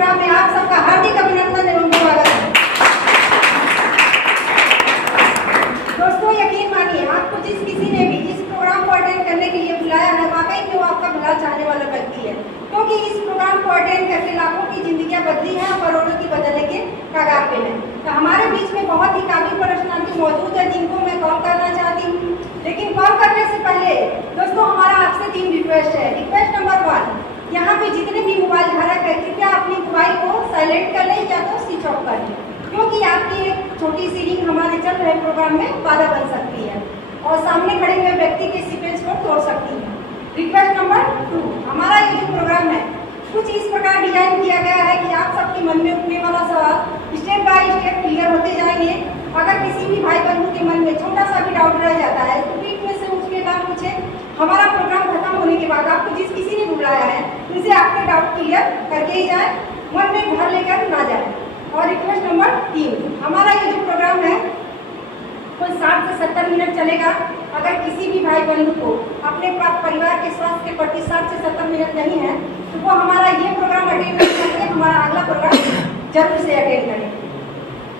Programme में आप सबका हार्दिक अभिनंदन एवं स्वागत है। दोस्तों यकीन मानिए, आपको जिस किसी ने भी इस प्रोग्राम को अटेंड करने के लिए बुलाया है, वाकई में वो आपका भला चाहने वाला व्यक्ति है, क्योंकि इस प्रोग्राम को अटेंड करके लाखों की जिंदगियां बदली हैं और करोड़ों की बदलने के कगार पे हैं। तो हमारे बीच में बहुत ही काबिल पर्सनालिटी मौजूद है जिनको मैं कॉल करना चाहती हूँ। लेकिन कॉल करने से पहले दोस्तों हमारा आपसे 3 रिक्वेस्ट है। रिक्वेस्ट नंबर 1, यहाँ पे जितने भी मोबाइल धारक है, कृपया अपनी मोबाइल को साइलेंट कर लें या तो स्विच ऑफ कर लें, क्योंकि आपकी एक छोटी सी रिंग हमारे चल रहे प्रोग्राम में बाधा बन सकती है और सामने खड़े हुए व्यक्ति के सीक्वेंस को तोड़ सकती है। रिक्वेस्ट नंबर 2, हमारा ये जो प्रोग्राम है कुछ इस प्रकार डिजाइन किया गया है कि आप सबके मन में उठने वाला सवाल स्टेप बाय स्टेप क्लियर होते जाएंगे। अगर किसी भी भाई बंधु के मन में छोटा सा भी डाउट रह जाता है तो बीच में से उसके ना पूछे, हमारा प्रोग्राम खत्म होने के बाद आपको जिस किसी ने बुलाया है उनसे आपके डाउट क्लियर करके ही जाए, मन में घर लेकर ना जाए। और रिक्वेस्ट नंबर 3, हमारा ये जो प्रोग्राम है कुल 60 से 70 मिनट चलेगा। अगर किसी भी भाई बंधु को अपने परिवार के स्वास्थ्य के प्रति 60 से 70 मिनट नहीं है तो वो हमारा ये प्रोग्राम अटेंड करके हमारा अगला प्रोग्राम जरूर से अटेंड करें।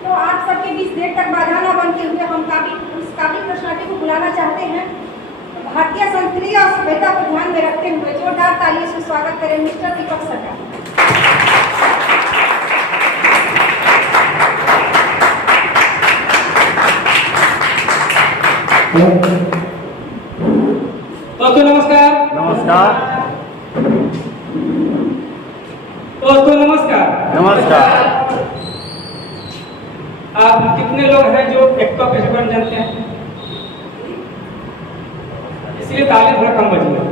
तो आप सबके बीच देर तक बाधा न बनते हुए हम उस काबिल पर्सनालिटी को बुलाना चाहते हैं। तो भारतीय संस्कृति और सभ्यता को ध्यान में रखते हुए जोरदार तालियों से स्वागत करें मिस्टर दीपक सर का। दोस्तों नमस्कार। नमस्कार। दोस्तों नमस्कार। नमस्कार। आप कितने लोग हैं जो एक्वा पेशेवर जानते हैं? इसलिए ताली थोड़ा कम बजी है।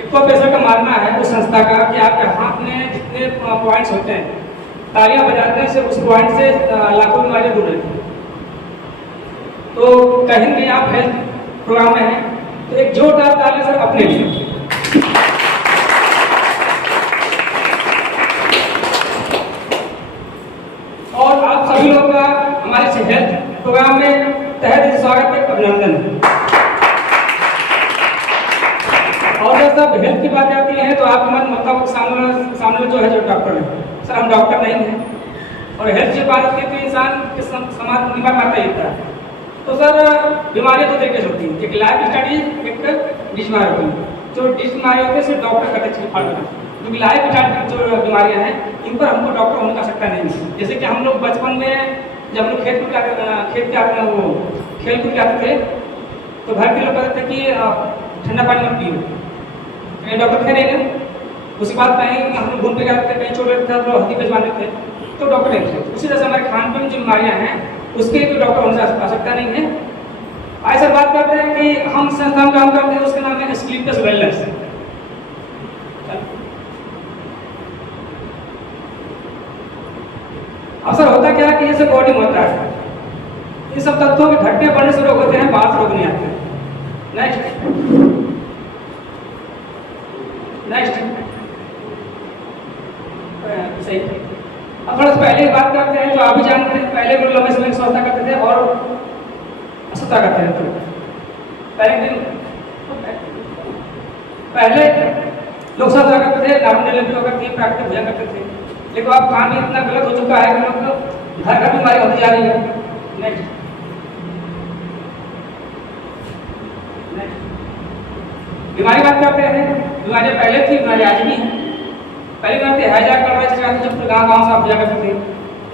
एक्वा पेशेवर का मानना है उस संस्था का कि आपके हाथ में जितने पॉइंट्स होते हैं, तालियां बजाने से उस पॉइंट से लाखों बीमारियां दूर रहती हैं। तो कहीं भी आप हेल्थ प्रोग्राम में हैं तो एक जोरदार ताली सर अपने लिए। और आप सभी लोग का हमारे हेल्थ प्रोग्राम में तहे दिल से स्वागत है, अभिनंदन। और जब सब हेल्थ की बात आती है तो आपके मन मतलब सामने जो है जो डॉक्टर है, सर हम डॉक्टर नहीं हैं। और हेल्थ की बात आती है तो इंसान के समाज निभा पाता ही था। तो सर बीमारियां 2 तरीके से होती हैं, एक लाइफ स्टाइल, एक डिश बीमारी होती है। जो डिश बीमारी होती है सिर्फ डॉक्टर करते हैं फॉलो करते हैं, क्योंकि लाइफ स्टाइल जो बीमारियां हैं इन पर हमको डॉक्टर होने का आवश्यकता नहीं है। जैसे कि हम लोग बचपन में जब हम लोग खेल कूद के आते थे तो घर के लोग कहते थे कि ठंडा पानी मत पियो, कहीं डॉक्टर थे नहीं ना। उसके बाद कहीं हम लोग घूमते जाते थे, कहीं चोट लगता था तो हड्डी पे बांधते थे तो डॉक्टर नहीं थे। उसी तरह से हमारे खान पान जो बीमारियां हैं उसके लिए डॉक्टर होने की आवश्यकता नहीं है। ऐसा बात करते हैं कि हम संस्था में काम करते हैं, उसका नाम है स्लीपलेस वेलनेस। अवसर होता क्या है कि ये सब बॉडी में होता है, इन सब तत्वों के घटने बढ़ने से रोग होते हैं, बात रोग नहीं आते। नेक्स्ट सही। अब थोड़ा पहले बात करते हैं जो आप भी जानते हैं, पहले लोग लंबे समय की स्वच्छता करते थे और अस्वच्छता करते हैं। तो पहले लोग स्वच्छता करते थे, नॉर्मल डिलीवरी करते थे, प्राकृतिक भोजन करते थे। लेकिन अब खान भी इतना गलत हो चुका है कि लोग घर घर बीमारी होती जा रही है। नेक्स्ट बीमारी बात करते हैं। बीमारियां पहले थी, बीमारी आज भी है। पहले बीमारी हैजा कर रहा है, जब गाँव से आप पूजा करते थे,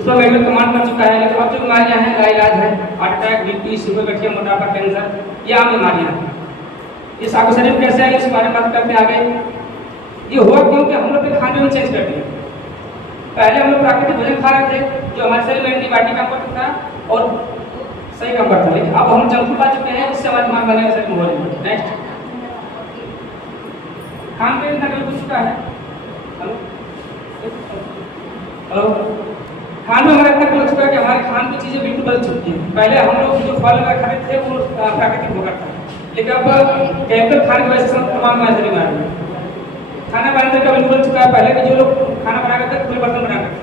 इसमें मेडिकल कमांड कर चुका है। लेकिन अब जो बीमारियां हैं लाइलाज है, हार्ट अटैक, बीपी, शुगर, गठिया, मोटापा, कैंसर, ये आम बीमारियां हैं। ये सार्वजनिक कैसे है इस बारे में बात करते आगे। ये हुआ क्योंकि हम लोग के खाने में चेंज कर दिया। पहले हम लोग प्राकृतिक भोजन खा रहे थे जो हमारे शरीर में एंटीबायोटिक काम करता था और सही काम करता था, लेकिन अब हम जंक फूड खा चुके हैं, उससे हमारे दिमाग बने शरीर में हो रही है। नेक्स्ट खान पीन का हो चुका है। हेलो खान में हमारा इतना बदल चुका है कि हमारे खान की चीज़ें बिल्कुल बदल चुकी हैं। पहले हम लोग जो फल खाते थे वो प्राकृतिक होकर था, लेकिन अब केमिकल खाने की वजह से तमाम बीमारी है। खाना बनाने का बिल्कुल बदल चुका है। पहले के जो लोग खाना बना करते थे खुले बर्तन बना करते थे,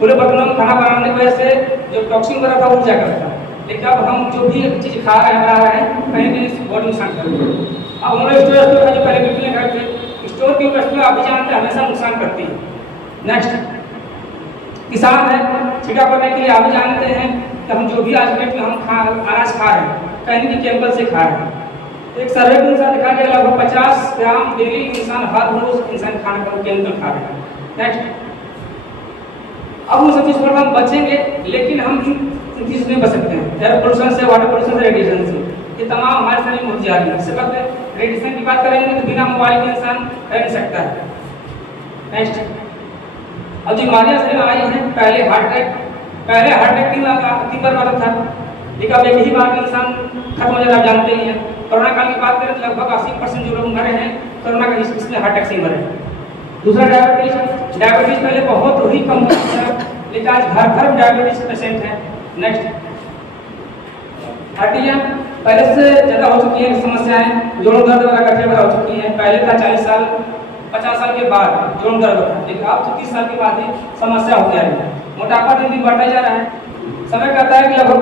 खुले बर्तनों में खाना बनाने की वजह से जो टॉक्सिन वगैरह था वो जा करता था। लेकिन अब हम जो भी चीज़ खा रहे हैं बना रहे हैं कहीं कहीं बॉडी नुकसान कर रही है। अब हम लोग स्टोर का जो पहले बिल्कुल नहीं खाते, स्टोर की वस्तुएं आप भी जानते हैं हमेशा नुकसान करती है। नेक्स्ट, किसान है, छिड़का करने के लिए आप भी जानते हैं कि हम जो भी आज डेट में हम अनाज खा रहे हैं कहीं भी केमिकल से खा रहे हैं। एक सर्वे के अनुसार देखा गया लगभग 50 ग्राम डेली इंसान हर रोज इंसान खाने का केमिकल खा रहे हैं। नेक्स्ट, अब उन सब चीज़ पर हम बचेंगे, लेकिन हम इन चीज़ नहीं बच सकते हैं। एयर पोल्यूशन से, वाटर पोल्यूशन से, रेडिएशन से, ये तमाम हमारे शरीर में होती जा रही है। इससे पहले रेडिएशन की बात करेंगे तो बिना मोबाइल के इंसान रह नहीं सकता है। नेक्स्ट, अब जो बीमारियाँ शरीर में आई हैं, पहले हार्ट अटैक 3 बार आता था, लेकिन अब एक ही बार में इंसान खत्म हो जाता, आप जानते ही हैं। कोरोना काल की बात करें तो लगभग 80% जो लोग मरे हैं कोरोना का इसमें हार्ट अटैक से मरे हैं। दूसरा, डायबिटीज पहले बहुत ही कम था, लेकिन आज घर में डायबिटीज के पेशेंट हैं। नेक्स्ट, हड्डियाँ पहले से ज़्यादा हो चुकी हैं समस्याएं, जोड़ों दर्द वगैरह गठिया वगैरह हो चुकी हैं। पहले था 40 साल 50 साल के बाद जोड़ों दर्द होता है, लेकिन अब तो 30 साल के बाद ही समस्या होती आ रही है। मोटापा दिन दिन बढ़ता जा रहा है। समय कहता है कि लगभग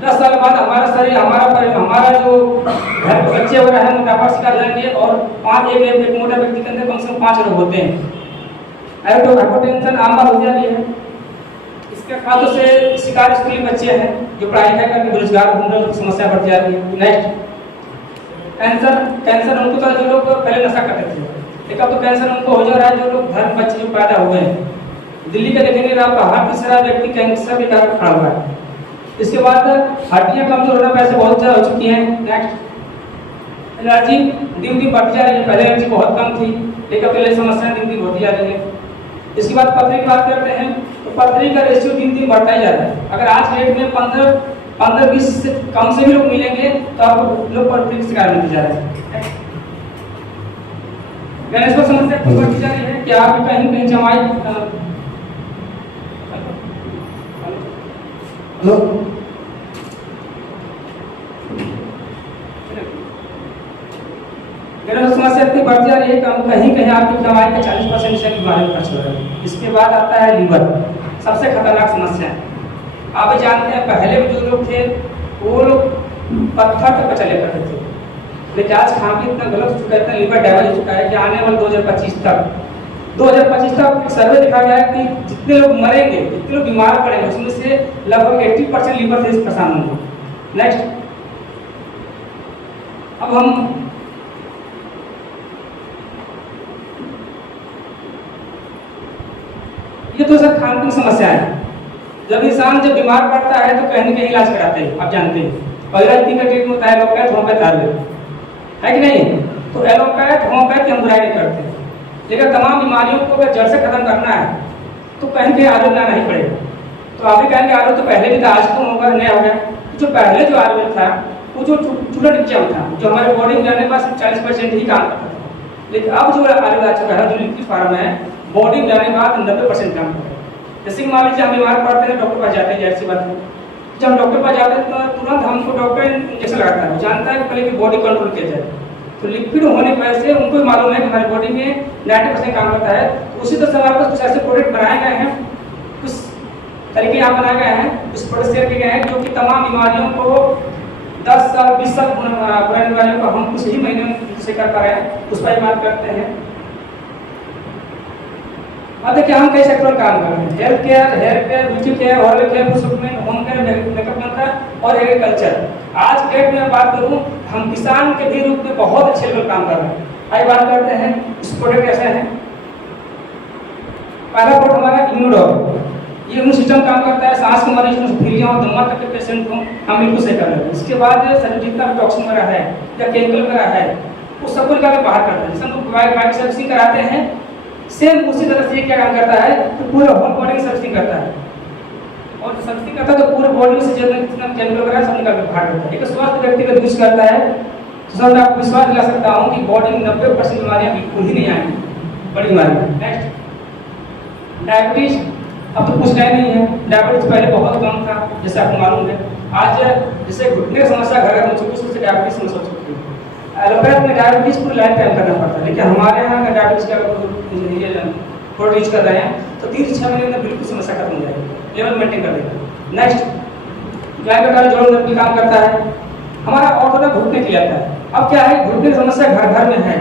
10 साल बाद हमारा शरीर हमारा जो बच्चे वगैरह है मोटापा शिकार जाएंगे, और एक मोटा व्यक्ति के अंदर कम से कम 5 रोग होते हैं। हाइपोटेंशन आम बात हो जा रही है। इसके खातों से शिकार स्कूली बच्चे हैं जो पढ़ाई लिखाई करके बेरोजगार घूम रहे हैं, उनकी समस्या बढ़ती जा रही है। नेक्स्ट, कैंसर उनको तो जो लोग पहले नशा करते थे, लेकिन अब तो कैंसर उनको हो जा रहा है जो लोग घर में बच्चे जो पैदा हुए हैं। दिल्ली के देखेंगे आप, हर तीसरा व्यक्ति कैंसर के कारण खड़ा हुआ है। इसके बाद हड्डियां कमजोर होना पैसे बहुत ज़्यादा हो चुकी हैं। नेक्स्ट, एलर्जी दिन दिन बढ़ती जा रही है। पहले एलर्जी बहुत कम थी, लेकिन अब ये समस्याएं दिन दिन बढ़ती जा रही है। इसके बाद पथरी की बात करते हैं तो पथरी का रेशियो दिन दिन बढ़ता ही जा रहा है। अगर आज डेट में 15-20 से कम से भी लोग मिलेंगे तो आपको लोग पथरी के शिकार मिलते जा रहे हैं। गैस पर समस्या क्यों बढ़ती जा रही है कि आप कहीं जमाई समस्या इतनी बढ़ जा रही है कि कहीं आपकी कमाई का 40% से बीमारी खर्च हो रहा है। इसके बाद आता है लीवर, सबसे खतरनाक समस्या है। आप जानते हैं पहले भी जो लोग थे वो लोग पत्थर तक चले करते थे, लेकिन आज खाना भी इतना गलत हो चुका है, इतना लीवर डैमेज हो चुका है कि आने वाले 2025 तक सर्वे देखा गया है कि जितने लोग मरेंगे, जितने लोग बीमार पड़ेंगे, उसमें से लगभग 80% लीवर से परेशान होंगे। नेक्स्ट, अब हम ये तो सर खान पीन समस्या है। जब इंसान बीमार पड़ता है तो कहीं न कहीं इलाज कराते हैं, आप जानते हैं। और इलाज तीन का ट्रीटमेंट होता है, एलोपैथ, होम्योपैथ, आयुर्वेद, है कि नहीं? तो एलोपैथ होम्योपैथ की हम बुराई नहीं करते, लेकिन तमाम बीमारियों को अगर जड़ से खत्म करना है तो कहीं कहीं आयुर्वेद लाना ही पड़ेगा। तो आप भी कहेंगे आयुर्वेद तो पहले भी था, आज तो होगा नया हो गया। जो पहले जो आयुर्वेद था वो जो चूड़ा निक्षम था, जो हमारे बॉडी में जाने के बाद 40% ही काम करता था, लेकिन अब जो आयुर्वेद आ चुका है, जो लिक्विड फॉर्म है, बॉडी में जाने के बाद 90% काम करता है। जैसे कि मान लीजिए हम बीमार पड़ते हैं, डॉक्टर पास जाते हैं, जैसी बात है, जब हम डॉक्टर पास जाते हैं तो तुरंत हमको डॉक्टर इंजेक्शन लगाता है, वो जानता है कि पहले की बॉडी कंट्रोल किया जाए। तो लिक्विड होने की वजह से उनको भी मालूम है कि हमारी बॉडी में 90% काम करता है। उसी तरह से हमारे पास कुछ ऐसे प्रोडक्ट बनाए गए हैं, कुछ तरीके यहाँ बनाए गए हैं, कुछ प्रोडक्ट शेयर किए गए हैं जो कि तमाम बीमारियों को 10 साल 20 साल पुरानी बीमारियों को हम कुछ ही महीने में से कर पा रहे हैं, उस पर बात करते हैं। अब देखिए हम कई सेक्टर में काम कर रहे हैं, health care, hair care, beauty care, oral care, supplement, home care, makeup बनता और एग्रीकल्चर। आज के डेट में बात करूं, हम किसान के भी रूप में बहुत अच्छे लोग काम कर रहे हैं। आइए बात करते हैं इस प्रोडक्ट कैसे हैं। पहला प्रोडक्ट हमारा इम्यूनोडॉग, ये इम्यून सिस्टम काम करता है, सांस के मरीज में फिर और दमा तक के पेशेंट को हम बिल्कुल सही कर रहे हैं। इसके बाद शरीर जितना भी टॉक्सिन वगैरह है या केमिकल वगैरह है वो सब कुछ निकाल के बाहर करते हैं। हम बाइक सर्विसिंग कराते हैं, सेम उसी तरह से क्या काम करता है तो पूरे होल बॉडी की सर्विसिंग करता है, और सर्विसिंग करता है तो पूरे बॉडी से जितना केमिकल वगैरह सब निकाल के बाहर करता है। एक स्वस्थ व्यक्ति का यूज करता है तो सर मैं आपको विश्वास दिला सकता हूँ कि बॉडी में 90% बीमारियाँ बिल्कुल ही नहीं आएंगी, बड़ी बीमारी। नेक्स्ट, डायबिटीज, अब तो कुछ नहीं है, डायबिटीज पहले बहुत कम था, जैसे आपको मालूम है। आज जैसे घुटने की समस्या घर घर में चुकी, उससे डायबिटीज समस्या हो चुकी है। एलोपैथ में डायबिटीज पूरी लाइफ टाइम करना पड़ता है, लेकिन हमारे यहाँ अगर डायबिटीज का प्रोडक्ट यूज कर रहे हैं तो 3 से 6 महीने में बिल्कुल समस्या खत्म हो जाएगी, लेवल मेंटेन कर देगा। नेक्स्ट, ग्लाइकोडाइल जोड़ों में काम करता है, हमारा ऑर्थो घुटने के लिए आता है। अब क्या है, घुटने की समस्या घर घर में है।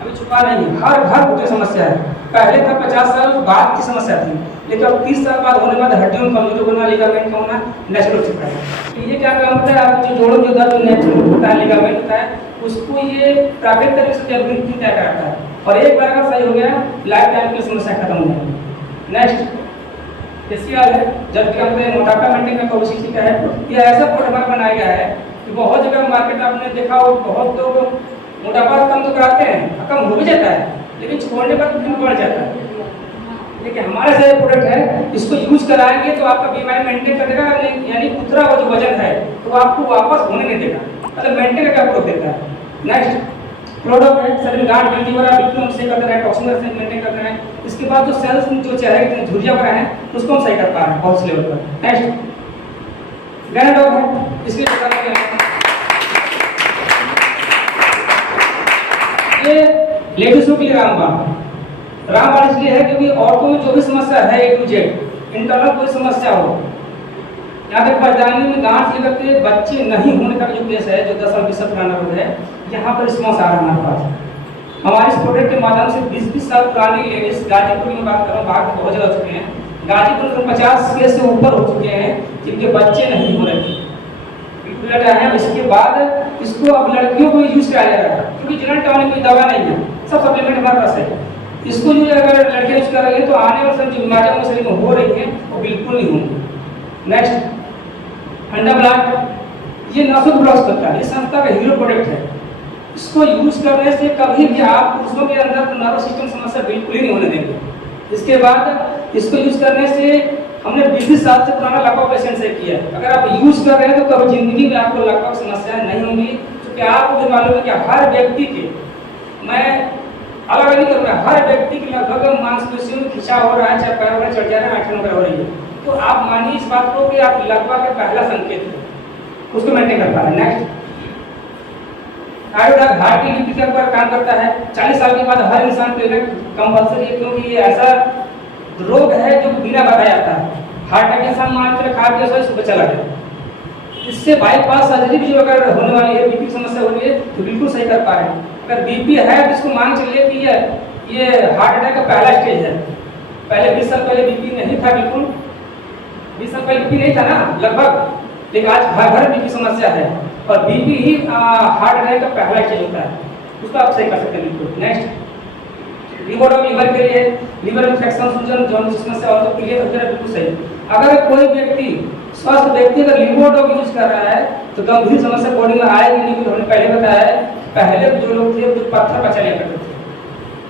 अभी नहीं, हर घर घुटने समस्या है। पहले था 50 साल बाद की समस्या थी, लेकिन अब 30 साल बाद होने बाद हड्डियों में कमजोरी होना, लिगामेंट का होना नेचुरल हो चुका है। तो ये क्या काम होता है, आप जो जोड़ों के दर्द नेचुरल होता है, लिगामेंट होता है, उसको ये प्राकृतिक तरीके से जबरदस्ती तय कराता है, और एक बार अगर सही हो गया लाइफ टाइम की समस्या खत्म हो जाएगी। नेक्स्ट फेशियल है, जबकि हमने मोटापा मेंटेन करने की कोशिश किया है। ये ऐसा प्रोटोकॉल बनाया गया है कि बहुत जगह मार्केट में आपने देखा हो, बहुत लोग मोटापा कम तो कराते हैं, कम हो भी जाता है, लेकिन छोड़ने पर फिर बढ़ जाता है। लेकिन हमारे से प्रोडक्ट है, इसको यूज कराएंगे तो आपका बीमारी मेंटेन कर देगा, यानी उतरा हुआ जो वजन है तो आपको वापस होने नहीं देगा, मतलब मेंटेन करके आपको देता है। नेक्स्ट प्रोडक्ट है, शरीर गांठ गिनती वगैरह बिल्कुल हम सही कर रहे हैं, टॉक्सिन से मेंटेन कर रहे हैं। इसके बाद जो सेल्स जो चेहरे के झुर्रियां वगैरह हैं उसको हम सही कर पा रहे हैं बहुत लेवल पर। नेक्स्ट गैनाडॉग है, इसके ये लेडीजों के लिए रामबाण इसलिए है क्योंकि औरतों में जो भी समस्या है A to Z, इंटरनल कोई समस्या हो, यहाँ तक बरदानी में गांठ लेकर के बच्चे नहीं होने का जो केस है, जो 10 साल 20 साल पुराना रोग है, यहाँ पर रिस्पॉन्स आ रहा है हमारे पास। हमारे इस प्रोडक्ट के माध्यम से 20-20 साल पुरानी लेडीज, गाजीपुर में बात कर रहा हूँ, बाहर बहुत जगह चुके हैं, गाजीपुर में 50 केस से ऊपर हो चुके हैं जिनके बच्चे नहीं हो रहे हैं। इसके बाद इसको अब लड़कियों को यूज कराया जा रहा है, क्योंकि जनरल टॉनिक कोई दवा नहीं है, सब सप्लीमेंट हमारे पास है। इसको जो अगर लड़के यूज कर रहे हैं तो आने वाले समय जो बीमारियां हमारे शरीर में हो रही है वो बिल्कुल नहीं होंगी। नेक्स्ट अंडा ब्लॉक, ये नसों ब्लॉक करता है, इस संस्था का हीरो प्रोडक्ट है। इसको यूज करने से कभी भी आप पुरुषों के अंदर नर्वस सिस्टम समस्या बिल्कुल ही नहीं होने देंगे। इसके बाद इसको यूज करने से हमने 20 साल से पुराना लगभग पेशेंट से किया। अगर आप यूज कर रहे हैं तो कभी जिंदगी में आपको लगभग समस्याएं नहीं होंगी, क्योंकि आपको भी मालूम है कि हर व्यक्ति के, मैं अलग नहीं करूँगा, हर व्यक्ति के लगभग मांसपेशियों में खिंचाव हो रहा है, चाहे पैर वगैरह चढ़ जा रहा है, आंखें वगैरह हो रही है। तो आप मानिए इस बात को कि आप लगभग का पहला संकेत है, उसको मेंटेन कर पा रहे हैं। नेक्स्ट आयुर्वेद हार्ट की बीपी पर काम करता है। 40 साल के बाद हर इंसान को कंपल्सरी है, क्योंकि ये ऐसा रोग है जो बिना बताया जाता है। हार्ट अटैक इंसान मान के खा के सुबह चला गया, इससे बाईपास सर्जरी भी जो अगर होने वाली है, बीपी की समस्या हो रही है तो बिल्कुल सही कर पा रहे हैं। अगर बीपी है तो इसको मान चलिए कि ये हार्ट अटैक का पहला स्टेज है। पहले 20 साल पहले बीपी नहीं था, बिल्कुल 20 साल पहले बीपी नहीं था ना लगभग, लेकिन आज घर घर बीपी समस्या है, और बीपी ही हार्ट अटैक का पहला स्टेज होता है, उसको आप सही कर सकते हैं बिल्कुल। नेक्स्ट लिवर के लिए, लिवर इन्फेक्शन, सूजन, जॉन्डिस समस्या और तो क्लियर वगैरह बिल्कुल सही। अगर कोई व्यक्ति स्वस्थ व्यक्ति अगर लिवोडॉग यूज कर रहा है तो गंभीर समस्या बॉडी में आएगी नहीं, क्योंकि हमने पहले बताया है, पहले जो लोग थे जो पत्थर पर चले करते थे,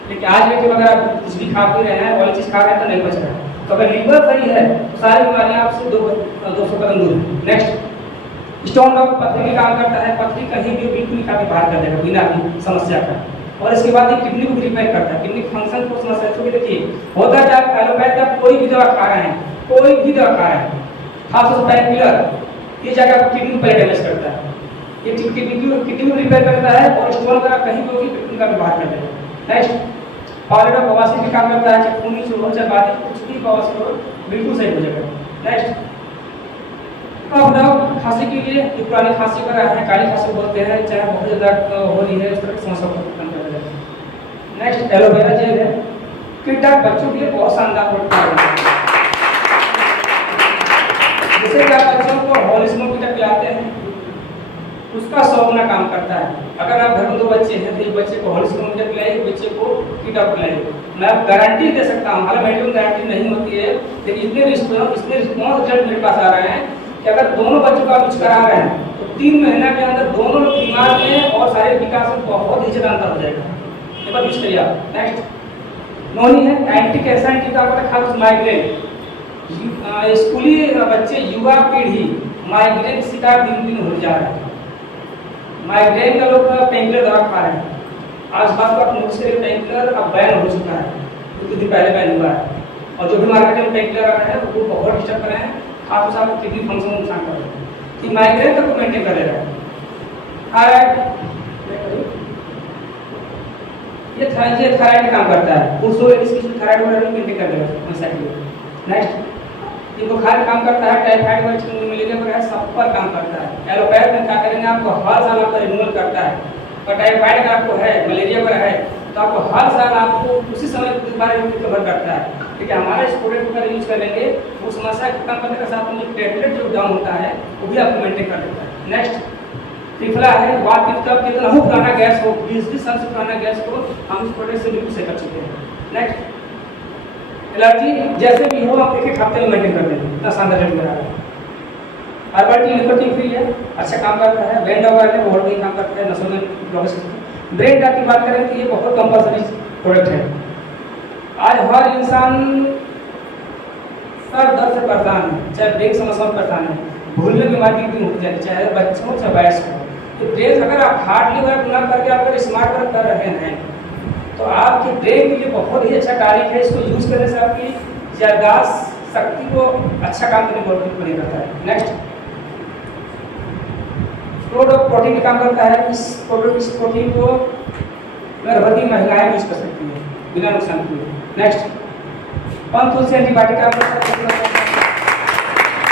लेकिन आज व्यक्ति अगर आप कुछ भी खा पी रहे हैं, वाली चीज खा रहे हैं तो नहीं बच रहा है। तो अगर लिवर सही है तो सारी बीमारियां आपसे 200 कदम दूर है। नेक्स्ट स्टोन डॉग पथरी का काम करता है, पथरी कहीं भी बिल्कुल काफी बाहर कर देगा बिना भी समस्या का। और इसके बाद ये किडनी को रिपेयर करता है, किडनी फंक्शन को समस्या। तो देखिए होता क्या, एलोपैथ का कोई भी दवा खा रहे हैं, कोई भी दवा खा रहे हैं, खासतौर से पेन किलर, ये जगह किडनी को डैमेज करता है, ये किडनी को रिपेयर करता है, और स्टोन का कहीं भी किडनी का बाहर कर देगा। नेक्स्ट पॉलिडॉग बवासीर भी काम करता है, चाहे खूनी चूहो चाहे बाती कुछ भी बवासीर हो बिल्कुल सही हो जाएगा। नेक्स्ट खांसी के लिए, जो पुरानी खांसी वगैरह है, काली खांसी बोलते हैं, चाहे बहुत ज़्यादा हो रही है, उस तरह की समस्या को खत्म कर देगा। नेक्स्ट एलोवेरा जेल है, कीटक बच्चों के लिए बहुत शानदार प्रोडक्ट है। जैसे कि आप बच्चों को हॉलिस्मो कीटक पिलाते हैं, उसका 100 गुना काम करता है। अगर आप घर में 2 बच्चे हैं तो एक बच्चे को हॉलिस्मो कीटक पिलाइए, एक बच्चे को कीटक पिलाइए। मैं गारंटी दे सकता हूँ, हालांकि मेडिकल गारंटी नहीं होती है, लेकिन इतने रिस्पॉन्स रिजल्ट मेरे पास आ रहे हैं कि अगर दोनों बच्चों का कुछ करा रहे हैं तो 3 महीने के अंदर दोनों लोग दिमाग में और शारीरिक विकास में बहुत ही ज़्यादा अंतर हो जाएगा। एक बार यूज करिए आप। नेक्स्ट नोनी है, एंटी कैंसर टीका, खास माइग्रेन, स्कूली बच्चे, युवा पीढ़ी माइग्रेन का शिकार दिन दिन हो जा रहा है। माइग्रेन का लोग पेनकिलर दवा खा रहे हैं, आज बात को आप नोटिस करिए, पेनकिलर अब बैन हो चुका है, कुछ दिन पहले बैन हुआ है, और जो भी मार्केट में पेनकिलर आ रहे हैं वो बहुत डिस्टर्ब कर रहे हैं, खासतौर से आपको किडनी फंक्शन में नुकसान कर रहे हैं। कि माइग्रेन तक मेंटेन कर रहा है। ये थायराइड काम करता है, पुरुषों में इसकी थायराइड वगैरह मेंटेन कर देगा। नेक्स्ट ये बुखार काम करता है, टाइफाइड वगैरह मलेरिया वगैरह सब पर काम करता है। एलोपैथ में क्या करेंगे, आपको हर साल आपका रिन्यूअल करता है, और टाइफाइड अगर आपको है, मलेरिया वगैरह है, तो आपको हर साल आपको उसी समय दोबारा कवर करता है। देखिए हमारा इस प्रोडक्ट को अगर यूज कर लेंगे वो समस्या खत्म करने के साथ में प्लेटलेट जो डाउन होता है वो भी आपको मेंटेन कर देता है। नेक्स्ट त्रिफला है, वात पित्त कफ कितना हो पुराना गैस हो, 20-20 साल से पुराना गैस को हम इस प्रोडक्ट से बिल्कुल सही कर चुके हैं। नेक्स्ट एलर्जी जैसे भी हो आप एक हफ्ते में मेंटेन कर देंगे, इतना शानदार रिजल्ट मिला है। हर्बल टी निकोटीन फ्री है, अच्छा काम करता है। बैंड ऑयल है, बहुत ही काम करता है नसों में ब्लॉकेज। ब्रेन डॉट की बात करें तो ये बहुत कंपल्सरी प्रोडक्ट है। आज हर इंसान सर दर्द से परेशान है, चाहे ब्रेन समस्या में परेशान है, भूलने की बीमारी कितनी होती जाती है, चाहे बच्चों हो चाहे वयस्क हो। तो ब्रेन अगर आप हार्डली वर्क ना करके आप अगर स्मार्ट वर्क कर रहे हैं तो आपके ब्रेन के लिए बहुत ही अच्छा टॉनिक है। इसको यूज करने से आपकी याददाश्त शक्ति को अच्छा काम करने में बहुत मदद करता है। नेक्स्ट प्रोडक्ट प्रोटीन का काम करता है। इस प्रोटीन को गर्भवती महिलाएं यूज कर सकती हैं बिना नुकसान किए। नेक्स्ट पंथुलसी एंटीबायोटिक काम करता है।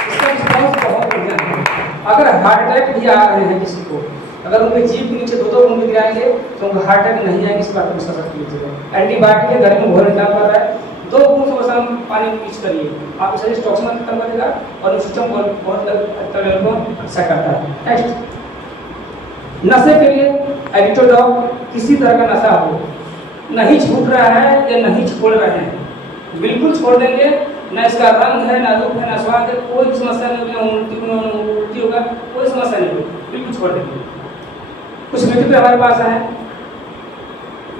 इसका रिस्पॉन्स बहुत बढ़िया है। अगर हार्ट अटैक भी आ रहे हैं किसी को, अगर उनके जीभ के नीचे 2-2 बूंद गिराएंगे तो उनका हार्ट अटैक नहीं आएगी, इस बात को विश्वास कीजिएगा। एंटीबायोटिक है, घर में बहुत काम कर रहा है, 2 बूंद सुबह शाम पानी यूज करिए, आपको शरीर टॉक्सिन खत्म करेगा और सिस्टम बहुत लेवल को अच्छा करता है। नेक्स्ट नशे के लिए एडिटोडॉग, किसी तरह का नशा हो, नहीं छूट रहा है या नहीं छोड़ रहे हैं, बिल्कुल छोड़ देंगे, न इसका रंग है, न रूप है, न स्वाद है, कोई समस्या नहीं होगी, उल्टी होगा, कोई समस्या नहीं होगी, बिल्कुल छोड़ देंगे। कुछ ब्यूटी पे हमारे पास है,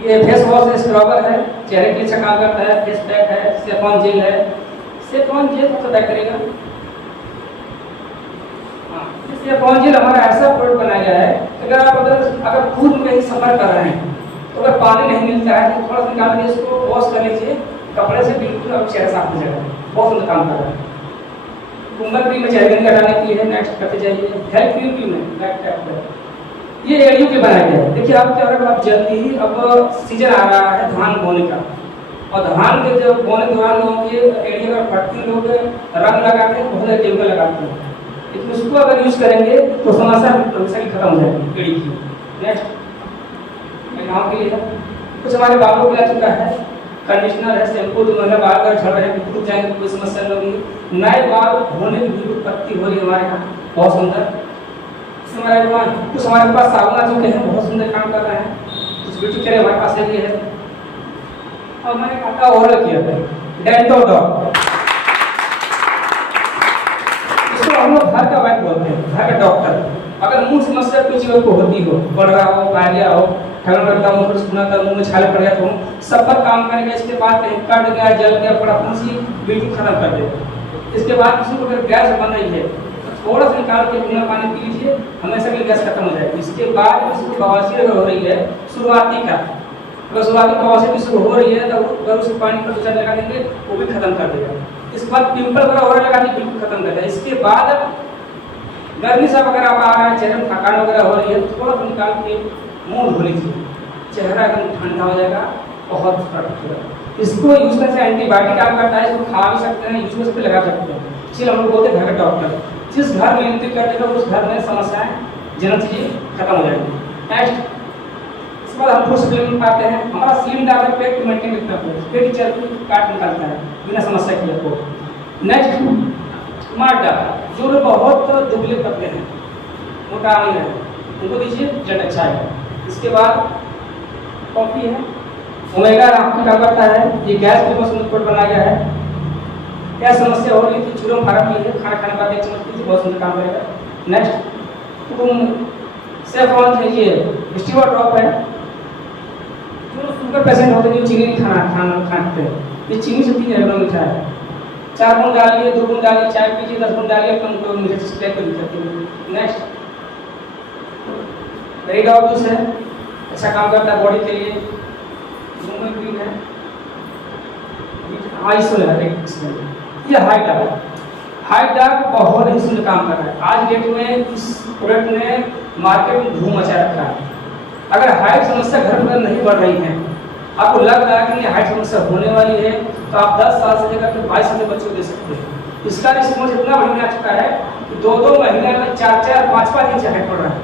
ये फेस वॉश है, स्क्रबर है, चेहरे के लिए अच्छा काम करता है, फेस पैक है, सेफॉन जेल है। सेफॉन जेल तो पैक करेगा। सेफॉन जेल हमारा ऐसा प्रोडक्ट बनाया गया है, अगर खून में कहीं सफर कर रहे हैं तो अगर पानी नहीं मिलता है तो थोड़ा सा निकाल के इसको वॉश कर लीजिए कपड़े से, बिल्कुल अब चेहरा साफ हो जाएगा। बहुत सुंदर काम कर रहा है। कुंभल क्रीम में चेहरे में हटाने के लिए है। नेक्स्ट करते जाइए हेल्थ क्रीम भी में बैक टैप है, ये एड़ियों के बनाया गया है। देखिए आप क्या हो रहा है, आप जल्दी ही अब सीजन आ रहा है धान बोने का, और धान के जब बोने के दौरान लोग ये एड़ी अगर फटती लोग रंग लगाते हैं, बहुत सारे केमिकल लगाते हैं, लेकिन उसको अगर यूज करेंगे तो समस्या खत्म हो जाएगी एड़ी की। नेक्स्ट गाँव के लिए कुछ हमारे बालों को आ चुका है, कंडीशनर है, शैम्पू, जो महिला बाल अगर झड़ रहे हैं टूट जाएंगे कोई समस्या नहीं होगी। नए बाल होने की भी उत्पत्ति हो रही है हमारे यहाँ, बहुत सुंदर। कुछ हमारे पास साबुन आ चुके हैं, बहुत सुंदर काम कर रहे हैं। कुछ ब्यूटी केयर हमारे पास ये है, और मैंने कहा ओरल किया था डेंटोडॉग, इसको हम लोग घर का वैद्य बोलते हैं, घर का डॉक्टर। अगर मुंह समस्या कुछ को होती हो, बढ़ रहा हो, पायरिया हो, ठगन करता हूँ, कुछ सुना था, मुंह में छाले पड़ गया, तो सब पर काम करेंगे। इसके बाद कहीं कट गया, जल गया, बड़ा फंसी, बिल्कुल खत्म कर दे। इसके बाद किसी को अगर गैस बन रही है तो थोड़ा सा निकाल के बिना पानी पी लीजिए, हमेशा के लिए गैस खत्म हो जाएगी। इसके बाद किसी को बवासीर अगर हो रही है शुरुआती का, अगर शुरुआती बवासीर की शुरू हो रही है तो अगर उसे पानी पर 2-4 लगा देंगे वो भी खत्म कर देगा। इसके बाद पिंपल वगैरह हो रहा लगा के बिल्कुल खत्म कर देगा। इसके बाद गर्मी से अगर आप आ रहे हैं, चेहरे में थकान वगैरह हो रही है, थोड़ा सा निकाल के मुंह धो लीजिए, चेहरा एकदम ठंडा हो जाएगा, बहुत फर्क होगा। इसको यूज करने से एंटीबायोटिक काम करता है, इसको खा भी सकते हैं, यूज कर सकते, लगा सकते हैं। इसलिए हम लोग बोलते हैं घर का डॉक्टर। जिस घर में एंट्री कर देगा उस घर में समस्याएं जनरल चीजें खत्म हो जाएंगी। नेक्स्ट इसके बाद हम फूड सप्लीमेंट पाते हैं। हमारा स्लिम डार्क पेट मेंटेन करता है, पेट चर्बी काट निकालता है बिना समस्या के आपको। नेक्स्ट मार्डा, जो लोग बहुत दुबले पतले हैं, मोटा नहीं है, उनको दीजिए, रिजल्ट अच्छा है। इसके बाद कॉफी है, ओमेगा आपकी क्या करता है, ये गैस के बस रिपोर्ट बनाया गया है। क्या समस्या हो रही थी, चूरम फारम नहीं है, खाना खाने बाद 1 चम्मच पीजिए, बहुत सुंदर काम करेगा। नेक्स्ट तुम सेफ्रॉन लीजिए, स्टीवर ड्रॉप है, जो शुगर पेशेंट होते हैं जो चीनी खाना खाते हैं, ये चीनी से 3 एग्राम मीठा है, 4 बूंद डालिए, 2 बूंद डालिए, चाय पीजिए, 10 बूंद डालिए, तुमको मीठे से स्प्रे कर दीजिए। नेक्स्ट रेडॉग जूस है, अच्छा काम करता है बॉडी के लिए। घूमन क्रीम है, आइसोल है, ये हाई डार्क बहुत ही सुंदर काम कर रहा है। आज डेट में इस प्रोडक्ट ने मार्केट में धूम मचा रखा है। अगर हाइट समस्या घर पर नहीं बढ़ रही है, आपको लग रहा है कि ये हाइट समस्या होने वाली है, तो आप 10 साल से लेकर के 22 साल के बच्चों को दे सकते हैं। इसका रिस्पॉन्स इतना बढ़िया आ चुका है कि 2-2 महीने में 4-4, 5-5 इंच हाइट बढ़ रहा है।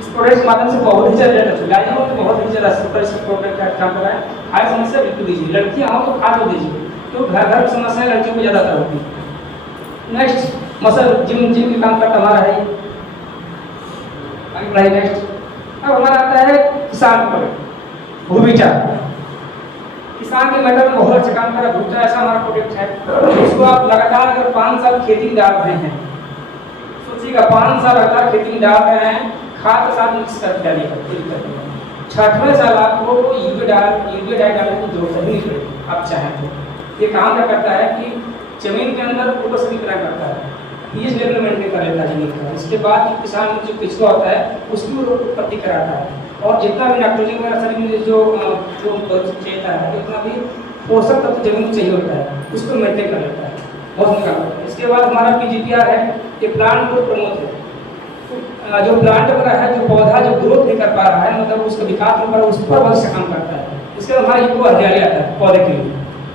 इस प्रोडक्ट के माध्यम से बहुत ही ज़्यादा गाय हो तो बहुत ही ज़्यादा सुपर प्रोडक्ट का काम कर रहा है। हर समस्या बिल्कुल दीजिए, लड़कियाँ हो तो खाद दीजिए, तो घर घर की समस्या लड़कियों को ज़्यादातर होती है। नेक्स्ट मसल जिम के काम करता हमारा है। आगे बढ़ाइए नेक्स्ट। अब हमारा आता है किसान प्रोडक्ट भूविचा। किसान के मैटर में बहुत अच्छा काम कर रहा है भूविचा, ऐसा हमारा प्रोडक्ट है जिसको आप लगातार अगर 5 साल खेती में डाल रहे हैं, सोचिएगा 5 साल लगातार खेती में डाल रहे हैं, खाद के साथ मिक्स कर डालिएगा, 6वें साल आपको यूरिया डाल डालने की जरूरत ही नहीं पड़ेगी आप चाहें तो। ये काम क्या करता है कि जमीन के अंदर उपज की तरह करता है, पीएच लेवल मेंटेन कर लेता है जमीन का। इसके बाद किसान जो पिछड़ा होता है उसकी वो उत्पत्ति कराता है, और जितना भी नाइट्रोजन वगैरह शरीर में जो चाहिए है, जितना भी पोषक तत्व जमीन को चाहिए होता है उसको मेंटेन कर लेता है, बहुत निकाल होता है। इसके बाद हमारा PGPR है, ये प्लांट ग्रोथ प्रमोट है। जो प्लांट वगैरह है, जो पौधा जो ग्रोथ नहीं कर पा रहा है, मतलब उसका विकास नहीं कर रहा है, उस पर बहुत अच्छा काम करता है। इसके बाद हमारा इको हरियाली आता है पौधे के लिए।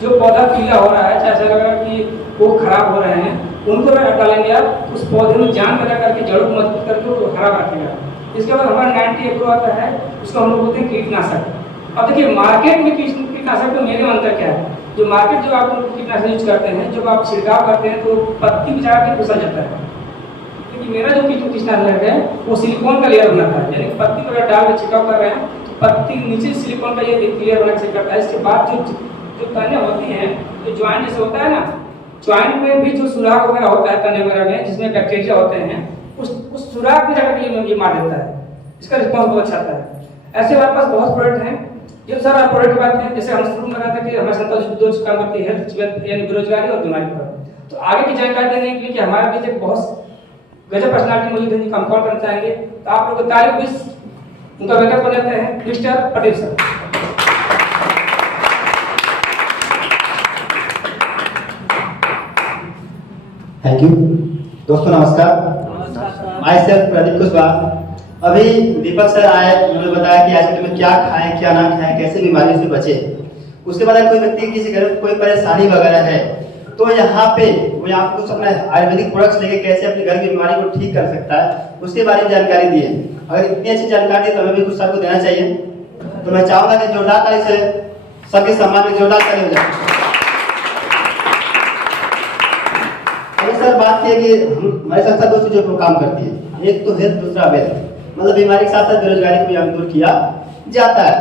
जो पौधा पीला हो रहा है, ऐसा लग रहा है कि वो खराब हो रहे हैं, उनको अगर डालेंगे आप उस पौधे में जान पैदा करके जड़ों को मजबूत करके वो हरा रखेगा। इसके बाद हमारा 90 एग्रो आता है, उसको हम लोग बोलते हैं कीटनाशक। अब देखिए मार्केट में कीटनाशक का मेरे अंतर क्या है, जो मार्केट जो आप कीटनाशक यूज करते हैं, जब आप छिड़काव करते हैं तो पत्ती में जाकर घुसल जाता है, क्योंकि मेरा जो कीटनाशक है वो सिलिकॉन का लेयर बनाता है, यानी पत्ती पर डाल के छिड़काव कर रहे हैं तो पत्ती नीचे सिलिकॉन का ये लेयर बना के करता है। इसके बाद जो तने होती हैं, जो ज्वाइंट जैसे होता है ना, ज्वाइंट में भी जो सुराख वगैरह होता है तने वगैरह में, जिसमें बैक्टीरिया होते हैं, उस सुराख में जाकर ये मार देता है। इसका रिस्पॉन्स बहुत अच्छा आता है। ऐसे हमारे पास बहुत प्रोडक्ट हैं। ये सारा प्रोडक्ट की बात है, जैसे हम शुरू में कहा था कि हमारे संस्था जो काम करती है हेल्थ यानी बेरोजगारी और बीमारी पर, तो आगे की जानकारी देने के लिए कि हमारे बीच एक बहुत गजब पर्सनालिटी मौजूद है जिनको हम कॉल करना चाहेंगे, तो आप लोग तारीफ बीस उनका वेलकम कर लेते हैं, mister Patel sir. Thank you दोस्तों, नमस्कार। My self Pradeep Kushwaha. अभी दीपक सर आए, उन्होंने बताया कि आज में क्या खाएं क्या ना खाएं, कैसे बीमारियों से बचे। उसके बाद कोई व्यक्ति किसी घर में कोई परेशानी वगैरह है तो यहाँ पे वो आपको कुछ अपना आयुर्वेदिक प्रोडक्ट्स लेके कैसे अपने घर की बीमारी को ठीक कर सकता है उसके बारे में जानकारी दी है। अगर इतनी अच्छी जानकारी दी तो हमें भी कुछ सर को देना चाहिए। तो मैं चाहूंगा कि जोरदार ताली से सबके सम्मान में जोरदार ताली हो जाए। सर बात की है कि हमारी संस्था 2 चीजों पर काम करती है, एक तो हेल्थ, दूसरा वेल्थ, मतलब बीमारी के साथ साथ बेरोजगारी को भी हम दूर किया जाता है।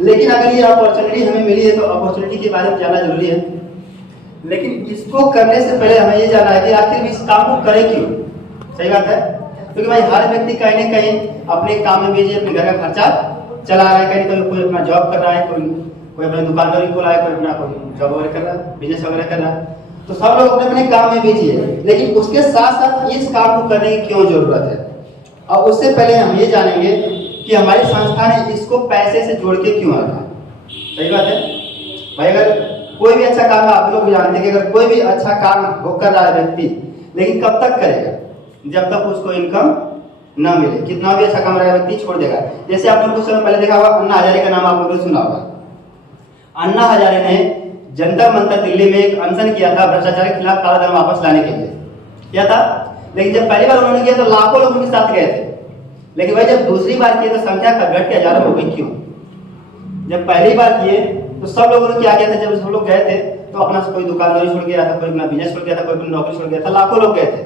लेकिन अगर ये अपॉर्चुनिटी हमें मिली है तो अपॉर्चुनिटी के बारे में जानना जरूरी है, लेकिन इसको करने से पहले हमें ये जानना है कि आखिर इस काम को करें क्यों। सही बात है, क्योंकि भाई हर व्यक्ति कहीं ना कहीं अपने काम में बिजी, अपने घर का खर्चा चला रहा है, कहीं कोई अपना जॉब कर रहा है, कोई अपनी दुकानदारी खोला है, कोई अपना जॉब वगैरह कर रहा है, बिजनेस वगैरह कर रहा है, तो सब लोग अपने अपने काम में बिजी है। लेकिन उसके साथ साथ इस काम को करने की क्यों जरूरत है, और उससे पहले हम ये जानेंगे कि हमारी संस्था ने इसको पैसे से जोड़ के क्यों रखा। सही बात है भाई, अगर कोई भी अच्छा काम, आप लोग जानते हैं कि अगर कोई भी अच्छा काम वो कर रहा है व्यक्ति, लेकिन कब तक करेगा, जब तक उसको इनकम न मिले। कितना भी अच्छा काम रहा व्यक्ति छोड़ देगा। जैसे आपने कुछ समय पहले देखा होगा, अन्ना हजारे का नाम आप लोगों ने सुना होगा। अन्ना हजारे ने जंतर मंतर दिल्ली में एक अनशन किया था भ्रष्टाचार के खिलाफ, काला धन वापस लाने के लिए किया था। लेकिन जब पहली बार उन्होंने किया तो लाखों लोग उनके साथ गए थे, लेकिन भाई जब दूसरी बार किए तो संख्या घट के हजारों हो गई। क्यों? जब पहली बार किए तो सब लोगों ने क्या किया था, जब सब लोग गए थे तो अपना कोई दुकानदारी छोड़ गया था, कोई अपना बिजनेस छोड़ गया था, कोई अपनी नौकरी छोड़ गया था, लाखों लोग गए थे।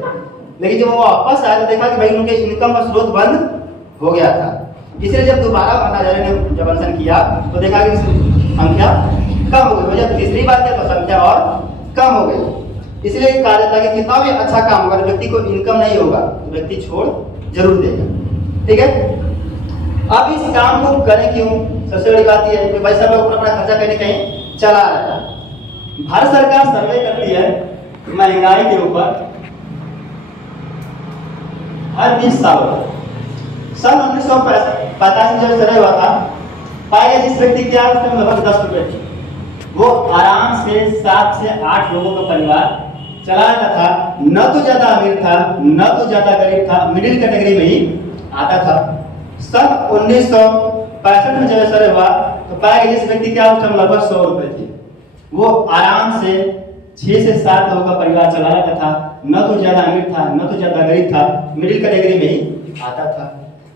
लेकिन जब वो वापस आए तो देखा कि भाई उनके इनकम का स्रोत बंद हो गया था। इसलिए जब दोबारा अन्ना हजारे ने जब अनशन किया तो देखा कि संख्या कम हो गई। जब तीसरी बार किया तो संख्या और कम हो गई। इसलिए कहा जाता है कि कितना भी अच्छा काम अगर व्यक्ति को इनकम नहीं होगा तो व्यक्ति छोड़ जरूर देगा। ठीक है, अब इस काम को करें क्यों? सबसे बड़ी बात यह है कि भाई सब लोग अपना खर्चा कहीं ना कहीं चला रहा है। भारत सरकार सर्वे करती है महंगाई के ऊपर हर 20 सालों में। सन 1985 जब सर्वे हुआ था, पाया गया जिस व्यक्ति की आय लगभग 10 रुपए थी, वो आराम से 7 से 8 लोगों का परिवार चला रहा था। न तो ज्यादा अमीर था, न तो ज्यादा गरीब था, मिडिल कैटेगरी में ही आता था। सन 1965 में जब सर्वे हुआ तो पाया गया जिस व्यक्ति की आय लगभग 100 रुपए थी, वो आराम से 6 से 7 लोगों का परिवार चला रहा था। न तो ज्यादा अमीर था, न तो ज्यादा गरीब था, मिडिल कैटेगरी में ही आता था।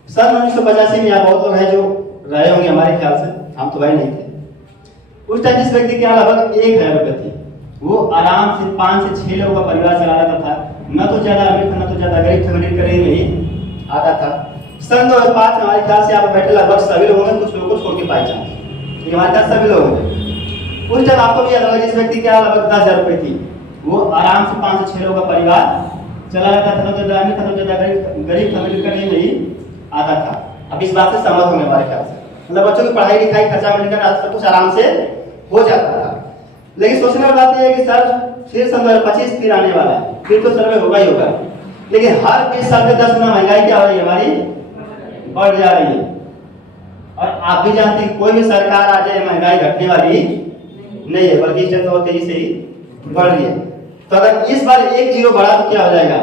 सन 1985 में यहाँ बहुत लोग हैं जो रहे होंगे हमारे ख्याल से, हम तो भाई नहीं थे। उस टाइम जिस व्यक्ति के यहाँ लगभग 1000 रुपये थी, वो आराम से 5 से 6 लोगों का परिवार चला रहा था। न तो ज्यादा अमीर था, न तो ज्यादा गरीब था, मिडिल क्लास में ही आता था। सन 2005 में हमारे ख्याल से यहाँ पर बैठे लगभग सभी लोगों ने कुछ लोगों को छोड़ के पाए जाए, हमारे ख्याल सभी लोगों ने। उस टाइम आपको भी याद होगा जिस व्यक्ति के यहाँ लगभग 10,000 रुपये थी, वो आराम से 5 से 6 लोगों का परिवार चला रहता था। न तो ज्यादा अमीर था, न तो ज्यादा गरीब था, मिडिल क्लास में ही आता था। अब इस बात से सहमत होंगे हमारे ख्याल से, मतलब बच्चों की पढ़ाई लिखाई खर्चा मिलकर सब कुछ आराम से हो जाता था। लेकिन सोचने वाली बात यह है कि सर फिर सन 2025 फिर आने वाला है, फिर तो सर्वे होगा ही होगा, लेकिन हर 20 साल में 10 गुना महंगाई क्या हो रही है हमारी, बढ़ जा रही है। और आप भी जानते हैं कोई भी सरकार आ जाए महंगाई घटने वाली नहीं है, बल्कि इस तो तेजी से ही बढ़ रही है। तो अगर इस बार 1 जीरो बढ़ा तो क्या हो जाएगा,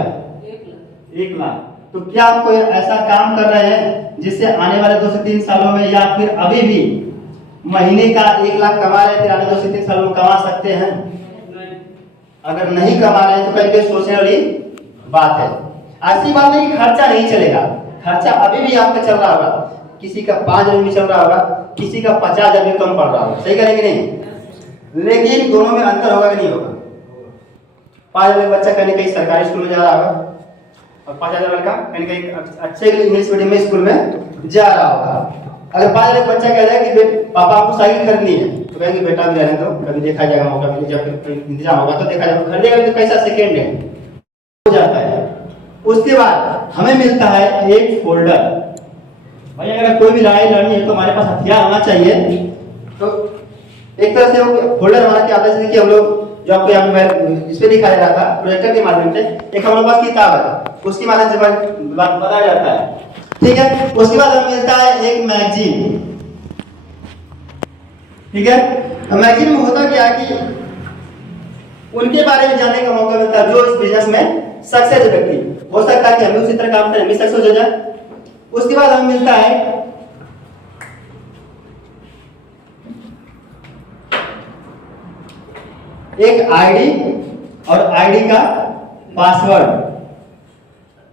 1 लाख। तो क्या आप कोई ऐसा काम कर रहे हैं जिससे आने वाले 2 से 3 सालों में या फिर अभी भी महीने का 1 लाख कमा रहे थे, आने 2 से 3 सालों में कमा सकते हैं? अगर नहीं कमा रहे हैं तो कहीं सोचने वाली बात है। ऐसी बात नहीं कि खर्चा नहीं चलेगा, खर्चा अभी भी आपका चल रहा होगा, किसी का 5 हजार भी चल रहा होगा, किसी का 50 हजार भी कम पड़ रहा होगा, सही करेंगे नहीं? लेकिन दोनों में अंतर होगा कि नहीं होगा? 5 हजार बच्चा कहीं कहीं सरकारी स्कूल में जा रहा होगा और 5 हजार लड़का कहीं कहीं अच्छे इंग्लिश मीडियम में स्कूल में जा रहा होगा। अगर 5 हजार बच्चा कह रहा है कि पापा आपको साइकिल खरीदनी है, तो कहेंगे बेटा भी रहने दो, कभी देखा जाएगा, मौका मिले जब इंतजाम होगा तो देखा जाएगा, खरीदेगा तो कैसा सेकेंड है हो जाता है। उसके बाद हमें मिलता है एक फोल्डर। भाई अगर कोई भी लड़ाई लड़नी है तो हमारे पास हथियार होना चाहिए। तो एक तरह से वो फोल्डर हमारा क्या आता है, जैसे कि हम लोग जो आपको यहाँ पे इस पे दिखाया जा रहा था प्रोजेक्टर के माध्यम से, एक हमारे पास किताब है, उसके माध्यम से बताया जाता है, ठीक है। उसके बाद हमें मिलता है एक मैगजीन, ठीक है। मैगजीन में होता क्या है कि उनके बारे में जानने का मौका मिलता है जो इस बिजनेस में सक्सेस व्यक्ति, हो सकता है कि हम उसी तरह काम करें, हम भी सक्सेस हो जाए। उसके बाद हमें मिलता है एक आईडी और आईडी का पासवर्ड,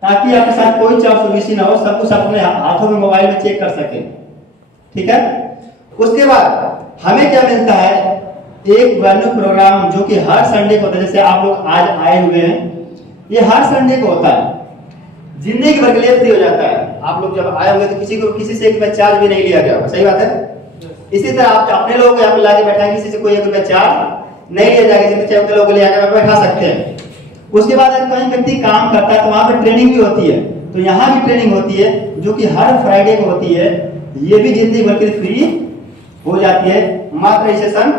ताकि आपके साथ कोई चापलूसी ना हो, सब कुछ अपने हाथों में मोबाइल में चेक कर सके, ठीक है। उसके बाद हमें क्या मिलता है, एक वैल्यू प्रोग्राम जो कि हर संडे को होता है। जैसे आप लोग आज आए हुए हैं, ये हर संडे को होता है, जिंदगी भर के लिए फ्री हो जाता है। आप लोग जब आए होंगे तो किसी को किसी से 1 रुपया चार्ज भी नहीं लिया गया, सही बात है। इसी तरह आप अपने लोगों को यहाँ पे लाके बैठाएंगे, किसी से कोई 1 रुपया चार्ज नहीं लिया जाएगा, जितने चाहे उतने लोगों को ले आकर बैठा सकते हैं। उसके बाद अगर कहीं व्यक्ति काम करता है तो वहां पर ट्रेनिंग भी होती है, तो यहाँ भी ट्रेनिंग होती है जो कि हर फ्राइडे को होती है। ये भी जिंदगी भर के लिए फ्री हो जाती है मात्र रजिस्ट्रेशन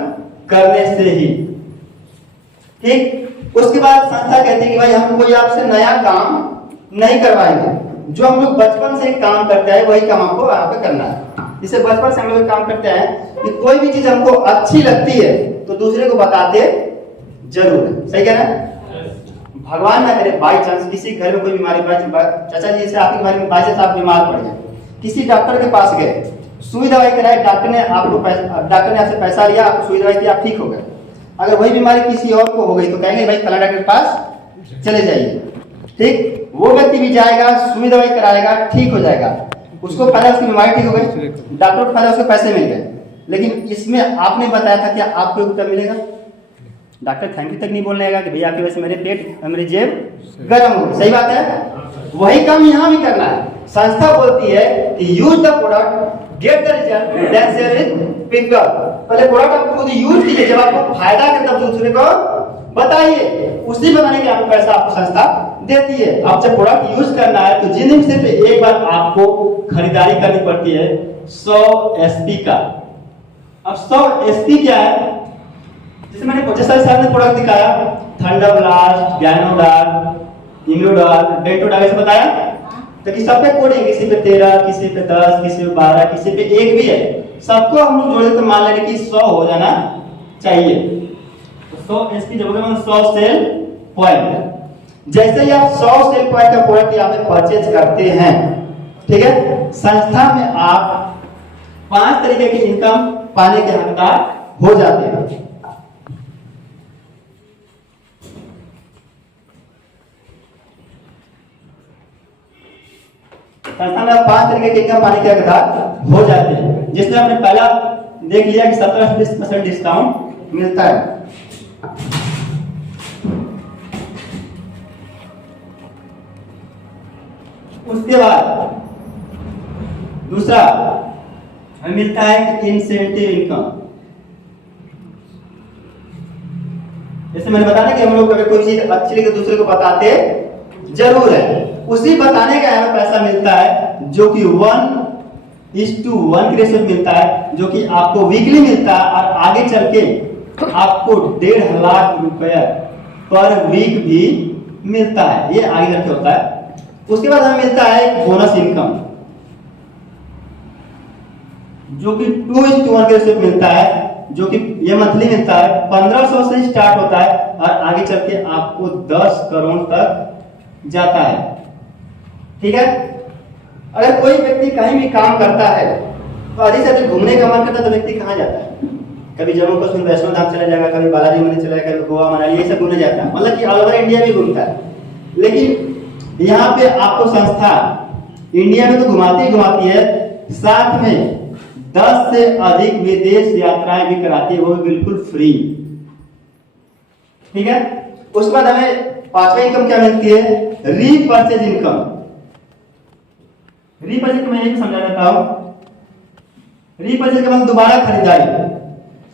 करने से ही, ठीक। उसके बाद संस्था कहती है कि भाई हम कोई आपसे नया काम नहीं करवाएंगे, जो हम लोग बचपन से काम करते हैं वही काम आपको यहाँ पे करना है। जिसे बचपन से हम लोग काम करते हैं कि कोई भी चीज हमको अच्छी लगती है तो दूसरे को बताते जरूर है, सही कह रहे हैं। भगवान ना करे बाई चांस किसी घर में कोई बीमारी, चाचा जी से आपकी बीमारी में बाई चांस आप बीमार पड़ गए, किसी डॉक्टर के पास गए, सुई दवाई कराई, डॉक्टर ने आपसे पैसा लिया, आपको सुई दवाई किया, आप ठीक हो गए। अगर वही बीमारी किसी और को हो गई तो कहेंगे भाई फला डॉक्टर के पास चले जाइए, ठीक। वो व्यक्ति भी जाएगा, सुई दवाई कराएगा, ठीक हो जाएगा, उसको फायदा, उसकी बीमारी ठीक हो गई, डॉक्टर को फायदा, उसके पैसे मिल गए। लेकिन इसमें आपने बताया था कि आपको 1 रुपया मिलेगा, डॉक्टर थैंक यू तक नहीं बोलने लगा कि भैया आपकी वजह से मेरे पेट मेरी जेब गर्म हो गई, सही बात है। वही काम यहाँ भी करना है। संस्था बोलती है कि use the product, get the result, then share it with people. पहले प्रोडक्ट आप खुद यूज कीजिए, जब आपको फायदा करे तब दूसरे को बताइए, उसी बताने के आपको पैसा आपको संस्था देती है। आप जब प्रोडक्ट यूज करना है तो जिंदगी में सिर्फ एक बार आपको खरीदारी करनी पड़ती है 100 SP का। अब 100 SP क्या है, जैसे मैंने 25 साल में प्रोडक्ट दिखाया, थंडर ब्लास्ट, गैनोडाल, इम्यूडाल, डेंटोडाल ऐसे बताया, तो कि सब पे कोडिंग, किसी पे 13, किसी पे 10, किसी पे 12, किसी पे 1 भी है, सबको हम लोग जोड़े तो मान लेंगे कि 100 हो जाना चाहिए। तो 100 SP जब 100 सेल पॉइंट, जैसे ही आप 100 सेल पॉइंट का प्रोडक्ट यहाँ पे परचेज करते हैं, ठीक है, संस्था में आप 5 तरीके की इनकम पाने के हकदार हो जाते हैं। संस्था में 5 तरीके के इनकम पाने के हकदार हो जाते हैं, जिसमें आपने पहला देख लिया कि 17% डिस्काउंट मिलता है। उसके बाद दूसरा हमें मिलता है कि इंसेंटिव इनकम। जैसे मैंने बताया कि हम लोग अगर कोई चीज अच्छी लगे दूसरे को बताते जरूर है, उसी बताने का हमें पैसा मिलता है जो कि 1:1 के रेशियो मिलता है, जो कि आपको वीकली मिलता है और आगे चल के आपको 1.5 लाख रुपए पर वीक भी मिलता है। ये आगे चल के होता है। उसके बाद हमें मिलता है एक बोनस इनकम जो कि 2:1 के रेशियो मिलता है, जो कि ये मंथली मिलता है। 1500 से स्टार्ट होता है और आगे चल के आपको 10 करोड़ तक जाता है। ठीक है। अगर कोई व्यक्ति कहीं भी काम करता है तो अधिक से अधिक घूमने का मन करता है तो व्यक्ति कहाँ जाता है? कभी जम्मू कश्मीर वैष्णो धाम चला जाएगा, कभी बालाजी मंदिर चला जाएगा, कभी गोवा मनाली ये सब घूमने जाता है, मतलब कि ऑल ओवर इंडिया में घूमता है। लेकिन यहाँ पे आपको संस्था इंडिया में तो घुमाती है, साथ में 10 से अधिक विदेश यात्राएं भी कराती है, वो भी बिल्कुल फ्री। ठीक है। उसके बाद हमें 5वां इनकम क्या मिलती है? Repurchase income. रीपर्चेज मैं यही समझा देता हूं। रीपर्चेज का मतलब दोबारा खरीदारी।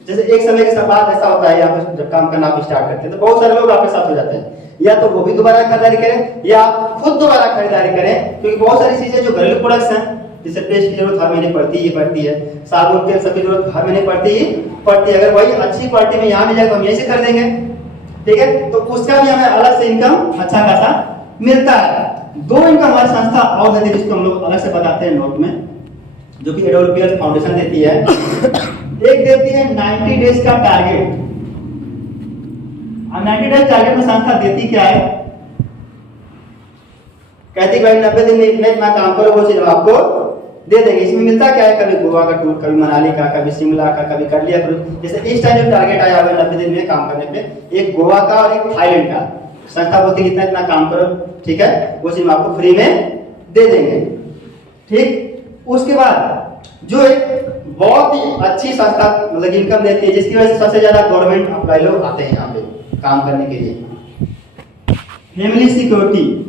जैसे एक समय के बाद ऐसा होता है यहाँ पे जब काम करना आप स्टार्ट करते हैं तो बहुत सारे लोग आपके साथ हो जाते हैं, या तो वो भी दोबारा खरीदारी करें या आप खुद दोबारा खरीदारी करें, क्योंकि बहुत सारी चीजें जो घरेलू प्रोडक्ट्स हैं जिससे पेस्ट की जरूरत हर महीने पड़ती है, साबुन तेल सबकी जरूरत हर महीने पड़ती है। अगर वही अच्छी क्वालिटी में यहाँ मिल जाए तो हम यहीं से कर देंगे। ठीक है। तो उसका भी हमें अलग से इनकम अच्छा खासा मिलता है। 2 इनकम हमारी संस्था और देती है, जिसको हम लोग अलग से बताते हैं नोट में, जो कि एडोलपियर फाउंडेशन देती है। एक देती है 90 डेज का टारगेट। 90 डेज टारगेट में संस्था देती क्या है? कहती भाई 90 दिन में इतना काम करो, वो चीज आपको दे देंगे। इसमें मिलता क्या है? कभी गोवा का टूर, कभी मनाली का, कभी शिमला का, कभी कर लिया। जैसे इस टाइम जो टारगेट आया हुआ है 90 दिन में काम करने पे, एक गोवा का और एक थाईलैंड का, संस्था बोलती है इतना काम करो। ठीक है। वो चीज आपको फ्री में दे देंगे। ठीक। उसके बाद जो एक बहुत ही अच्छी संस्था मतलब इनकम देती है, जिसकी वजह से सबसे ज्यादा गवर्नमेंट अप्लाई लोग आते हैं यहाँ पे काम करने के लिए, फैमिली सिक्योरिटी।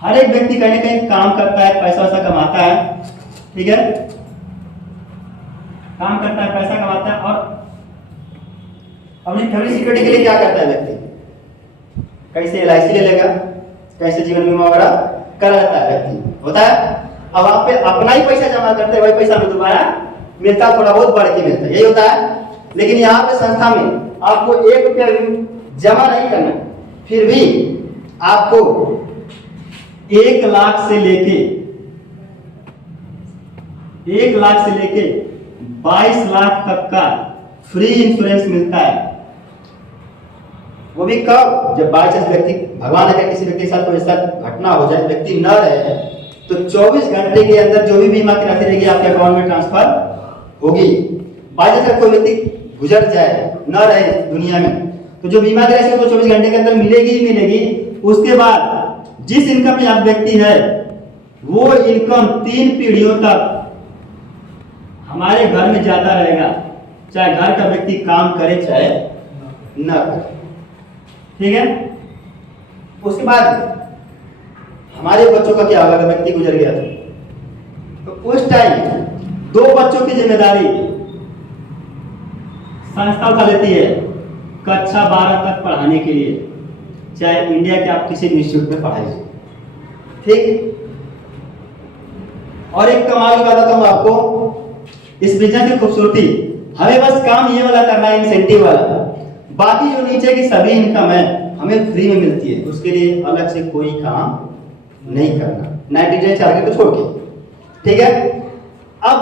हर एक व्यक्ति कहीं ना कहीं काम करता है, पैसा वैसा कमाता है। ठीक है। काम करता है, पैसा कमाता है और अपनी फैमिली सिक्योरिटी के लिए क्या करता है व्यक्ति? कैसे LIC ले लेगा, कैसे जीवन बीमा वगैरह करा लेता है व्यक्ति, होता है। अब आप पे अपना ही पैसा जमा करते हैं, वही पैसा में दोबारा मिलता है, थोड़ा बहुत बढ़ के मिलता है, यही होता है। लेकिन यहाँ पे संस्था में आपको 1 रुपया भी जमा नहीं करना, फिर भी आपको 1 लाख से लेके 22 लाख तक का फ्री इंश्योरेंस मिलता है। वो भी कब? जब बाई चांस व्यक्ति, भगवान अगर किसी व्यक्ति के साथ कोई ऐसा घटना हो जाए, व्यक्ति न रहे, तो 24 घंटे के अंदर जो भी बीमा की राशि रहेगी आपके अकाउंट में ट्रांसफर होगी। बाई चांस कोई व्यक्ति गुजर जाए, न रहे दुनिया में, तो जो बीमा की राशि तो 24 घंटे के अंदर मिलेगी ही मिलेगी। उसके बाद जिस इनकम में आप व्यक्ति है, वो इनकम 3 पीढ़ियों तक हमारे घर में जाता रहेगा, चाहे घर का व्यक्ति काम करे चाहे न करे। ठीक है। उसके बाद हमारे बच्चों का क्या होगा? अगर व्यक्ति गुजर गया तो उस टाइम 2 बच्चों की जिम्मेदारी संस्था उठा लेती है कक्षा 12 तक पढ़ाने के लिए, चाहे इंडिया के आप किसी इंस्टीट्यूट में पढ़ाइए। ठीक। और एक कमाल की बताता हूं आपको, इस बिजनेस की खूबसूरती, हमें बस काम ये वाला करना है, इंसेंटिव वाला, बाकी जो नीचे की सभी इनकम है हमें फ्री में मिलती है। उसके लिए अलग से कोई काम नहीं करना, 90 डेज टारगेट को छोड़ के। ठीक है। अब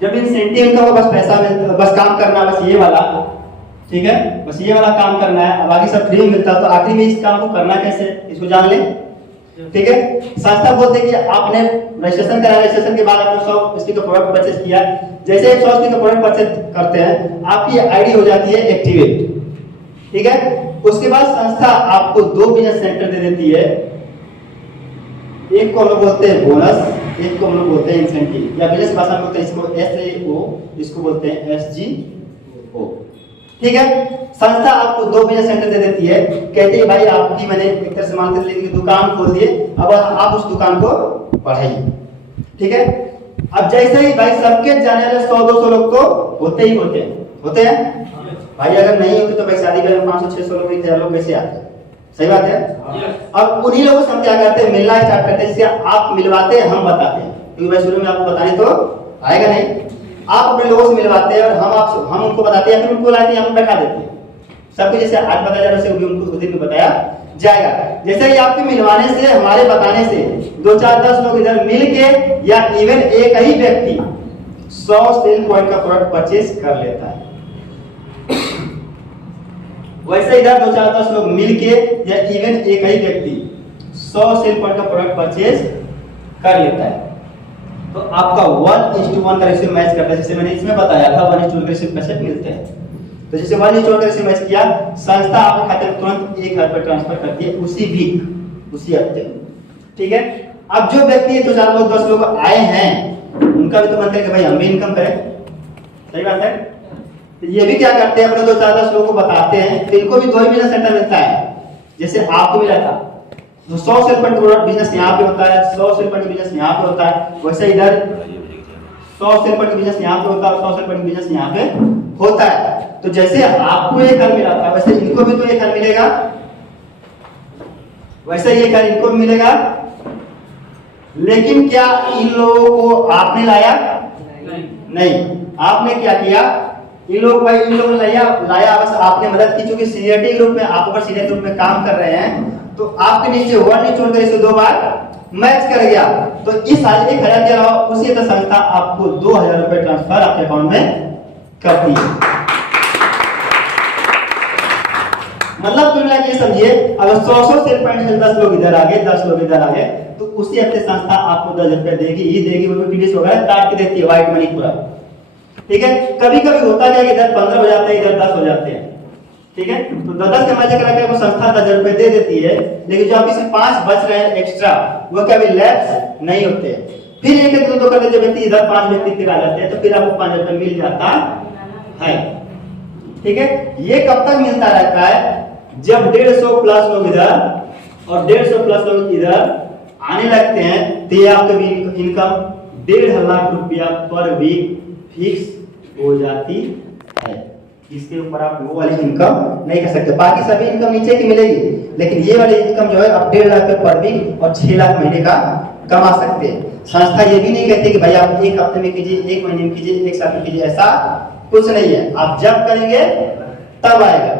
जब इंसेंटिव इनकम बस पैसा मिलता, बस काम करना, बस ये वाला, ठीक है, बस ये वाला काम करना है, अब बाकी सब फ्री में मिलता है, तो आखिर में इस काम को करना कैसे, इसको जान ले। ठीक है। संस्था बोलते हैं कि आपने रजिस्ट्रेशन कराया, रजिस्ट्रेशन के बाद आपने 100 इसकी प्रोडक्ट परचेज किया, जैसे 100 इसकी प्रोडक्ट परचेज करते हैं आपकी आईडी हो जाती है एक्टिवेट। ठीक है। उसके बाद संस्था आपको 2 बिजनेस सेंटर दे देती है, एक को हम लोग बोलते हैं बोनस, एक को हम लोग बोलते हैं इंसेंटिव, या बिजनेस भाषा में बोलते हैं इसको SAO, इसको बोलते हैं SGO। ठीक है, संस्था आपको 2 बिजनेस सेंटर दे देती है, कहती है भाई आपकी मैंने एक तरह से मान के चलिए दुकान खोल दिए, अब आप उस दुकान को बढ़ाइए। ठीक है, अब जैसे ही भाई सबके जाने वाले 100-200 लोग तो होते ही होते हैं भाई, अगर नहीं होते तो भाई शादी में 500-600 लोग 1000 लोग कैसे आते हैं? सही बात है। अब उन्हीं लोगों से हम क्या करते हैं, मिलना स्टार्ट करते हैं, जिससे आप मिलवाते हैं, हम बताते हैं, क्योंकि भाई शुरू में आपको बताने तो आएगा नहीं, आप अपने लोगों से मिलवाते हैं और हम उनको बताते हैं, फिर उनको लाते हैं, हम बैठा देते हैं सबको, जैसे आज बताया जा रहा है वैसे उनको उस दिन में बताया जाएगा। जैसे ही आपके मिलवाने से, हमारे बताने से 2-4-10 लोग इधर मिल के या इवन एक ही व्यक्ति 100 सेल पॉइंट का प्रोडक्ट परचेज कर लेता है, वैसे इधर 2-4-10 लोग मिलके या इवन एक ही व्यक्ति 100 सेल पॉइंट का प्रोडक्ट परचेज कर लेता है, तो आपका 1:1 का रेशियो मैच करता है। जैसे मैंने इसमें बताया था 1:1 का रेशियो कैसे मिलते हैं, तो जैसे 1:1 का रेशियो मैच किया, संस्था आपके खाते में तुरंत 1000 रुपये ट्रांसफर करती है उसी वीक, उसी हफ्ते। ठीक है, अब जो व्यक्ति 2-4 लोग 10 लोग आए हैं, उनका भी तो मन करेगा भाई हम भी इनकम करें, सही बात है। ये भी क्या करते हैं, अपने 2-4-10 लोगों को बताते हैं, तो इनको भी 2 ही बिजनेस सेंटर मिलता है, जैसे आपको मिला था। तो 100 सेल पॉइंट प्रोडक्ट बिजनेस यहाँ पे होता है, 100 सेल पॉइंट बिजनेस यहाँ पे होता है, वैसे इधर 100 सेल पॉइंट बिजनेस यहाँ पे होता है, 100 सेल पॉइंट बिजनेस यहाँ पे होता है। तो जैसे आपको एक घर मिला था, वैसे इनको भी तो एक घर मिलेगा, वैसे ये घर इनको भी मिलेगा। लेकिन क्या इन लोगों को आपने लाया? नहीं, आपने क्या किया, इन लोग भाई इन लोगों ने लाया बस आपने मदद की, क्योंकि सीनियरिटी ग्रुप में आप ऊपर सीनियर ग्रुप में काम कर रहे हैं, तो आपके नीचे 1:1 का रेशियो 2 बार मैच कर गया, तो इस 1000 के अलावा उसी तरह संस्था आपको 2000 रुपए ट्रांसफर आपके अकाउंट में करती है। मतलब तुम लोग ये समझिए, अगर 100 सेल पॉइंट से 10 लोग इधर आ गए, 10 लोग इधर आ गए, तो उसी हफ्ते संस्था आपको 10 रुपए देगी ही देगी, वो टीडीएस वगैरह काट के देती है, व्हाइट मनी पूरा। ठीक है, कभी कभी होता है कि इधर 15 हो जाते हैं, इधर 10 हो जाते हैं। ठीक है, तो 10 के मजे करा के वो संस्था 10 रुपए दे देती है, लेकिन जो आपके 5 बच रहे हैं एक्स्ट्रा, वो कभी लैप्स नहीं होते। फिर एक एक दो करके जो व्यक्ति इधर 5 व्यक्ति फिर आ जाते हैं, तो फिर आपको 5 रुपए मिल जाता है। ठीक है, ये कब तक मिलता रहता है, जब 150 प्लस लोग इधर और 150 प्लस लोग इधर आने लगते हैं, तो ये आपकी इनकम 1.5 लाख रुपया पर वीक फिक्स हो जाती है। इसके ऊपर आप वो वाली इनकम नहीं कर सकते, बाकी सभी इनकम नीचे की मिलेगी, लेकिन ये वाली इनकम जो है आप 1.5 लाख रुपए पर वीक और 6 लाख महीने का कमा सकते हैं। संस्था ये भी नहीं कहती कि भाई आप 1 हफ्ते में कीजिए, 1 महीने में कीजिए, 1 साल में कीजिए, ऐसा कुछ नहीं है, आप जब करेंगे तब आएगा।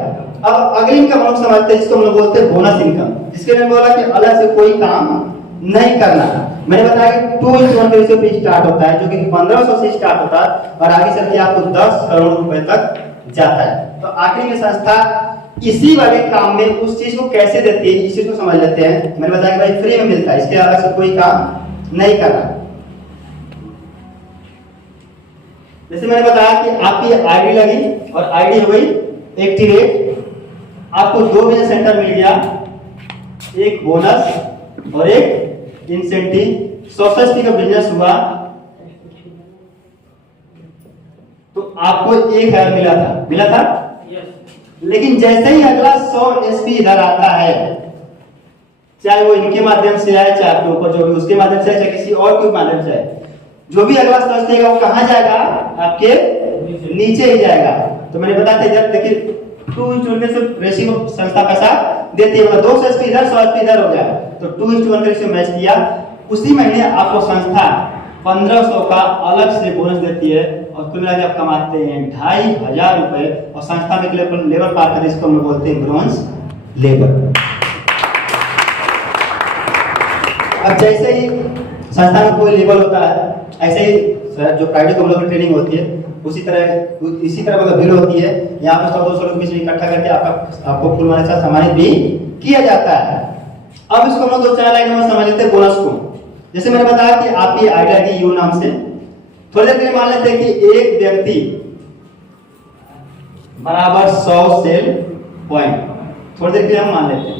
अब अगली इनकम हम लोग समझते हैं, जिसको हम लोग बोलते हैं बोनस इनकम, जिसके मैंने बोला कि अलग से कोई काम नहीं करना। मैंने बताया कि 2:1 रेशियो पे स्टार्ट होता है, जो कि 1500 से स्टार्ट होता है और आगे चल के आपको 10 करोड़ रुपए तक जाता है। तो आखिरी में संस्था इसी वाले काम में उस चीज को कैसे देती है, इस चीज को समझ लेते हैं। मैंने बताया कि भाई फ्री में मिलता है, इसके अलग से कोई काम नहीं करना। जैसे मैंने बताया कि आपकी आईडी लगी और आईडी हो गई एक्टिवेट, आपको 2 बिजनेस सेंटर मिल गया, एक बोनस और एक इंसेंटिव। सोसाइटी का बिजनेस हुआ तो आपको 1000 मिला था। लेकिन जैसे ही अगला 100 एसपी इधर आता है, चाहे वो इनके माध्यम से आए, चाहे आपके ऊपर जो भी उसके माध्यम से आए, चाहे किसी और के माध्यम से आए, जो भी अगला स्तर देगा वो कहां जाएगा, आपके नीचे ही जाएगा। तो मैंने बताया था इधर देखिए 2:1 से रेशियो संस्था पैसा देती है, मतलब 200 एसपी इधर 100 एसपी इधर हो गया, तो 2:1 रेशियो मैच किया। उसी महीने आपको संस्था 1500 का अलग से बोनस देती है और कुल मिला के आप कमाते हैं 2500 रुपए, और संस्था में लेवल पार करते हैं, इसको हम बोलते हैं ब्रॉन्ज लेवल। अब जैसे ही संस्था में कोई लेवल होता है, ऐसे ही जो प्राइवेट हम लोग की ट्रेनिंग होती है इसी तरह मतलब भीड़ होती है, यहाँ पे 100-200 लोग बीच में इकट्ठा करके आपको फुल मार्क्स से सम्मानित भी किया जाता है। अब इसको हम लोग 2-4 लाइन में समझ लेते हैं बोनस को। जैसे मैंने बताया कि आपकी आइडिया की यू नाम से थोड़ी देर के लिए मान लेते हैं कि एक व्यक्ति बराबर 100 सेल पॉइंट, थोड़ी देर के लिए हम मान लेते हैं।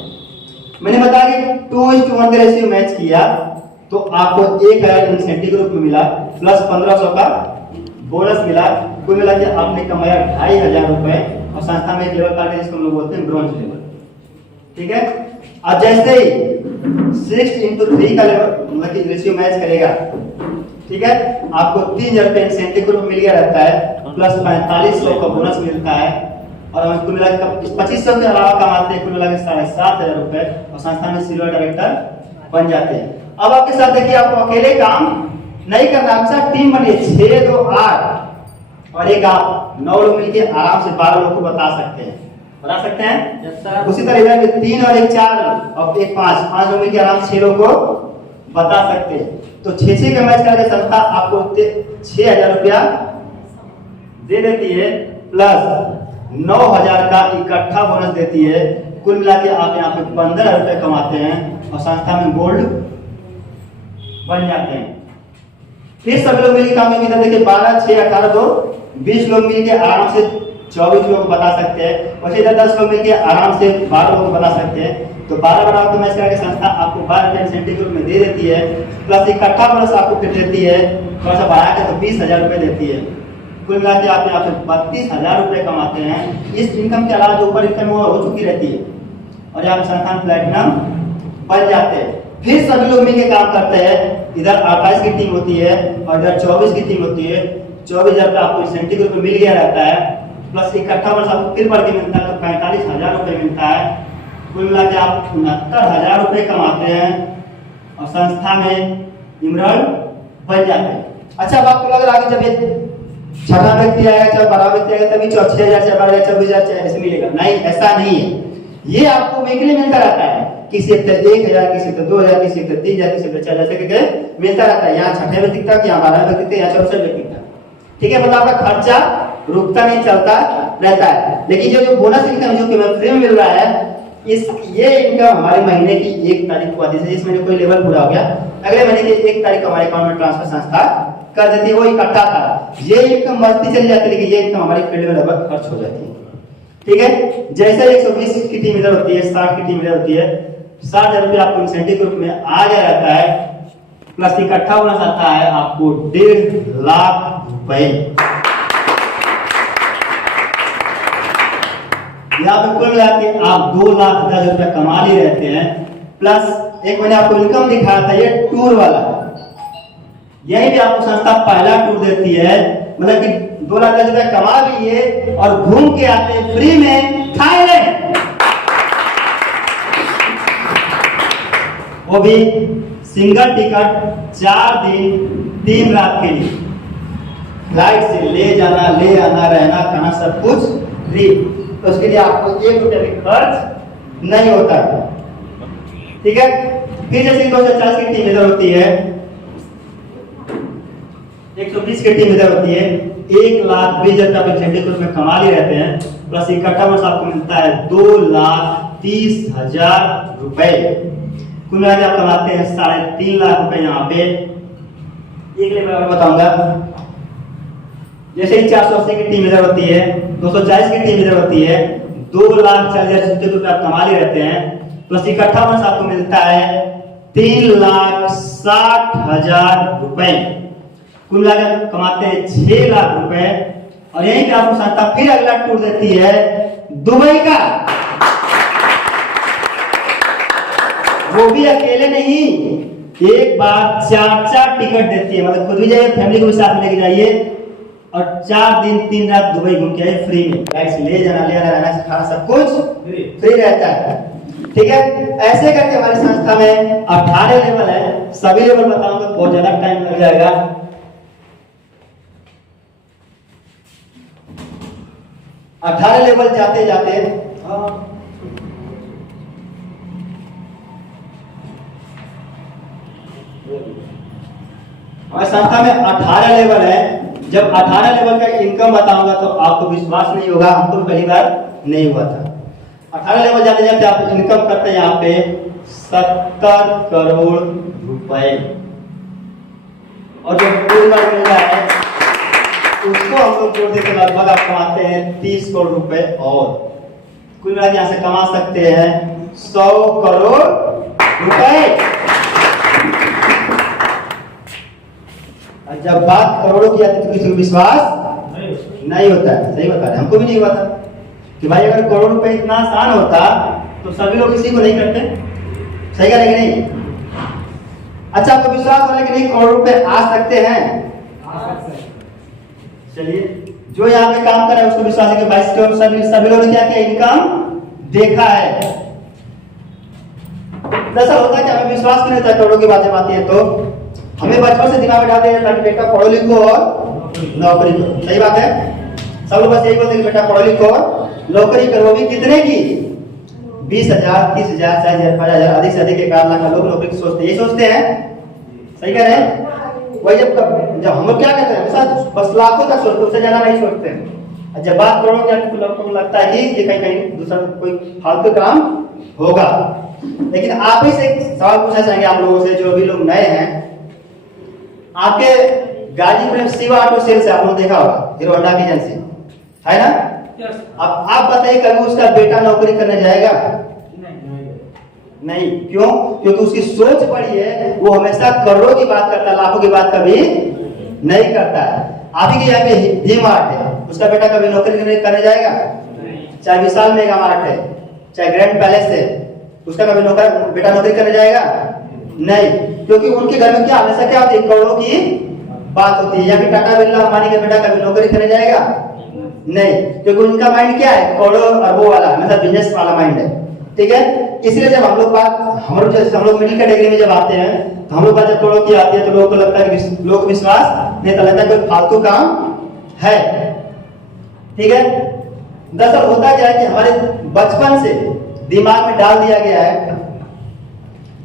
मैंने बताया कि 2:1 का रेशियो मैच किया, तो आपको 1000 इंसेंटिव ग्रुप में मिला, प्लस 1500 का बोनस मिला, कुल मिला के आपने कमाया 2500 रुपए। और संस्था में एक लेवल कार्ड है जिसको हम लोग बोलते हैं ब्रॉन्ज लेवल। ठीक है, अब जैसे ही 6x3 का लेवल मतलब कि रेशियो मैच करेगा, ठीक है, आपको 3000 रुपए इंसेंटिव ग्रुप मिल गया रहता है, प्लस 4500 का बोनस मिलता है, और हम कुल मिलाकर 2500 के अलावा कमाते हैं कुल मिलाकर 7500 रुपए, और संस्था में सिल्वर डायरेक्टर बन जाते हैं। अब आपके साथ देखिए, आपको अकेले काम नहीं करना, आपके साथ टीम बनिए, 6 2 8 और एक आप 9 लोग मिलकर आराम से 12 लोग को बता सकते हैं, बता सकते हैं। उसी तरह इधर में 3 और 1 4 और 1 5 लोग मिलकर आराम से 6 लोग को बता सकते हैं। तो 6 का मैच करके संस्था आपको 6000 रुपया दे देती है, प्लस 9000 का इकट्ठा बोनस देती है। कुल मिला के आप यहाँ पे 15 रुपए कमाते हैं और संस्था में गोल्ड बन जाते हैं। फिर सभी लोग मिलकर काम में देखिए 12 6 18 2 20 लोग मिलकर आराम से 24 लोग बता सकते हैं, और इधर 10 लोग मिलकर आराम से 12 लोग बता सकते हैं। तो 12 12 को मैच करके संस्था आपको 12 रुपए इंसेंटिव ग्रुप में दे देती है, प्लस इकट्ठा बोनस आपको फिर देती है, थोड़ा सा बढ़ा के तो 20000 रुपए देती है। कुल मिला के आप यहाँ पे 32000 रुपए कमाते हैं। इस इनकम के अलावा जो ऊपर इनकम हो चुकी रहती है, और यहाँ पे संस्थान प्लेटिनम बन जाते हैं। फिर सभी लोग मिलकर काम करते हैं, इधर 28 की टीम होती है और इधर 24 की टीम होती है। 24000 रुपये आपको इंसेंटिव ग्रुप में मिल गया रहता है, प्लस इकट्ठा बोनस आपको फिर बढ़ के मिलता है, तो 45000 रुपये मिलता है। कुल मिला के आप 69000 रुपये कमाते हैं और संस्था में इमरल्ड बन जाते हैं। अच्छा, अब आपको लग रहा है कि जब ये छठा व्यक्ति आएगा, चाहे 12 व्यक्ति आएगा, तभी 6000 से 24000 ऐसे मिलेगा, नहीं, ऐसा नहीं है। ये आपको वीकली मिलता रहता है, किसी हफ्ते 1000, किसी हफ्ते 2000, किसी हफ्ते 3000, किसी हफ्ते 4000 करके मिलता रहता है। यहाँ 6ठे व्यक्ति तक, यहाँ 12 व्यक्ति तक, यहाँ 64 व्यक्ति तक। ठीक है, मतलब आपका खर्चा रुकता नहीं, चलता रहता है। लेकिन जो बोनस इनकम जो कि फ्री में मिल रहा है, ये इनकम हमारे महीने की 1 तारीख को आती है। जिस महीने कोई लेवल पूरा हो गया, अगले महीने की 1 तारीख को हमारे अकाउंट में ट्रांसफर संस्था कर देती है। वो इकट्ठा था, ये इनकम बढ़ती चली जाती है, लेकिन ये इनकम हमारी फील्ड में लगभग खर्च हो जाती है। ठीक है, जैसे 120 की टीम इधर होती है, 60 की टीम इधर होती है, 60,000 रुपये आपको इंसेंटिव ग्रुप में आ गया रहता है, प्लस इकट्ठा बोनस आता है आपको 1.5 लाख रुपए। यहाँ पे कुल मिला के आप 2,10,000 रुपया कमा ही रहते हैं, प्लस एक मैंने आपको इनकम दिखाया था ये टूर वाला, यही भी आपको संस्था पहला टूर देती है, मतलब कि 2,10,000 रुपया कमा भी है और घूम के आते हैं फ्री में थाईलैंड, वो भी सिंगल टिकट 4 दिन 3 रात के लिए, फ्लाइट से ले जाना, ले आना, रहना, खाना सब कुछ फ्री। तो उसके लिए आपको 1 रुपया भी खर्च नहीं होता है। ठीक है, फिर जैसे 240 की टीम इधर होती है, 120 की टीम इधर होती है, 1,20,000 रुपये इंसेंटिव ग्रुप में कमा ले रहते हैं, प्लस इकट्ठा बोनस आपको मिलता है 2,30,000 रुपए। कुल मिला के आप कमाते हैं 3.5 लाख रुपए। यहाँ पे एक लेवल और बताऊंगा, जैसे 480 की टीम इधर होती है, 240 की टीम इधर होती है, 2,40,000 रुपए आप कमा ले रहते हैं, प्लस इकट्ठा बोनस आपको मिलता है 3,60,000 रुपए। कुल मिलाकर कमाते हैं 6 लाख रुपए। और यहीं पे आपको संस्था फिर अगला टूर देती है दुबई का, वो भी अकेले नहीं, एक बार 4 टिकट देती है, मतलब खुद भी जाइए, फैमिली को भी साथ लेके जाइए, और 4 दिन 3 रात दुबई घूम के आइए फ्री में, फ्लाइट से ले जाना, ले आना, रहना, खाना सब कुछ फ्री रहता है। ठीक है, ऐसे करके हमारी संस्था में 18 लेवल है, सभी लेवल बताऊंगा, बहुत ज्यादा टाइम लग जाएगा। अठारह लेवल जाते जाते हमारी संस्था में 18 लेवल है। जब 18 लेवल का इनकम बताऊंगा तो आपको विश्वास नहीं होगा, हमको पहली बार नहीं हुआ था। 18 लेवल जाते जाते आप इनकम करते हैं यहाँ पे 70 करोड़ रुपए, और जो पूरी बार मिल रहा है उसको हम लोग जोड़ देते लगभग आप कमाते हैं 30 करोड़ रुपए, और कुल मिला के यहाँ से कमा सकते हैं 100 करोड़ रुपए। जब बात करोड़ों की आती है तो किसी को विश्वास नहीं होता है। सही बता रहे, हमको भी नहीं हुआ था कि भाई अगर करोड़ रुपए इतना आसान होता तो सभी लोग इसी को नहीं करते। सही कह रहे कि नहीं? अच्छा, आपको विश्वास हो रहा है कि नहीं करोड़ रुपए आ सकते हैं? चलिए, जो यहाँ पे काम कर रहा है उसको विश्वास है कि भाई सभी लोगों ने क्या किया, इनकम देखा है। दरअसल होता है कि हमें विश्वास नहीं होता करोड़ों की बातें आती है तो हमें बचपन से दिमाग में डाल दिया जाता है कि बेटा पढ़ो लिखो और नौकरी करो। सही बात है, सब लोग बस यही बोलते हैं कि बेटा पढ़ो लिखो और नौकरी करो। भी कितने की? 20,000, 30,000, 40,000, 5,000, अधिक से अधिक 1 लाख लोग नौकरी की सोचते हैं। यही सोचते हैं, सही कह रहे हैं? वही जब हम लोग क्या कहते हैं, बस लाखों तक सोचते, उससे ज्यादा नहीं सोचते हैं। जब बात करोड़ों की आती है तो लोगों को लगता है कि ये कहीं दूसरा कोई फालतू काम होगा। लेकिन आप ही से एक सवाल पूछना चाहेंगे आप लोगों से जो भी लोग नए हैं। आपके गाजीपुर में शिवा ऑटो सेल्स है, आप लोग देखा होगा, हीरो होंडा की एजेंसी है ना? अब आप बताइए कभी उसका बेटा नौकरी करने जाएगा? नहीं। क्यों? क्योंकि उसकी सोच बड़ी है, वो हमेशा करोड़ों की बात करता है, लाखों की बात कभी नहीं करता है। आप ही के यहाँ पे वी मार्ट है, उसका बेटा कभी नौकरी करने जाएगा? चाहे विशाल मेगा मार्ट है, चाहे ग्रैंड पैलेस है, उसका कभी बेटा नौकरी करने जाएगा? नहीं। क्योंकि उनके घर में क्या हमेशा क्या होती है, करोड़ों की बात होती है। या फिर टाटा बिरला अंबानी का बेटा कभी नौकरी करने जाएगा? नहीं, क्योंकि उनका माइंड क्या है, करोड़ों अरबों वाला, हमेशा बिजनेस वाला माइंड है। ठीक है, इसलिए जब हम लोग मिडिल कैटेगरी में जब आते हैं तो हम लोग जब करोड़ों की आती है तो लोगों को लगता है कि लोग विश्वास नहीं, तो लगता है कोई फालतू काम है। ठीक है, दरअसल होता क्या है कि हमारे बचपन से दिमाग में डाल दिया गया है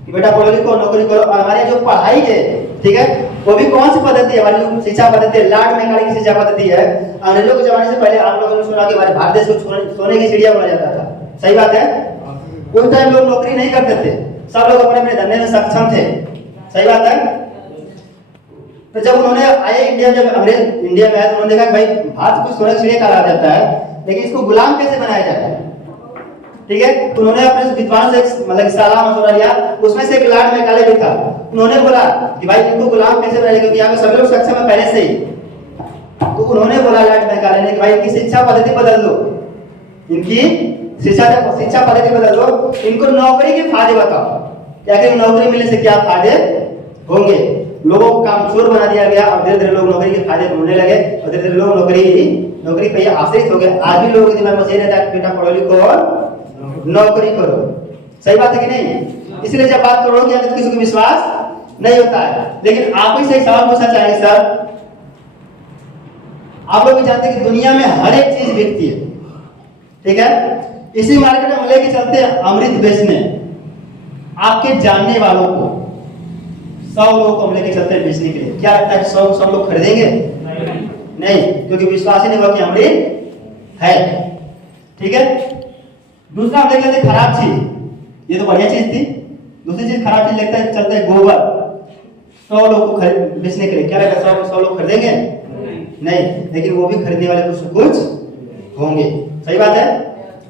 कि बेटा पढ़ो लिखो नौकरी करो। और हमारी जो पढ़ाई है, ठीक है, वो भी कौन सी पद्धति है, हमारी जो शिक्षा पद्धति है, लाड मेकाड़ी की शिक्षा पद्धति है। अंग्रेजों के जमाने से पहले आप लोगों ने सुना कि हमारे भारत देश को सोने की चिड़िया बोला जाता था। सही बात है, उस टाइम लोग नौकरी नहीं करते थे, सब लोग अपने अपने धंधे में सक्षम थे। सही बात है। तो जब उन्होंने आए इंडिया, जब अंग्रेज इंडिया में आए तो उन्होंने देखा कि भाई भारत को सोने की चिड़िया कहा जाता है, लेकिन इसको गुलाम कैसे बनाया जाता है। ठीक है, उन्होंने अपने विद्वान से मतलब सलाह मशवरा लिया, उसमें से एक लॉर्ड मैकाले भी था। उन्होंने बोला कि भाई इनको गुलाम कैसे बनाएंगे, क्योंकि यहाँ पे सभी लोग सक्षम है पहले से ही। तो उन्होंने बोला लॉर्ड मैकाले ने कि भाई इनकी शिक्षा पद्धति बदल दो, इनकी शिक्षा पद्धति बदल दो, इनको नौकरी के फायदे बताओ कि आखिर नौकरी मिलने से क्या फायदे होंगे। लोगों को कामचोर बना दिया गया और धीरे धीरे लोग नौकरी के फायदे ढूंढने लगे और धीरे धीरे लोग नौकरी पे आश्रित हो गए। आज भी लोगों के दिमाग में यही रहता है बेटा पढ़ो लिखो और नौकरी करो। सही बात है कि नहीं? इसलिए जब बात करोड़ों की आती है किसी को विश्वास नहीं होता है। लेकिन आप ही से एक सवाल पूछना चाहेंगे सर, आप लोग भी जानते हैं कि दुनिया में हर एक चीज बिकती है, ठीक है? इसी मार्केट में लेके चलते हैं अमृत बेचने, आपके जानने वालों को 100 लोगों को हम लेके चलते हैं बेचने के लिए। क्या लगता है 100 लोग खरीदेंगे? नहीं, क्योंकि विश्वास ही नहीं हुआ कि अमृत है। ठीक है, दूसरा हम लेके खराब चीज, ये तो बढ़िया चीज थी। दूसरी चीज खराब चीज लगता है, चलता है गोबर, 100 लोग को बेचने के लिए। क्या लगता है 100 लोग खरीदेंगे? नहीं, लेकिन वो भी खरीदने वाले कुछ होंगे। सही बात है।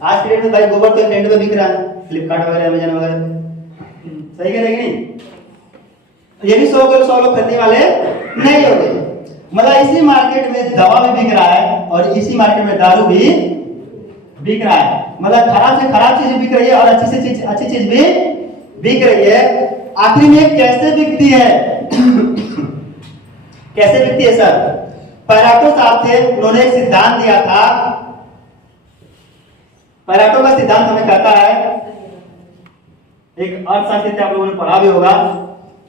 आज के डेट में भाई गोबर तो नेट में बिक रहा है, फ्लिपकार्ट वगैरह, अमेजन वगैरह। सही कह रहे कि नहीं? ये भी 100 लोग खरीदने वाले नहीं होंगे। मतलब इसी मार्केट में दवा भी बिक रहा है और इसी मार्केट में दारू भी बिक रहा है। मतलब खराब से खराब चीज बिक रही है और अच्छी चीज भी बिक रही है। आखिर में कैसे बिकती है? कैसे बिकती है सर? पैराटो साहब थे, उन्होंने एक सिद्धांत दिया था। पैराटो का सिद्धांत हमें कहता है, एक अर्थशास्त्री थे, आप लोगों ने पढ़ा भी होगा।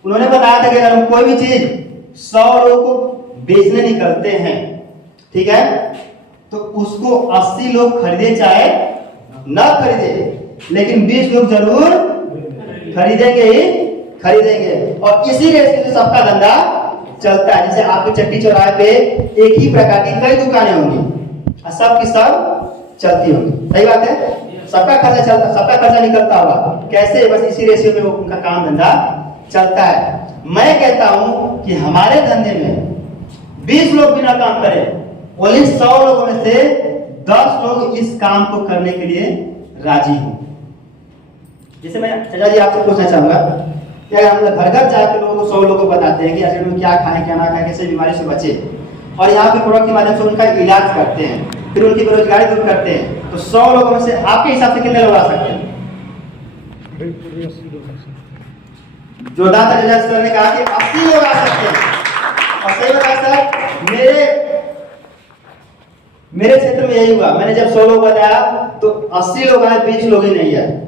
उन्होंने बताया था कि अगर हम कोई भी चीज 100 लोगों को बेचने निकलते हैं, ठीक है, तो उसको 80 लोग खरीदे चाहे ना खरीदे, लेकिन 20 लोग जरूर खरीदेंगे ही खरीदेंगे। और इसी रेट से सबका धंधा चलता है। जैसे आपके चट्टी चौराहे पे एक ही प्रकार की कई दुकानें होंगी और सब की सब चलती होंगी। सही बात है। सबका खर्चा चलता, सबका खर्चा निकलता होगा। कैसे? बस इसी रेशियो में वो उनका काम धंधा चलता है। मैं कहता हूं कि हमारे धंधे में 20 लोग बिना काम करें, ओनली 100 लोगों में से 10 लोग इस काम को करने के लिए राजी हो। जैसे मैं चाचा जी आपसे पूछना चाहूंगा, कि हम लोग घर घर जाकर लोगों को 100 लोगों को बताते हैं कि एसिड में क्या खाएं क्या ना खाएं, कैसे बीमारी से बचे, और यहाँ पे प्रोडक्ट के माध्यम से उनका इलाज करते हैं, फिर उनकी बेरोजगारी दूर करते हैं, तो 100 लोगों में से आपके हिसाब से कितने लोग आ सकते हैं? जो दाता जज सर ने कहा कि 80 लोग आ सकते हैं। और सही बताया सर, मेरे क्षेत्र में यही हुआ। मैंने जब 100 लोग बताया तो 80 लोग आए, 20 लोग ही नहीं आए।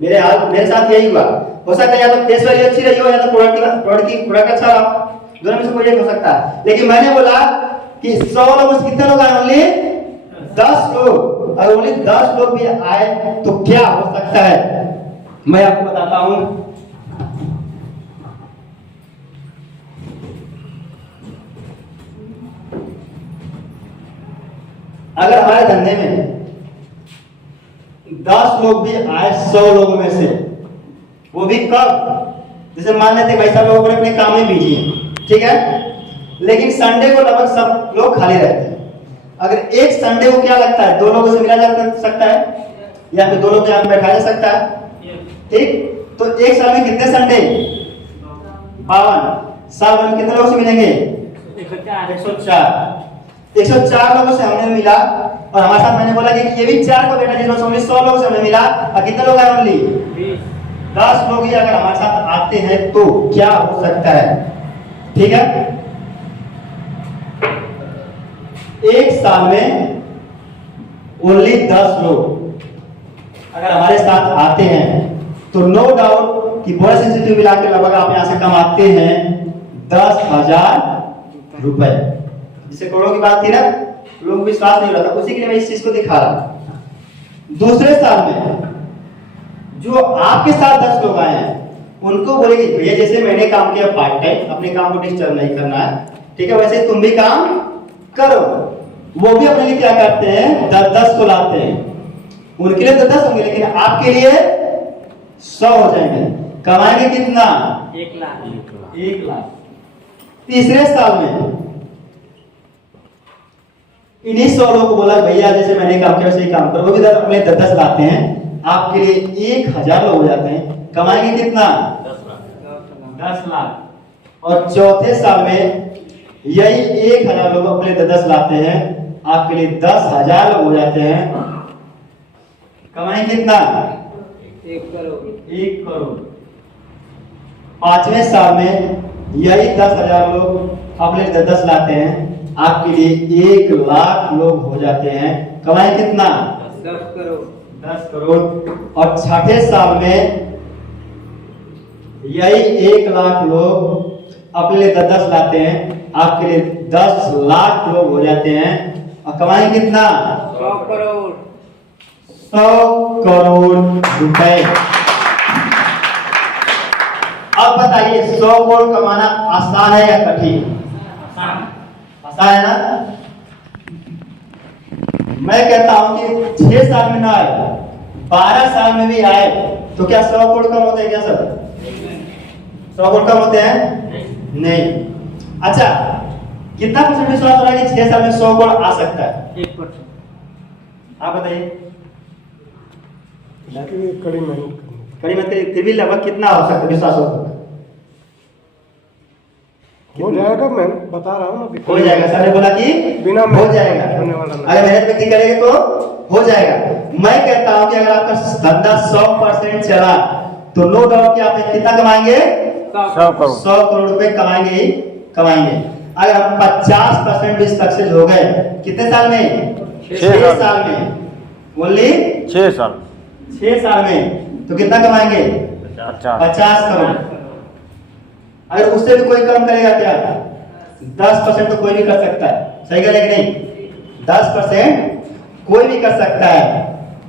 मेरे साथ यही हुआ। हो सकता है या तो फेस वैल्यू अच्छी रही हो या तो प्रोडक्ट अच्छा रहा, दोनों में से कोई एक हो सकता है। लेकिन मैंने बोला कि 100 लोग में कितने लोग आए? ओनली 10 लोग। और ओनली 10 लोग भी आए तो क्या हो सकता है, मैं आपको बताता हूं। अगर हमारे धंधे में 10 लोग भी आए 100 लोगों में से, वो भी कब? जैसे मान लेते भाई साहब लोग अपने काम में बिजी हैं, ठीक है, लेकिन संडे को लगभग सब लोग खाली रहते हैं। अगर एक संडे को क्या लगता है 2 लोगों से मिला जा सकता है या फिर 2 लोग यहाँ बैठा जा सकता है, ठीक। तो एक साल में कितने संडे? 52। साल भर में कितने लोगों से मिलेंगे? 104 लोगों से हमने मिला। और हमारे साथ मैंने बोला कि ये भी 4 को बैठा, जिसमें 100 लोगों से हमने मिला। और कितने लोग आए? ओनली 10 लोग ही अगर हमारे साथ आते हैं तो क्या हो सकता है, ठीक है। एक साल में ओनली 10 लोग अगर हमारे साथ आते हैं तो नो डाउट कि बॉयज इंस्टीट्यूट मिलाकर लगभग आप यहां से कमाते हैं 10,000 रुपए। जिसे करोड़ों की बात थी ना, लोग विश्वास नहीं हो रहा था, उसी के लिए मैं इस चीज को दिखा रहा। दूसरे साल में जो आपके साथ 10 लोग आए हैं उनको बोलेंगे भैया जैसे मैंने काम किया पार्ट टाइम, अपने काम को डिस्टर्ब नहीं करना है, ठीक है, वैसे तुम भी काम करो। वो भी अपने लिए क्या करते हैं? 10 को लाते हैं। उनके लिए तो 10 होंगे लेकिन आपके लिए 100 हो जाएंगे। कमाएंगे कितना? 1 लाख। तीसरे साल में इन्हीं 100 लोगों को बोला भैया जैसे मैंने काम किया वैसे ही काम करो। वो भी अपने 10 लाते हैं, आपके लिए 1000 लोग हो जाते हैं। कमाएंगे कितना? 10 लाख। और चौथे साल में यही 1000 लोग अपने 10 लाते हैं, आपके लिए 10,000 लोग हो जाते हैं। कमाएंगे कितना? 1 करोड़। पांचवें साल में यही 10,000 लोग अपने 10 लाते हैं, आपके लिए 1 लाख लोग हो जाते हैं। कमाए कितना? 10 करोड़। और छठे साल में यही 1 लाख लोग अपने लिए 10 लाते हैं, आपके लिए 10 लाख लोग हो जाते हैं। और कमाए कितना? 100 करोड़। 100 करोड़ रुपए। अब बताइए 100 करोड़ कमाना आसान है या कठिन? आसान है ना। मैं कहता हूं कि 6 साल में ना आए 12 साल में भी आए तो क्या 100 करोड़ कम होते हैं क्या सर? 100 करोड़ कम होते हैं? नहीं। अच्छा कितना % विश्वास हो रहा है कि 6 साल में 100 करोड़ आ सकता है? 1%। आप बताइए। कड़ी मेहनत फिर भी लगभग कितना हो सकता है विश्वास हो सकता है? हो जाएगा, मैं बता रहा हूँ ना। हो जाएगा। सर ने बोला कि बिना हो जाएगा, अगर मेहनत व्यक्ति करेंगे तो हो जाएगा। मैं कहता हूं कि अगर आपका धंधा 100% चला तो नो डाउट कि आप कितना कमाएंगे? 100 करोड़ रुपए कमाएंगे ही कमाएंगे। अगर हम 50% भी सक्सेस हो गए कितने साल में? 6 साल में। ओनली 6 साल 6 साल में तो कितना कमाएंगे? 50 करोड़। अगर उससे भी कोई कम करेगा क्या? 10% तो कोई भी कर सकता है, सही कह कि नहीं? 10% कोई भी कर सकता है।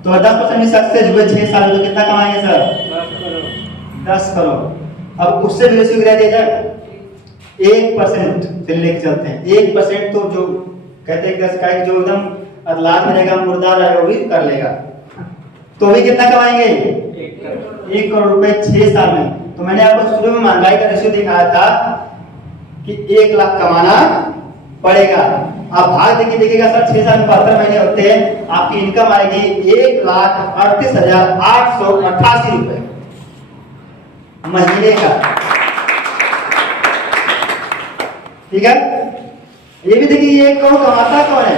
तो 10% भी सक्सेस हुए 6 साल में तो कितना कमाएंगे सर? 10 करोड़। अब उससे भी रेशियो गिरा दिया जाए 1% फिर लेके चलते हैं। 1% तो जो कहते हैं जो एकदम अदलाज में रहेगा, मुर्दार रहेगा, वो भी कर लेगा, तो भी कितना कमाएंगे? 1 करोड़ रुपए 6 साल में। तो मैंने आपको शुरू में महंगाई का रेशियो दिखाया था कि 1 लाख कमाना पड़ेगा। आप भाग देखिएगा सर 6 साल में 72 महीने होते हैं, आपकी इनकम आएगी 1,38,888 रुपए। महीने का। ठीक है, ये भी देखिए ये कौन कमाता कौन है।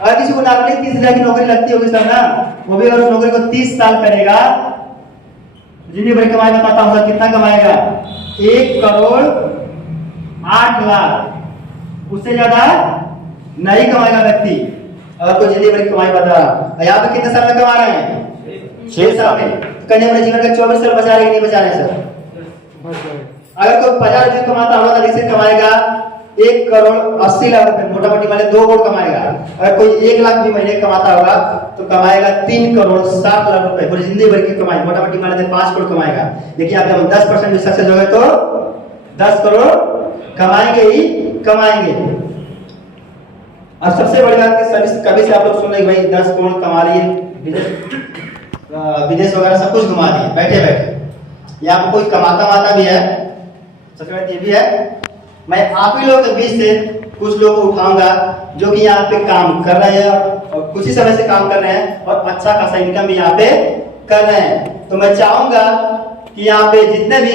अगर किसी को नॉर्मली 30,000 की नौकरी लगती होगी सर ना, वो भी अगर उस नौकरी को 30 साल करेगा, जितनी बड़ी कमाई बताता हूँ सर, कितना कमाएगा? 1,08,00,000, उससे ज्यादा नहीं कमाएगा व्यक्ति। अगर कोई जितनी बड़ी कमाई बता रहा, यहाँ पे कितने साल में कमा रहे हैं? 6 साल में। तो कन्या अपने जीवन का 24 साल बचा रहे कि नहीं बचा रहे सर? अगर कोई 50 रुपये कमाता होगा तो अधिक से कमाएगा 1,80,00,000 रुपए, मोटा मोटी माने 2 करोड़ कमाएगा। अगर कोई 1 लाख भी महीने कमाता होगा तो कमाएगा 3,60,00,000 रुपए, पूरी जिंदगी भर की कमाई, मोटा मोटी माने 5 करोड़ कमाएगा। देखिए आप जब 10% भी सक्सेस हो गए तो 10 करोड़ कमाएंगे ही कमाएंगे। और सबसे बड़ी बात कि सर्विस कभी से आप लोग सुन रहे भाई 10 करोड़ कमा रही है, विदेश वगैरह सब कुछ घुमा दिए बैठे बैठे। यहाँ पे कोई कमाता भी है, सबसे बड़ा ये भी है। मैं आप ही लोगों के बीच से कुछ लोगों को उठाऊंगा जो कि यहाँ पे काम कर रहे हैं और कुछ ही समय से काम कर रहे हैं और अच्छा खासा इनकम भी यहाँ पे कर रहे हैं। तो मैं चाहूंगा कि यहाँ पे जितने भी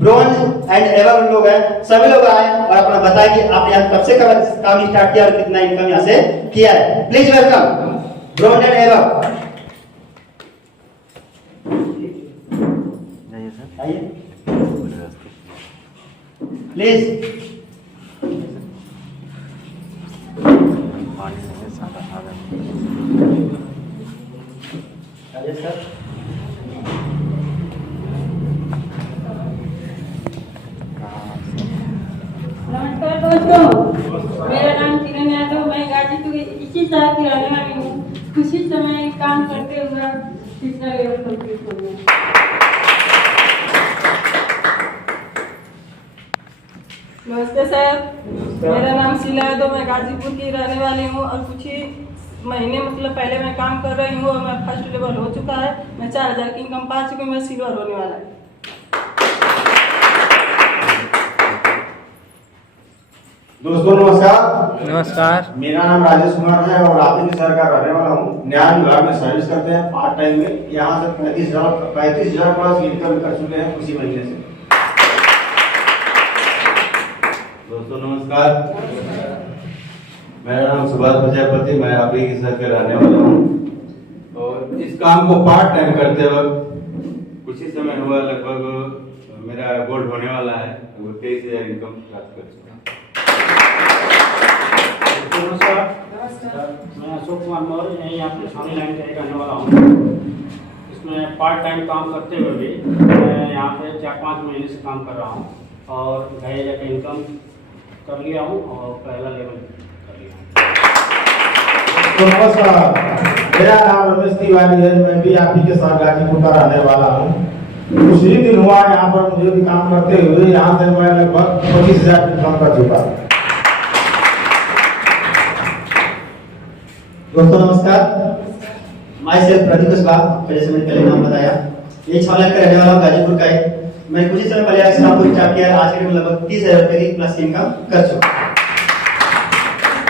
ब्रोंज एंड एवर लोग हैं सभी लोग आए और अपना बताएं कि आप यहाँ कब से काम स्टार्ट किया और कितना इनकम यहाँ से किया है। Please welcome bronze and ever. आइए प्लीज। आइए सर। नमस्कार दोस्तों, मेरा नाम किरण यादव, मैं गाजीपुर इसी शहर की रहने वाली हूँ। कुछ ही समय काम करते हुए तीसरा लेवल कंप्लीट हो गया। नमस्ते सर, मेरा नाम शीला यादव, मैं गाजीपुर की रहने वाली हूँ और कुछ ही महीने मतलब पहले मैं काम कर रही हूँ और मैं फर्स्ट लेवल हो चुका है। मैं 4,000 की इनकम पा चुकी हूँ, मैं सिल्वर होने वाला है। दोस्तों नमस्कार। नमस्कार। मेरा नाम राजेश कुमार है और राजस्थान शहर का रहने वाला हूँ। न्याय विभाग में सर्विस करते हैं पार्ट टाइम में। यहाँ से 35,000 प्लस इनकम कर चुके हैं उसी महीने से। दोस्तों नमस्कार, मेरा नाम सुभाष प्रजापति, मैं आप ही के शहर का रहने वाला हूँ और इस काम को पार्ट टाइम करते वक्त कुछ ही समय हुआ, लगभग मेरा गोल्ड होने वाला है, लगभग 23,000 इनकम प्राप्त कर चुका। नमस्कार, मैं अशोक कुमार मौर्य, यहाँ पे सामने लाइन का रहने वाला हूँ। इसमें पार्ट टाइम काम करते हुए भी मैं यहाँ पे 4-5 महीने से काम कर रहा हूँ और 2,500 का इनकम कर लिया हूँ और पहला लेवल कर लिया हूँ। तो नमस्कार, मेरा नाम रमेश तिवारी है, मैं भी आप ही के साथ गाजीपुर का रहने वाला हूँ। कुछ ही दिन हुआ यहाँ पर मुझे भी काम करते हुए, यहाँ से मैं लगभग 25,000 इनकम कर चुका। दोस्तों नमस्कार, माई सेल्फ प्रदीप कुशवाहा, जैसे मैंने पहले नाम बताया, ये 6 लाख का रहने वाला गाजीपुर का है। मैं कुछ ही समय पहले इस काम को स्टार्ट किया, आज के दिन में लगभग 30,000 रुपए की प्लस इनकम कर चुका।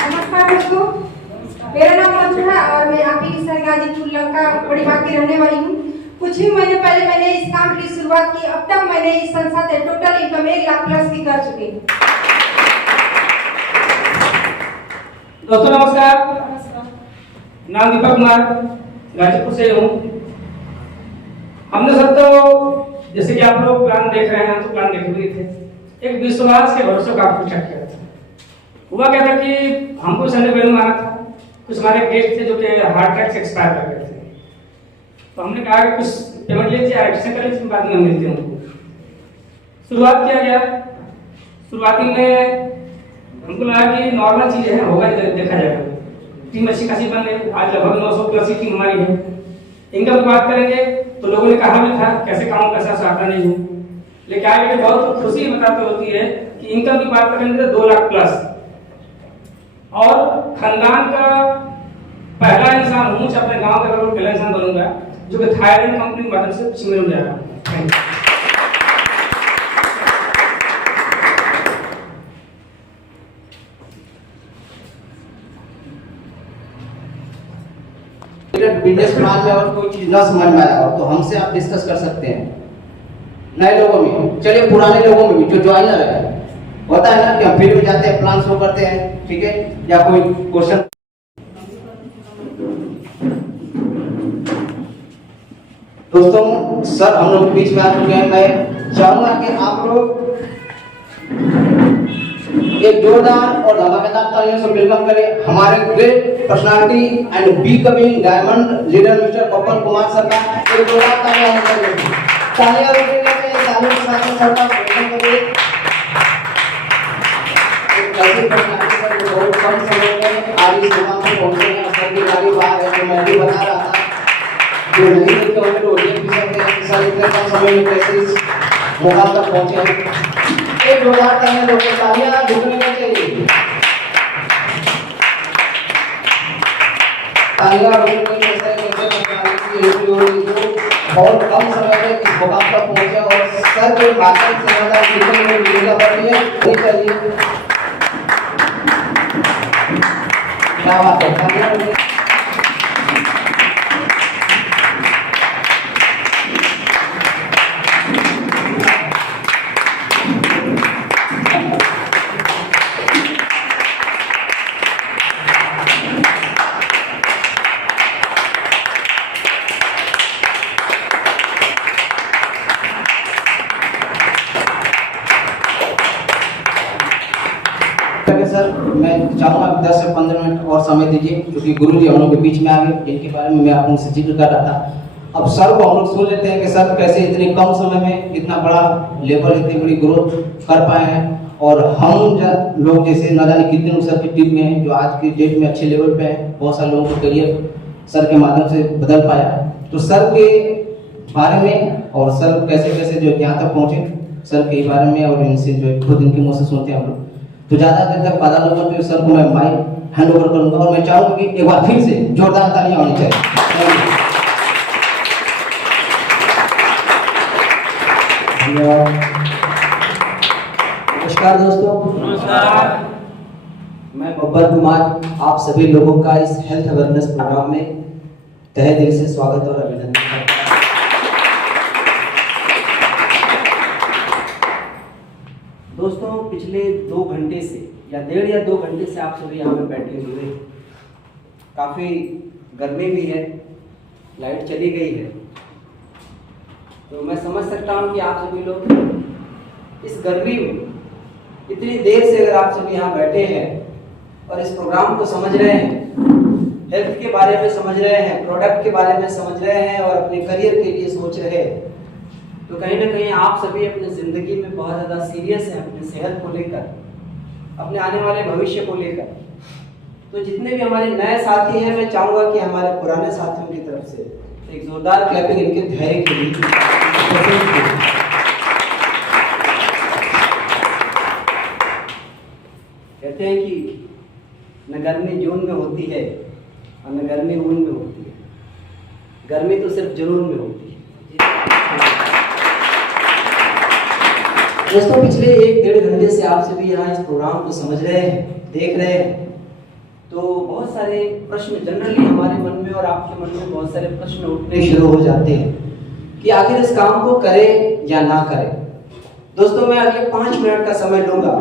नमस्कार दोस्तों, मेरा नाम मंजू है और मैं आप ही की शहर गाजीपुर लंका बड़ी बाग की रहने वाली हूँ। कुछ ही महीने पहले मैंने इस काम की शुरुआत की, अब तक मैंने इस संस्था से टोटल इनकम 1 लाख प्लस की कर चुकी हूँ। दोस्तों नमस्कार, नाम दीपक कुमार, गाजीपुर से हूँ। हमने सब तो जैसे कि आप लोग प्लान देख रहे हैं, तो प्लान देख भी थे, एक विश्वास के भरोसे काम को स्टार्ट किया था। हुआ क्या था कि हमको संडे वेन्यू आना था, कुछ हमारे गेस्ट थे जो कि हार्ट अटैक से एक्सपायर कर गए थे, तो हमने कहा कि कुछ पेमेंट ले लीजिए, एक्शन कर लीजिए, बाद में मिलते हैं। शुरुआत किया गया। शुरुआती में हमको लगा कि नॉर्मल चीजें हैं, होगा देखा जाएगा। टीम अच्छी खासी बन गई, आज लगभग 900 प्लस की टीम हमारी है। इनकम की बात करेंगे तो लोगों ने कहा भी था कैसे काम कैसा आता नहीं हूँ, लेकिन आगे बहुत खुशी बताते होती है कि इनकम की बात करेंगे तो 2 लाख प्लस, और खानदान का पहला इंसान हूँ, अपने गांव का पहला इंसान बनूंगा जो कि थाईलैंड कंपनी के माध्यम से शिमला में जाएगा। बिजनेस प्लान में और कोई चीज ना समझ में आया हो तो हमसे आप डिस्कस कर सकते हैं। नए लोगों में, चलिए पुराने लोगों में भी जो ज्वाइनर है, होता है ना कि हम फील्ड में जाते हैं, प्लान शो करते हैं, ठीक है, या कोई क्वेश्चन। दोस्तों सर हम लोग के बीच में आ चुके हैं। मैं चाहूंगा कि आप लोग एक जोरदार और धमाकेदार तालियों से वेलकम करें हमारे great personality and be coming diamond leader mister Pawan Kumar sir का। एक जोरदार तालियां बजाइए, तालियों के साथ सर का वेलकम करिए। एक ऐसी पर्सनालिटी सर जो बहुत कम समय में आज इस मुकाम पर पहुंचे हैं। सर की गाड़ी बाहर है, जो मैं भी बता रहा था, जो नहीं देखते होंगे तो ये भी सकते हैं कि सर इतने कम समय में कैसे इस मुकाम तक पहुंचे हैं। एक जोरदार तालियां दोस्तों, तालियां झुकने नहीं चाहिए, तालियां झुकने कैसे बहुत कम समय में इस मुकाम तक पहुंचे और सर के माध्यम से हमारा जीवन में भूमिका बढ़ी है। नहीं चाहिए, क्या बात है, तालियां। सर मैं चाहूंगा 10 से 15 मिनट और समय दीजिए, क्योंकि गुरुजी हम लोग के बीच में आ गए, जिनके बारे में मैं आप लोगों से जिक्र कर रहा था। अब सर को हम लोग सुन लेते हैं कि सर कैसे इतने कम समय में इतना बड़ा लेवल, इतनी बड़ी ग्रोथ कर पाए हैं। और हम लोग जैसे न जाने कितने लोग सर की टीम में हैं जो आज की डेट में अच्छे लेवल पे हैं। बहुत सारे लोगों का करियर सर के माध्यम से बदल पाया। तो सर के बारे में और सर कैसे कैसे जो यहाँ तक पहुँचे, सर के बारे में और इनसे जो खुद इनके मुँह से सुनते हैं हम लोग। तो ज्यादा देर तक बाधा लोगों पे सर को मैं माइक हैंड ओवर करूंगा और मैं चाहूंगा कि एक बार फिर से जोरदार तालियां होनी चाहिए। नमस्कार दोस्तों, नमस्कार। मैं बब्बर कुमार आप सभी लोगों का इस हेल्थ अवेयरनेस प्रोग्राम में तहे दिल से स्वागत और अभिनंदन करता हूं। दोस्तों पिछले 2 घंटे से या 1.5 या 2 घंटे से आप सभी यहाँ पे बैठे हुए, काफ़ी गर्मी भी है, लाइट चली गई है, तो मैं समझ सकता हूँ कि आप सभी लोग इस गर्मी में इतनी देर से अगर आप सभी यहाँ बैठे हैं और इस प्रोग्राम को समझ रहे हैं, हेल्थ के बारे में समझ रहे हैं, प्रोडक्ट के बारे में समझ रहे हैं और अपने करियर के लिए सोच रहे हैं, तो कहीं ना कहीं आप सभी अपनी ज़िंदगी में बहुत ज़्यादा सीरियस हैं अपनी सेहत को लेकर, अपने आने वाले भविष्य को लेकर। तो जितने भी हमारे नए साथी हैं, मैं चाहूँगा कि हमारे पुराने साथियों की तरफ से एक जोरदार क्लैपिंग इनके धैर्य के लिए। कहते हैं कि न गर्मी जून में होती है और न गर्मी ऊन में होती है, गर्मी तो सिर्फ जुनून में होती है। दोस्तों पिछले 1-1.5 घंटे से आप सभी यहाँ इस प्रोग्राम को समझ रहे हैं, देख रहे हैं, तो बहुत सारे प्रश्न जनरली हमारे मन में और आपके मन में बहुत सारे प्रश्न उठने शुरू हो जाते हैं कि आखिर इस काम को करें या ना करें। दोस्तों मैं अगले 5 मिनट का समय लूंगा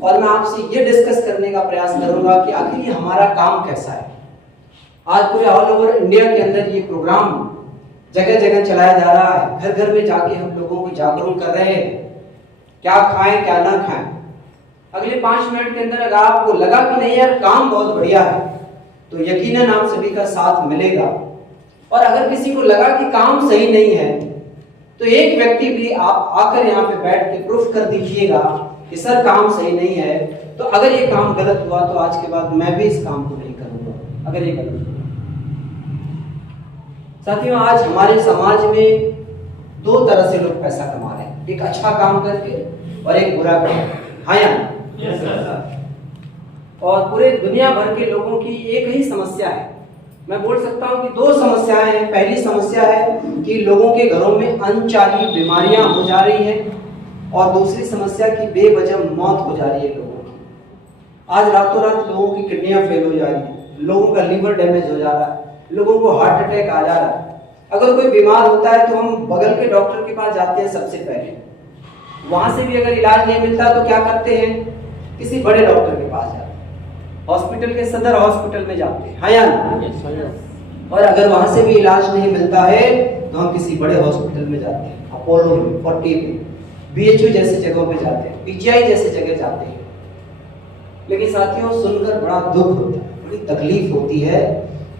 और मैं आपसे ये डिस्कस करने का प्रयास करूंगा कि आखिर ये हमारा काम कैसा है। आज पूरे ऑल ओवर इंडिया के अंदर ये प्रोग्राम जगह जगह चलाया जा रहा है, घर घर में जाके हम लोगों को जागरूक कर रहे हैं, क्या खाएं क्या ना खाएं। अगले 5 मिनट के अंदर अगर आपको लगा कि नहीं यार काम बहुत बढ़िया है, तो यकीनन आप सभी का साथ मिलेगा। और अगर किसी को लगा कि काम सही नहीं है, तो एक व्यक्ति भी आप आकर यहाँ पे बैठ के प्रूफ कर दीजिएगा कि सर काम सही नहीं है, तो अगर ये काम गलत हुआ तो आज के बाद मैं भी इस काम को नहीं करूंगा अगर ये गलत हुआ। साथियों आज हमारे समाज में 2 तरह से लोग पैसा कमा रहे हैं, एक अच्छा काम करके और एक बुरा काम। हाँ या यस सर। और पूरे दुनिया भर के लोगों की एक ही समस्या है, मैं बोल सकता हूँ कि 2 समस्याएं हैं। पहली समस्या है कि लोगों के घरों में अनचाही बीमारियां हो जा रही हैं और दूसरी समस्या की बेवजह मौत हो जा रही है लोगों की। आज रातों रात लोगों की किडनियां फेल हो जा रही है, लोगों का लीवर डैमेज हो जा रहा है, लोगों को हार्ट अटैक आ जा रहा है। अगर कोई बीमार होता है तो हम बगल के डॉक्टर के पास जाते हैं सबसे पहले, वहां से भी अगर इलाज नहीं मिलता तो क्या करते हैं, किसी बड़े डॉक्टर के पास जाते हैं, हॉस्पिटल के सदर हॉस्पिटल में जाते हैं, हाँ या ना? और अगर वहां से भी इलाज नहीं मिलता है तो हम किसी बड़े हॉस्पिटल में जाते हैं, अपोलो में, 40 में, बीएचयू जैसे जगहों पे जाते हैं, पीजीआई जैसे जगह जाते हैं। लेकिन साथियों सुनकर बड़ा दुख होता है, बड़ी तकलीफ होती है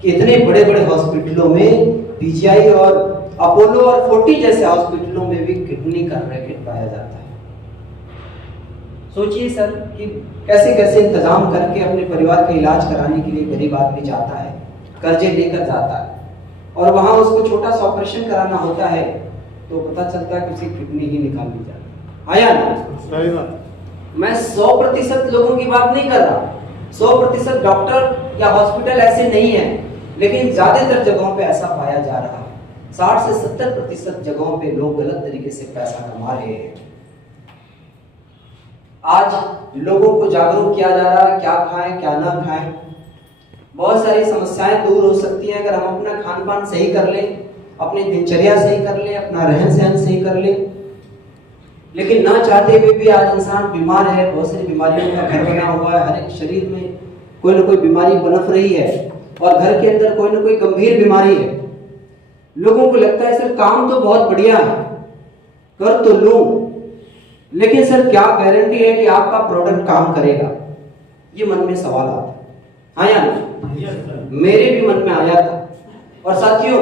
कि इतने बड़े बड़े हॉस्पिटलों में, पीजीआई और अपोलो और 40 जैसे हॉस्पिटलों में भी किडनी का रैकेट पाया जाता है। सोचिए सर कि कैसे कैसे इंतजाम करके अपने परिवार का इलाज कराने के लिए गरीब आदमी जाता है, कर्जे लेकर जाता है, और वहां उसको छोटा सा ऑपरेशन कराना होता है तो पता चलता है कि उसे किडनी ही निकाल दी जाती है, आया ना? सही बात। मैं 100% लोगों की बात नहीं कर रहा, 100% डॉक्टर या हॉस्पिटल ऐसे नहीं है, लेकिन ज्यादातर जगहों पे ऐसा पाया जा रहा है। 60 से 70% जगहों पे लोग गलत तरीके से पैसा कमा रहे हैं। आज लोगों को जागरूक किया जा रहा है, क्या खाएं क्या ना खाएं। बहुत सारी समस्याएं दूर हो सकती हैं अगर हम अपना खान पान सही कर लें, अपनी दिनचर्या सही कर लें, अपना रहन सहन सही कर लें। लेकिन ना चाहते हुए भी आज इंसान बीमार है, बहुत सारी बीमारियों का घर बना हुआ है, हर एक शरीर में कोई ना कोई बीमारी पनप रही है, और घर के अंदर कोई ना कोई गंभीर बीमारी है। लोगों को लगता है सर काम तो बहुत बढ़िया है, कर तो लूं, लेकिन सर क्या गारंटी है कि आपका प्रोडक्ट काम करेगा? ये मन में सवाल आता है, हाँ या नहीं? मेरे भी मन में आया था। और साथियों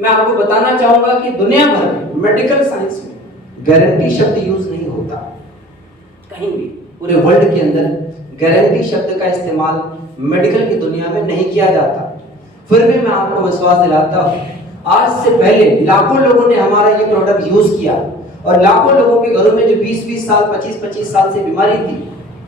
मैं आपको बताना चाहूंगा कि दुनिया भर में मेडिकल साइंस में गारंटी शब्द यूज नहीं होता, कहीं भी पूरे वर्ल्ड के अंदर गारंटी शब्द का इस्तेमाल मेडिकल की दुनिया में नहीं किया जाता। फिर भी मैं आपको विश्वास दिलाता हूं, आज से पहले लाखों लोगों ने हमारा ये प्रोडक्ट यूज किया, और लाखों लोगों के घरों में जो 20-20 साल 25-25 साल से बीमारी थी,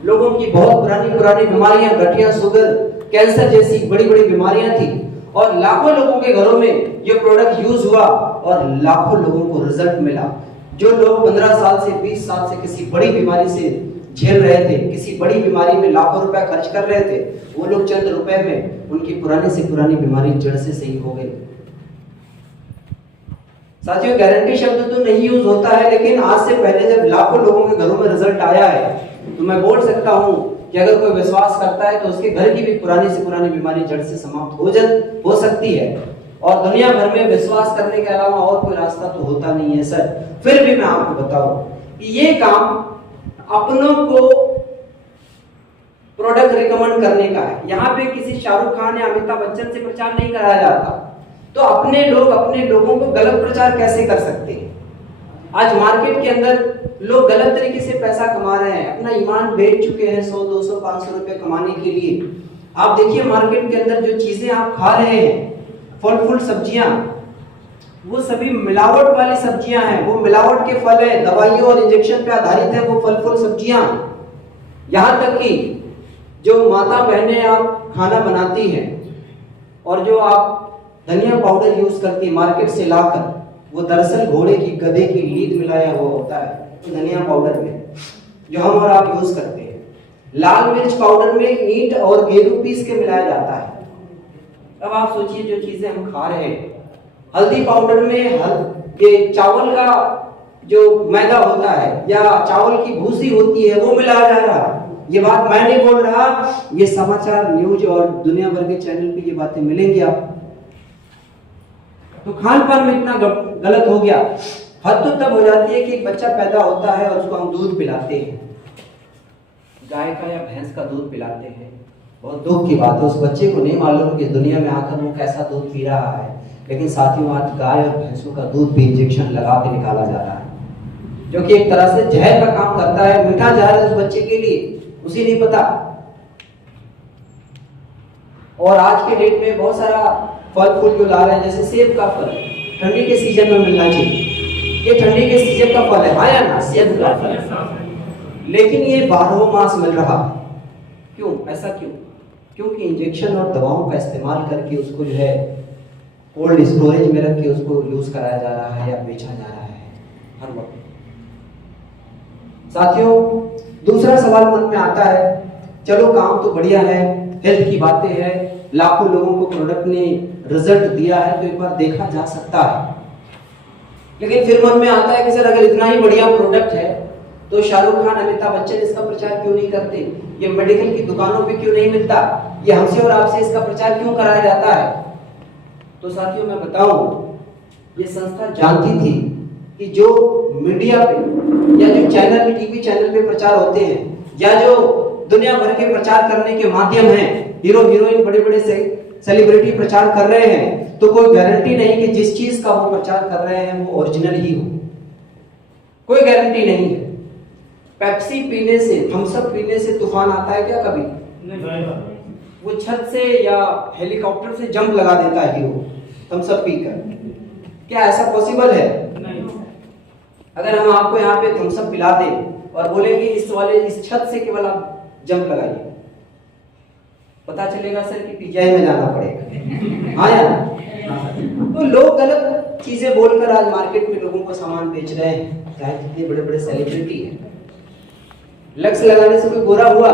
लोगों की बहुत पुरानी बीमारियां, गठिया, शुगर, कैंसर जैसी बड़ी बड़ी बीमारियां थी, और लाखों लोगों के घरों में ये प्रोडक्ट यूज हुआ और लाखों लोगों को रिजल्ट मिला। जो लोग 15 साल से 20 साल से किसी बड़ी बीमारी से झेल रहे थे, किसी बड़ी बीमारी में लाखों रुपए खर्च कर रहे थे, वो लोग चंद रुपए में उनकी पुरानी से पुरानी बीमारी जड़ से सही हो गई। साथियों गारंटी शब्द तो नहीं यूज होता है, लेकिन आज से पहले जब लाखों लोगों के घरों में रिजल्ट आया है तो मैं बोल सकता हूं कि अगर कोई विश्वास करता है तो उसके घर की भी पुरानी से पुरानी बीमारी जड़ से समाप्त हो सकती है। और दुनिया भर में विश्वास करने के अलावा और कोई रास्ता तो होता नहीं है सर। फिर भी मैं आपको बताऊं कि ये काम अपनों को प्रोडक्ट रिकमेंड करने का है। यहाँ पे किसी शाहरुख खान या अमिताभ बच्चन से प्रचार नहीं कराया जाता, तो अपने लोग अपने लोगों को गलत प्रचार कैसे कर सकते हैं? आज मार्केट के अंदर लोग गलत तरीके से पैसा कमा रहे हैं, अपना ईमान बेच चुके हैं 100, 200, 500 रुपए कमाने के लिए। आप देखिए मार्केट के अंदर जो चीजें आप खा रहे हैं, फल फूल सब्जियां, वो सभी मिलावट वाली सब्जियां हैं, वो मिलावट के फल है, दवाइयों और इंजेक्शन पे आधारित है वो फल फूल सब्जियां। यहाँ तक कि जो माता बहनें आप खाना बनाती हैं और जो आप धनिया पाउडर यूज करती है मार्केट से लाकर, वो दरअसल घोड़े की गधे की लीद मिलाया हुआ होता है तो धनिया पाउडर में, जो हम और आप यूज करते हैं। लाल मिर्च पाउडर में ईंट और गेहूं पीस के मिलाया जाता है। अब आप सोचिए जो चीजें हम खा रहे हैं, हल्दी पाउडर में ये चावल का जो मैदा होता है या चावल की भूसी होती है वो मिलाया जा रहा है। ये बात मैं नहीं बोल रहा, ये समाचार न्यूज और दुनिया भर के चैनल पे ये बातें मिलेंगी आप। तो खान पान में इतना गलत हो गया, हद तो तब हो जाती है कि एक बच्चा पैदा होता है और उसको हम दूध पिलाते हैं, गाय का या भैंस का दूध पिलाते हैं। बहुत दुख की बात है, उस बच्चे को नहीं मालूम कि दुनिया में आकर वो कैसा दूध पी रहा है। लेकिन साथियों आज गाय और भैंसों का दूध भी इंजेक्शन लगा के निकाला जा रहा है, जो कि एक तरह से जहर का काम करता है, मीठा जहर है उस बच्चे के लिए, उसे नहीं पता। और आज के डेट में बहुत सारा फल फूल जो ला रहे हैं, जैसे सेब का फल ठंडी के सीजन में मिलना चाहिए, ये ठंडी के सीजन का फल है, हाँ या ना, सेब का फल, लेकिन ये 12 मास मिल रहा। क्यों? ऐसा क्यों? क्योंकि इंजेक्शन और दवाओं का इस्तेमाल करके उसको जो है कोल्ड स्टोरेज में रख के उसको यूज कराया जा रहा है या बेचा जा रहा है हर वक्त। साथियों दूसरा सवाल मन में आता है, चलो काम तो बढ़िया है, हेल्थ की बातें हैं, लाखों लोगों को प्रोडक्ट ने रिजल्ट दिया है तो एक बार देखा जा सकता है। लेकिन फिर मन में आता है कि सर अगर इतना ही बढ़िया प्रोडक्ट है तो शाहरुख खान, अमिताभ बच्चन इसका प्रचार क्यों नहीं करते? ये मेडिकल की दुकानों पे क्यों नहीं मिलता? ये हमसे और आपसे इसका प्रचार क्यों कराया जाता है? तो साथियों मैं बताऊं, ये संस्था जानती थी कि जो मीडिया पे या जो चैनल, टीवी चैनल पे प्रचार होते हैं या जो दुनिया भर के प्रचार करने के माध्यम हैं, हीरो हीरोइन बड़े बड़े सेलिब्रिटी प्रचार कर रहे हैं, तो कोई गारंटी नहीं कि जिस चीज का वो प्रचार कर रहे हैं वो ओरिजिनल ही हो। कोई गारंटी नहीं है। पेप्सी पीने से, थम्स अप पीने से तूफान आता है क्या कभी? नहीं। वो छत से या हेलीकॉप्टर से जंप लगा देता है हीरो थम्स अप पीकर। क्या ऐसा पॉसिबल है? नहीं। अगर हम आपको यहाँ पे थम्स अप पिला दें और बोलेंगे इस छत से केवल आप जंप लगाइए, पता चलेगा सर कि पीजीआई में जाना पड़ेगा। हाँ यार, तो लोग गलत चीजें बोलकर आज मार्केट में लोगों को सामान बेच रहे हैं, चाहे कितने बड़े बड़े सेलिब्रिटी हैं। लक्स लगाने से कोई गोरा हुआ?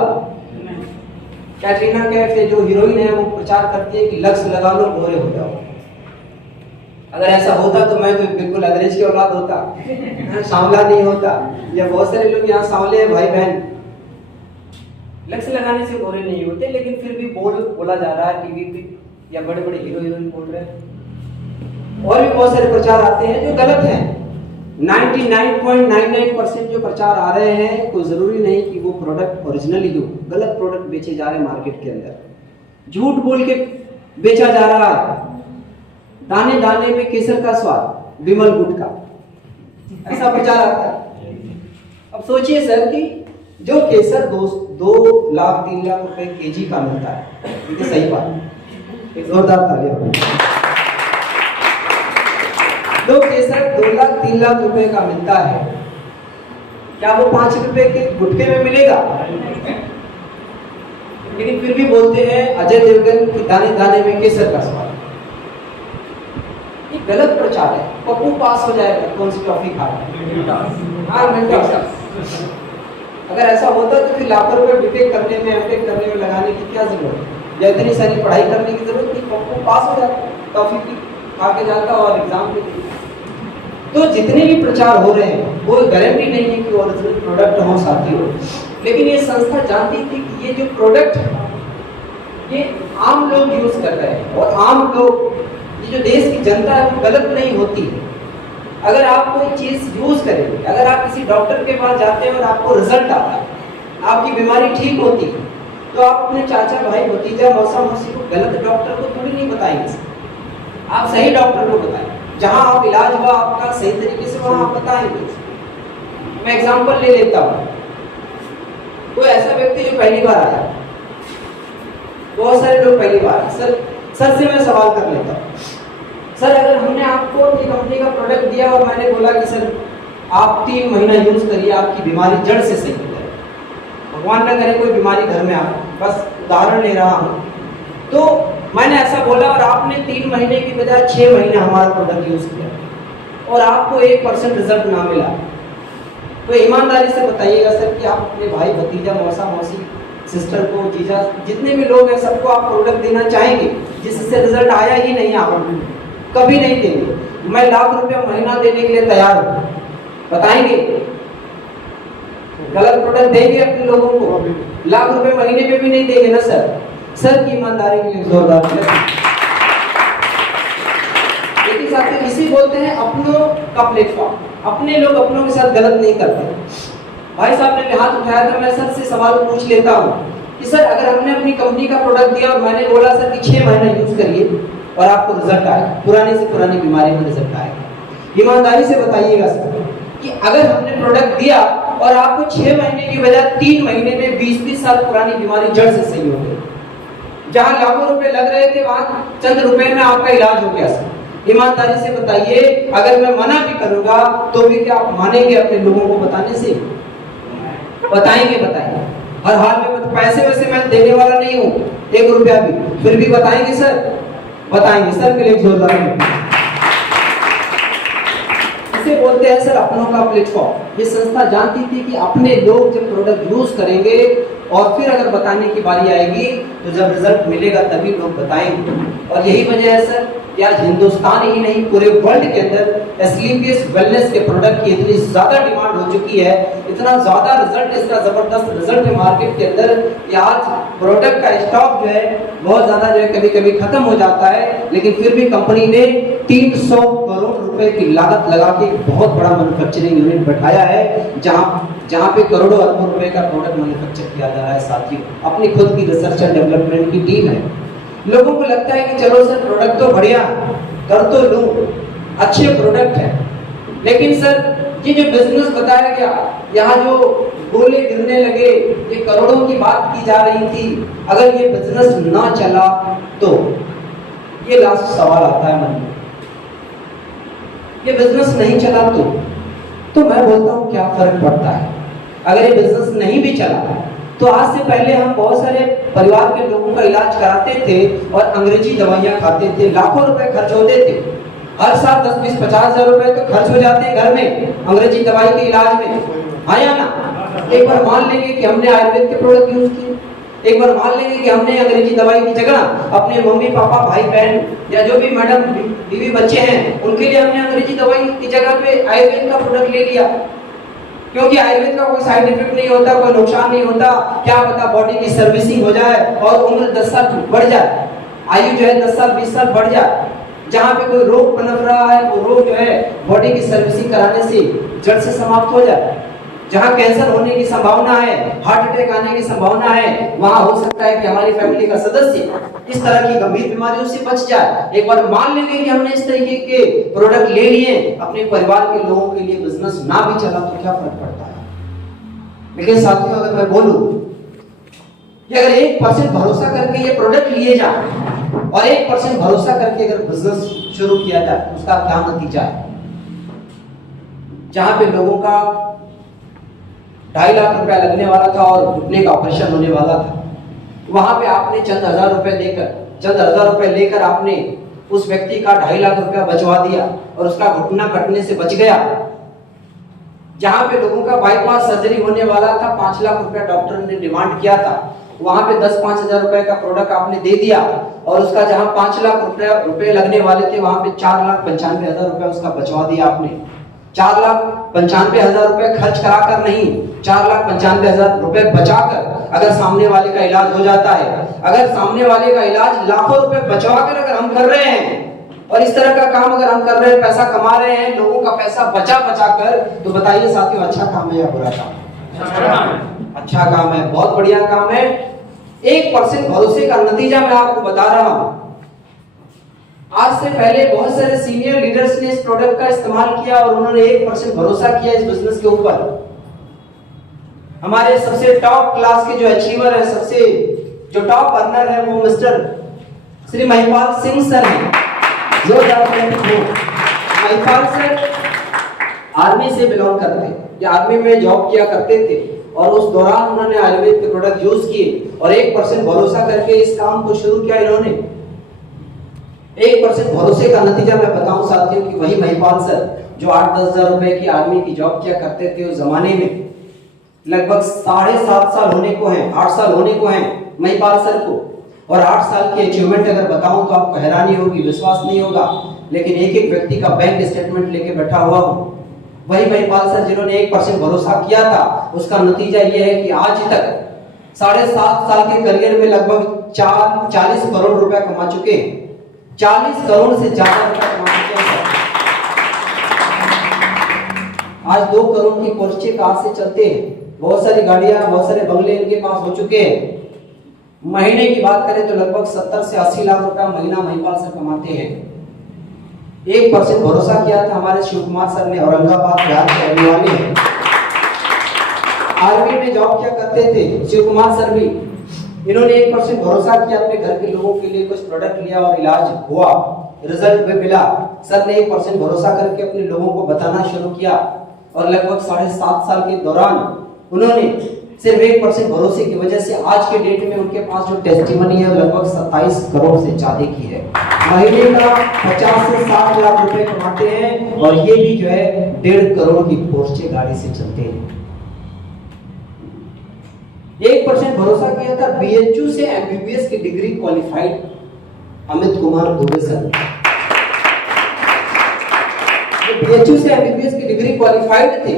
कैटरीना कैफ जो हीरोइन है वो प्रचार करती है कि लक्स लगा लो गोरे हो जाओ। अगर ऐसा होता तो मैं तो बिल्कुल अंग्रेज की औलाद होता, सांवला नहीं होता। या बहुत सारे लोग यहाँ सांवले हैं भाई बहन, लक्स लगाने से गोरे नहीं होते, लेकिन फिर भी बोला जा रहा है टीवी पे या बड़े बड़े हीरो हीरोइन बोल रहे हैं। और भी बहुत सारे प्रचार आते हैं जो गलत हैं। 99.99% जो प्रचार आ रहे हैं कोई जरूरी नहीं कि वो प्रोडक्ट ओरिजिनल ही हो। गलत प्रोडक्ट बेचे जा रहे हैं मार्केट के अंदर, झूठ बोल के बेचा जा रहा है। दाने दाने में केसर का स्वाद, विमल गुटखा, ऐसा प्रचार आता है। अब सोचिए सर कि जो केसर 2 लाख 3 लाख रुपए केजी का मिलता है, ये सही बात, एक जोरदार तालियां। जो केसर 2 लाख 3 लाख रुपए का मिलता है, क्या वो 5 रुपए के गुटखे में मिलेगा? लेकिन फिर भी बोलते हैं अजय देवगन की दाने दाने में केसर का स्वाद। ये गलत प्रचार है। पप्पू पास हो जाएगा कौन सी टॉफी खा अगर ऐसा होता तो फिर लाखों रुपए बीटेक करने में, एमटेक करने में लगाने की क्या जरूरत है? या इतनी सारी पढ़ाई करने की जरूरत नहीं, पप्पू पास हो जाता, टॉफी खा के जाता और एग्जाम में। तो जितने भी प्रचार हो रहे हैं वो गारंटी नहीं है कि ओरिजिनल प्रोडक्ट हो साथियों। लेकिन ये संस्था जानती थी कि ये जो प्रोडक्ट है ये आम लोग यूज कर रहे हैं, और आम लोग, ये जो देश की जनता है वो गलत नहीं होती है। अगर आप कोई चीज यूज करेंगे, अगर आप किसी डॉक्टर के पास जाते हैं और आपको रिजल्ट आता है, आपकी बीमारी ठीक होती है, तो आप अपने चाचा भाई भतीजा मौसा मौसी को गलत डॉक्टर को थोड़ी नहीं बताएंगे, आप सही डॉक्टर को बताएंगे। जहां आप इलाज हुआ आपका सही तरीके से, वहां आप बताएंगे। मैं एग्जांपल ले लेता हूँ। कोई ऐसा व्यक्ति जो पहली बार आया, बहुत सारे लोग पहली बार, सर से मैं सवाल कर लेता हूँ, सर अगर हमने आपको एक कंपनी का प्रोडक्ट दिया और मैंने बोला कि सर आप 3 महीना यूज करिए, आपकी बीमारी जड़ से सही हो जाए, भगवान न करे कोई बीमारी घर में आ, बस उदाहरण ले रहा हूँ, तो मैंने ऐसा बोला और आपने 3 महीने की बजाय 6 महीने हमारा प्रोडक्ट यूज किया और आपको 1% रिजल्ट ना मिला, तो ईमानदारी से बताइएगा सर कि आप अपने भाई भतीजा मौसा मौसी सिस्टर को, जीजा, जितने भी लोग हैं सबको आप प्रोडक्ट देना चाहेंगे जिससे रिजल्ट आया ही नहीं? आप कभी नहीं देंगे। मैं लाख रुपया महीना देने के लिए तैयार हूं, बताएंगे? गलत प्रोडक्ट देंगे अपने लोगों को? लाख रुपए महीने में भी नहीं देंगे ना सर। सर की ईमानदारी के लिए जोरदार लेकिन साथ इसी बोलते हैं अपनों का प्लेटफॉर्म। अपने लोग अपनों के साथ गलत नहीं करते। भाई साहब ने हाथ उठाया था, मैं सर से सवाल पूछ लेता हूँ कि सर अगर हमने अपनी कंपनी का प्रोडक्ट दिया और मैंने बोला सर कि 6 महीना यूज करिए और आपको रिजल्ट आएगा, पुराने से पुरानी बीमारी में रिजल्ट आएगा, ईमानदारी से बताइएगा सर कि अगर हमने प्रोडक्ट दिया और आपको 6 महीने की बजाय 3 महीने में 20-20 साल पुरानी बीमारी जड़ से सही हो गई, जहां लाखों रुपए लग रहे थे वहां चंद रुपए में आपका इलाज हो गया सर, ईमानदारी से बताइए अगर मैं मना भी करूंगा तो भी क्या आप मानेंगे अपने लोगों को बताने से? बताएंगे? बताएंगे हर हाल में। पैसे वैसे मैं देने वाला नहीं हूँ 1 रुपया भी, फिर भी बताएंगे सर? बताएंगे। सर के लिए जोरदार। इसे बोलते हैं सर अपनों का प्लेटफॉर्म। ये संस्था जानती थी कि अपने लोग जब प्रोडक्ट यूज करेंगे और फिर अगर बताने की बारी आएगी तो जब रिजल्ट मिलेगा तभी लोग बताएंगे। और यही वजह है सर कि आज हिंदुस्तान ही नहीं पूरे वर्ल्ड के अंदर एस्क्लेपियस वेलनेस के प्रोडक्ट की इतनी ज्यादा डिमांड हो चुकी है, इतना ज्यादा रिजल्ट इसका जबरदस्त रिजल्ट है मार्केट के अंदर कि आज प्रोडक्ट का स्टॉक जो है बहुत ज्यादा जो है कभी कभी खत्म हो जाता है, लेकिन फिर भी कंपनी ने 300 करोड़ रुपए की लागत लगा के बहुत बड़ा मैन्युफैक्चरिंग यूनिट बैठाया है जहां पे करोड़ों अरबों रुपए का प्रोडक्ट मैन्युफैक्चर किया जा रहा है। साथियों, अपनी खुद की रिसर्च एंड डेवलपमेंट की टीम है। लोगों को लगता है कि चलो सर प्रोडक्ट तो बढ़िया कर तो लूं, अच्छे प्रोडक्ट है, लेकिन सर ये जो बिजनेस बताया गया, यहाँ जो गोले गिरने लगे, ये करोड़ों की बात की जा रही थी, अगर ये बिजनेस ना चला तो ये लास्ट सवाल आता है मन में, ये बिजनेस नहीं चला तो मैं बोलता हूँ क्या फर्क पड़ता है। अगर ये बिजनेस नहीं भी चला तो आज से पहले हम बहुत सारे परिवार के लोगों का इलाज कराते थे और अंग्रेजी दवाइयाँ खाते थे, लाखों रुपए खर्च होते थे। हर साल 10, 20, 50 हजार रुपए तो खर्च हो जाते हैं घर में अंग्रेजी दवाई के इलाज में। आया ना, एक बार मान लेंगे कि हमने आयुर्वेद के प्रोडक्ट यूज किए, एक बार मान लेंगे कि हमने अंग्रेजी दवाई की जगह अपने मम्मी पापा भाई बहन या जो भी मैडम बीवी बच्चे हैं उनके लिए हमने अंग्रेजी दवाई की जगह पे आयुर्वेद का प्रोडक्ट ले लिया, क्योंकि आयुर्वेद का कोई साइड इफेक्ट नहीं होता, कोई नुकसान नहीं होता। क्या पता बॉडी की सर्विसिंग हो जाए और उम्र 10 साल बढ़ जाए, आयु जो है 10 साल 20 साल बढ़ जाए। जहाँ पे कोई रोग पनप रहा है वो रोग जो है बॉडी की सर्विसिंग कराने से जड़ से समाप्त हो जाए। जहाँ कैंसर होने की संभावना है, हार्ट अटैक आने की संभावना है, वहाँ हो सकता है कि हमारी फैमिली का सदस्य इस तरह की गंभीर बीमारियों से बच जाए। एक बार मान लेंगे कि हमने इस तरीके के प्रोडक्ट ले लिए, अपने परिवार के लोगों के लिए बिजनेस ना भी चला तो क्या फर्क पड़ता है। लेकिन साथियों, अगर मैं बोलूं कि अगर 1% भरोसा करके ये प्रोडक्ट लिए जाए और 1% भरोसा करके अगर बिजनेस शुरू किया जाए उसका क्या नतीजा है। जहां पे लोगों का 2.5 लाख रुपया लगने वाला था और घुटने का ऑपरेशन होने वाला था, वहां पे आपने चंद हजार रुपए लेकर आपने उस व्यक्ति का 2.5 लाख रुपया बचवा दिया और उसका घुटना कटने से बच गया। जहां पे लोगों का बाईपास सर्जरी होने वाला था, 5 लाख रुपया डॉक्टर ने डिमांड किया था, वहां पे 10-5 हजार रुपए का प्रोडक्ट आपने दे दिया और उसका जहां 5 लाख रुपए लगने वाले थे वहां पे 4,95,000 रुपया उसका बचवा दिया आपने। 4,95,000 रुपए खर्च कराकर नहीं, 4,95,000 रुपए बचाकर अगर सामने वाले का इलाज हो जाता है, अगर सामने वाले का इलाज लाखों रुपए बचवाकर अगर हम कर रहे हैं और इस तरह का काम अगर हम कर रहे हैं, पैसा कमा रहे हैं, लोगों का पैसा बचा कर, तो बताइए साथियों अच्छा काम है या बुरा काम? अच्छा काम है, बहुत बढ़िया काम है। 1% भरोसे का नतीजा मैं आपको बता रहा हूं। आज से पहले बहुत सारे सीनियर लीडर्स ने इस प्रोडक्ट का इस्तेमाल किया और उन्होंने 1% भरोसा किया इस बिजनेस के ऊपर। हमारे सबसे टॉप क्लास के जो अचीवर है, सबसे जो टॉप अर्नर है, वो मिस्टर श्री महिपाल सिंह सर हैं। महिपाल सर आर्मी से बिलोंग करते या आर्मी में जॉब किया करते थे और उस दौरान उन्होंने आयुर्वेद के प्रोडक्ट यूज किए और 1% भरोसा करके इस काम को शुरू किया इन्होंने। 1% भरोसे का नतीजा मैं बताऊं साथियों कि वही महिपाल सर जो 8-10 हजार रुपए की आर्मी की जॉब किया करते थे उस जमाने में, लगभग 7.5 साल होने को हैं, 8 साल होने को हैं महिपाल सर को, और 8 साल की अचीवमेंट अगर बताऊं तो आपको हैरानी होगी, विश्वास नहीं होगा, लेकिन एक व्यक्ति का बैंक स्टेटमेंट लेके बैठा हुआ हूं। वही महिपाल सर जिन्होंने 1% भरोसा किया था, उसका नतीजा यह है कि आज तक 7.5 साल के करियर में लगभग 40 करोड़ रुपया कमा चुके हैं। 40 करोड़ से ज्यादा रुपया कमा चुके हैं। आज 2 करोड़ की पोर्चे कार से चलते हैं, बहुत सारी गाड़ियां, बहुत सारे बंगले इनके पास हो चुके हैं। महीने की बात करें तो लगभग 70 से 80 लाख रुपया महीना महिपाल सर कमाते हैं। 1% भरोसा किया था हमारे शिव कुमार सर ने, औरंगाबाद बिहार के रहने वाले हैं, आर्मी में जॉब किया करते थे शिव कुमार सर भी। इन्होंने 1% भरोसा किया, अपने घर के लोगों के लिए कुछ प्रोडक्ट लिया और इलाज हुआ, रिजल्ट भी मिला। सर ने 1% भरोसा करके अपने लोगों को बताना शुरू किया और लगभग 7.5 साल के दौरान उन्होंने सिर्फ 1% भरोसे की वजह से आज के डेट में उनके पास जो टेस्टिमनी है लगभग 27 करोड़ से ज्यादा की है। महीने का 50 से 60 लाख रुपए कमाते हैं और ये भी जो है 1.5 करोड़ की पोर्शे गाड़ी से चलते हैं। 1% भरोसा किया था बीएचयू से एमबीबीएस की degree qualified Amit Kumar Dubey sir. BHU से एमबीबीएस की डिग्री क्वालिफाइड थे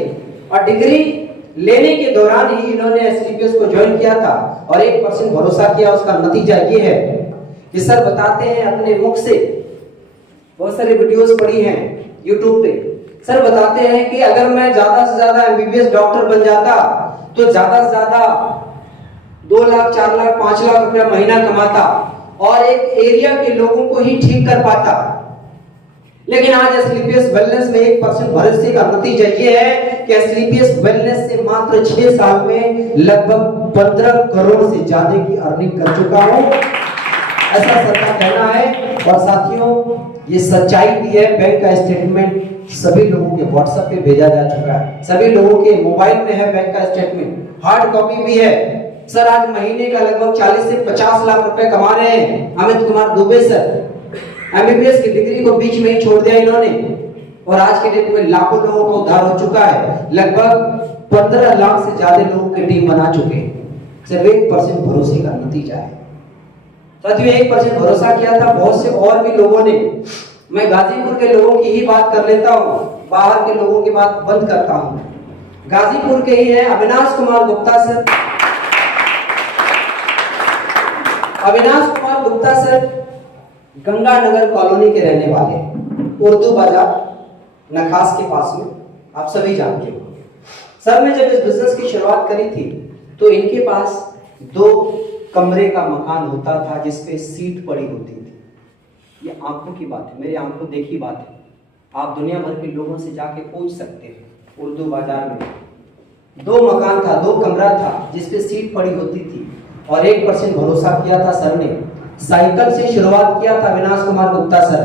और डिग्री लेने के दौरान ही इन्होंने एसटीपीएस को ज्वाइन किया था और 1% भरोसा किया। उसका नतीजा ये है कि सर बताते हैं अपने मुख से, बहुत सारी वीडियोस पड़ी हैं यूट्यूब पे, सर बताते हैं कि अगर मैं ज्यादा से ज्यादा एमबीबीएस डॉक्टर बन जाता तो ज्यादा से ज्यादा 2 लाख 4 लाख 5 लाख रुपया महीना कमाता और एक एरिया के लोगों को ही ठीक कर पाता। लेकिन आज एसलीपीएस वेलनेस में 1% भरोसे का नतीजा ये है कि एसलीपीएस वेलनेस से मात्र 6 साल में लगभग 15 करोड़ से ज्यादा की अर्निंग कर चुका हूं, ऐसा सर का कहना है। और साथियों ये सच्चाई भी है, बैंक का स्टेटमेंट सभी लोगों के व्हाट्सएप पे भेजा जा चुका है, सभी लोगों के मोबाइल में है बैंक का स्टेटमेंट, हार्ड कॉपी भी है। सर आज महीने का लगभग 40 से 50 लाख रुपए कमा रहे हैं अमित कुमार दुबे सर। एमबीबीएस की डिग्री को बीच में ही छोड़ दिया इन्होंने और आज के डेट में लाखों लोगों का उद्धार हो चुका है, लगभग 15 लाख से ज्यादा लोगों की टीम बना चुके हैं। सिर्फ 1% भरोसे का नतीजा है। साथियों 1% भरोसा किया था बहुत से और भी लोगों ने। मैं गाजीपुर के लोगों की ही बात कर लेता हूँ, बाहर के लोगों की बात बंद करता हूँ। गाजीपुर के ही है Avinash Kumar Gupta sir. Avinash Kumar Gupta sir Ganganagar colony के रहने वाले, उर्दू बाजार नखास के पास में, आप सभी जानते हो। सर ने जब इस बिजनेस की शुरुआत करी थी तो इनके पास 2 कमरे का मकान होता था जिसपे सीट पड़ी होती थी। ये आंखों की बात है, मेरी आंखों देखी बात है, आप दुनिया भर के लोगों से जाके पूछ सकते हैं। उर्दू बाजार में 2 मकान था, 2 कमरा था जिसपे सीट पड़ी होती थी और 1% भरोसा किया था सर ने। साइकिल से शुरुआत किया था अविनाश कुमार गुप्ता सर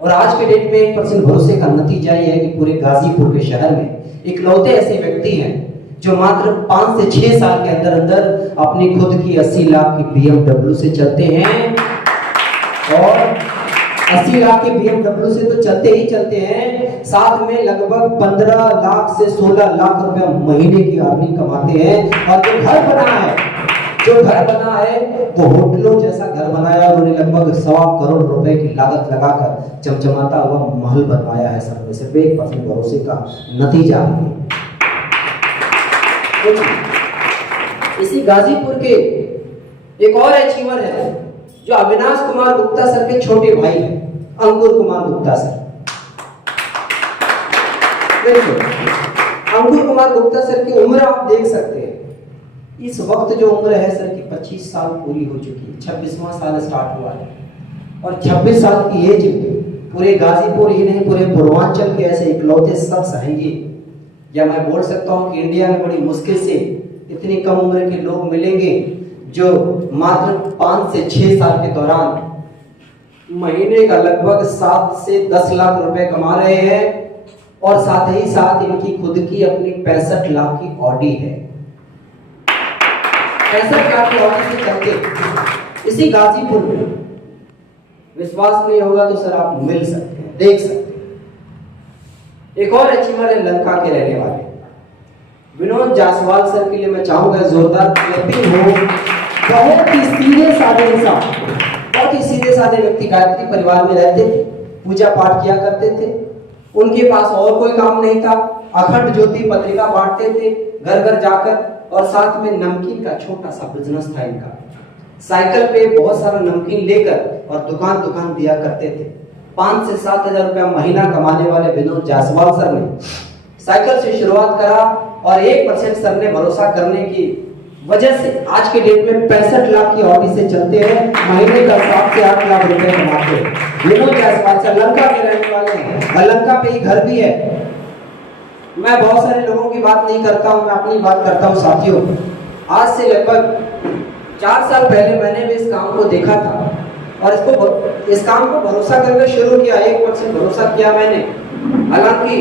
और आज के डेट में 1% भरोसे का नतीजा यह है कि पूरे गाजीपुर के शहर में इकलौते ऐसे व्यक्ति हैं जो मात्र 5 से 6 साल के अंदर अंदर अपनी खुद की 80 लाख की BMW से चलते हैं। और 80 लाख की BMW से तो चलते ही चलते हैं, साथ में लगभग 15 लाख से 16 लाख रुपए महीने की अर्निंग कमाते हैं। और जो घर बना है वो होटलों जैसा घर बनाया और उन्हें लगभग 1.25 करोड़ रुपए की लागत लगाकर चमचमाता हुआ महल बनवाया है सर में। सिर्फ 1% भरोसे का नतीजा है। इसी गाजीपुर के एक और अचीवर है जो अविनाश कुमार गुप्ता सर के छोटे भाई हैं, अंकुर कुमार गुप्ता सर। अंकुर कुमार गुप्ता सर की उम्र आप देख सकते हैं, इस वक्त जो उम्र है सर की 25 साल पूरी हो चुकी है, 26वां साल स्टार्ट हुआ है और 26 साल की एज पूरे गाजीपुर ही नहीं पूरे पूर्वांचल के ऐसे इकलौते शख्स हैं ये, या मैं बोल सकता हूं कि इंडिया में बड़ी मुश्किल से इतनी कम उम्र के लोग मिलेंगे जो मात्र 5 से 6 साल के दौरान महीने का लगभग 7 से 10 लाख रुपए कमा रहे हैं और साथ ही साथ इनकी खुद की अपनी 65 लाख की ऑडी है। 65 लाख की ऑडी से चलते इसी गाजीपुर में, विश्वास नहीं होगा तो सर आप मिल सकते हैं, देख सकते हैं। एक और अचीवर है लंका के रहने वाले विनोद जायसवाल सर के लिए मैं चाहूंगा जोरदार क्लैपिंग हो। बहुत ही सीधे साधे इंसान, बहुत ही सीधे साधे व्यक्ति, गायत्री परिवार में रहते थे, पूजा पाठ किया करते थे, उनके पास और कोई काम नहीं था, अखंड ज्योति पत्रिका बांटते थे घर घर जाकर और साथ में नमकीन का छोटा सा बिजनेस था इनका। साइकिल पे बहुत सारा नमकीन लेकर और दुकान दुकान दिया करते थे। 5 से 7 हजार रुपया महीना कमाने वाले विनोद जायसवाल सर ने साइकिल से शुरुआत करा और 1% सर ने भरोसा करने की वजह से आज के डेट में 65 लाख की ऑडी से चलते हैं, महीने का 7 से 8 लाख रुपए कमाते हैं। विनोद जायसवाल सर लंका के रहने वाले हैं और लंका पे ही घर भी है। मैं बहुत सारे लोगों की बात नहीं करता हूं, मैं अपनी बात करता हूं साथियों। आज से लगभग 4 साल पहले मैंने भी इस काम को देखा था और इस काम को भरोसा करके शुरू किया। 1% भरोसा किया मैंने। हालांकि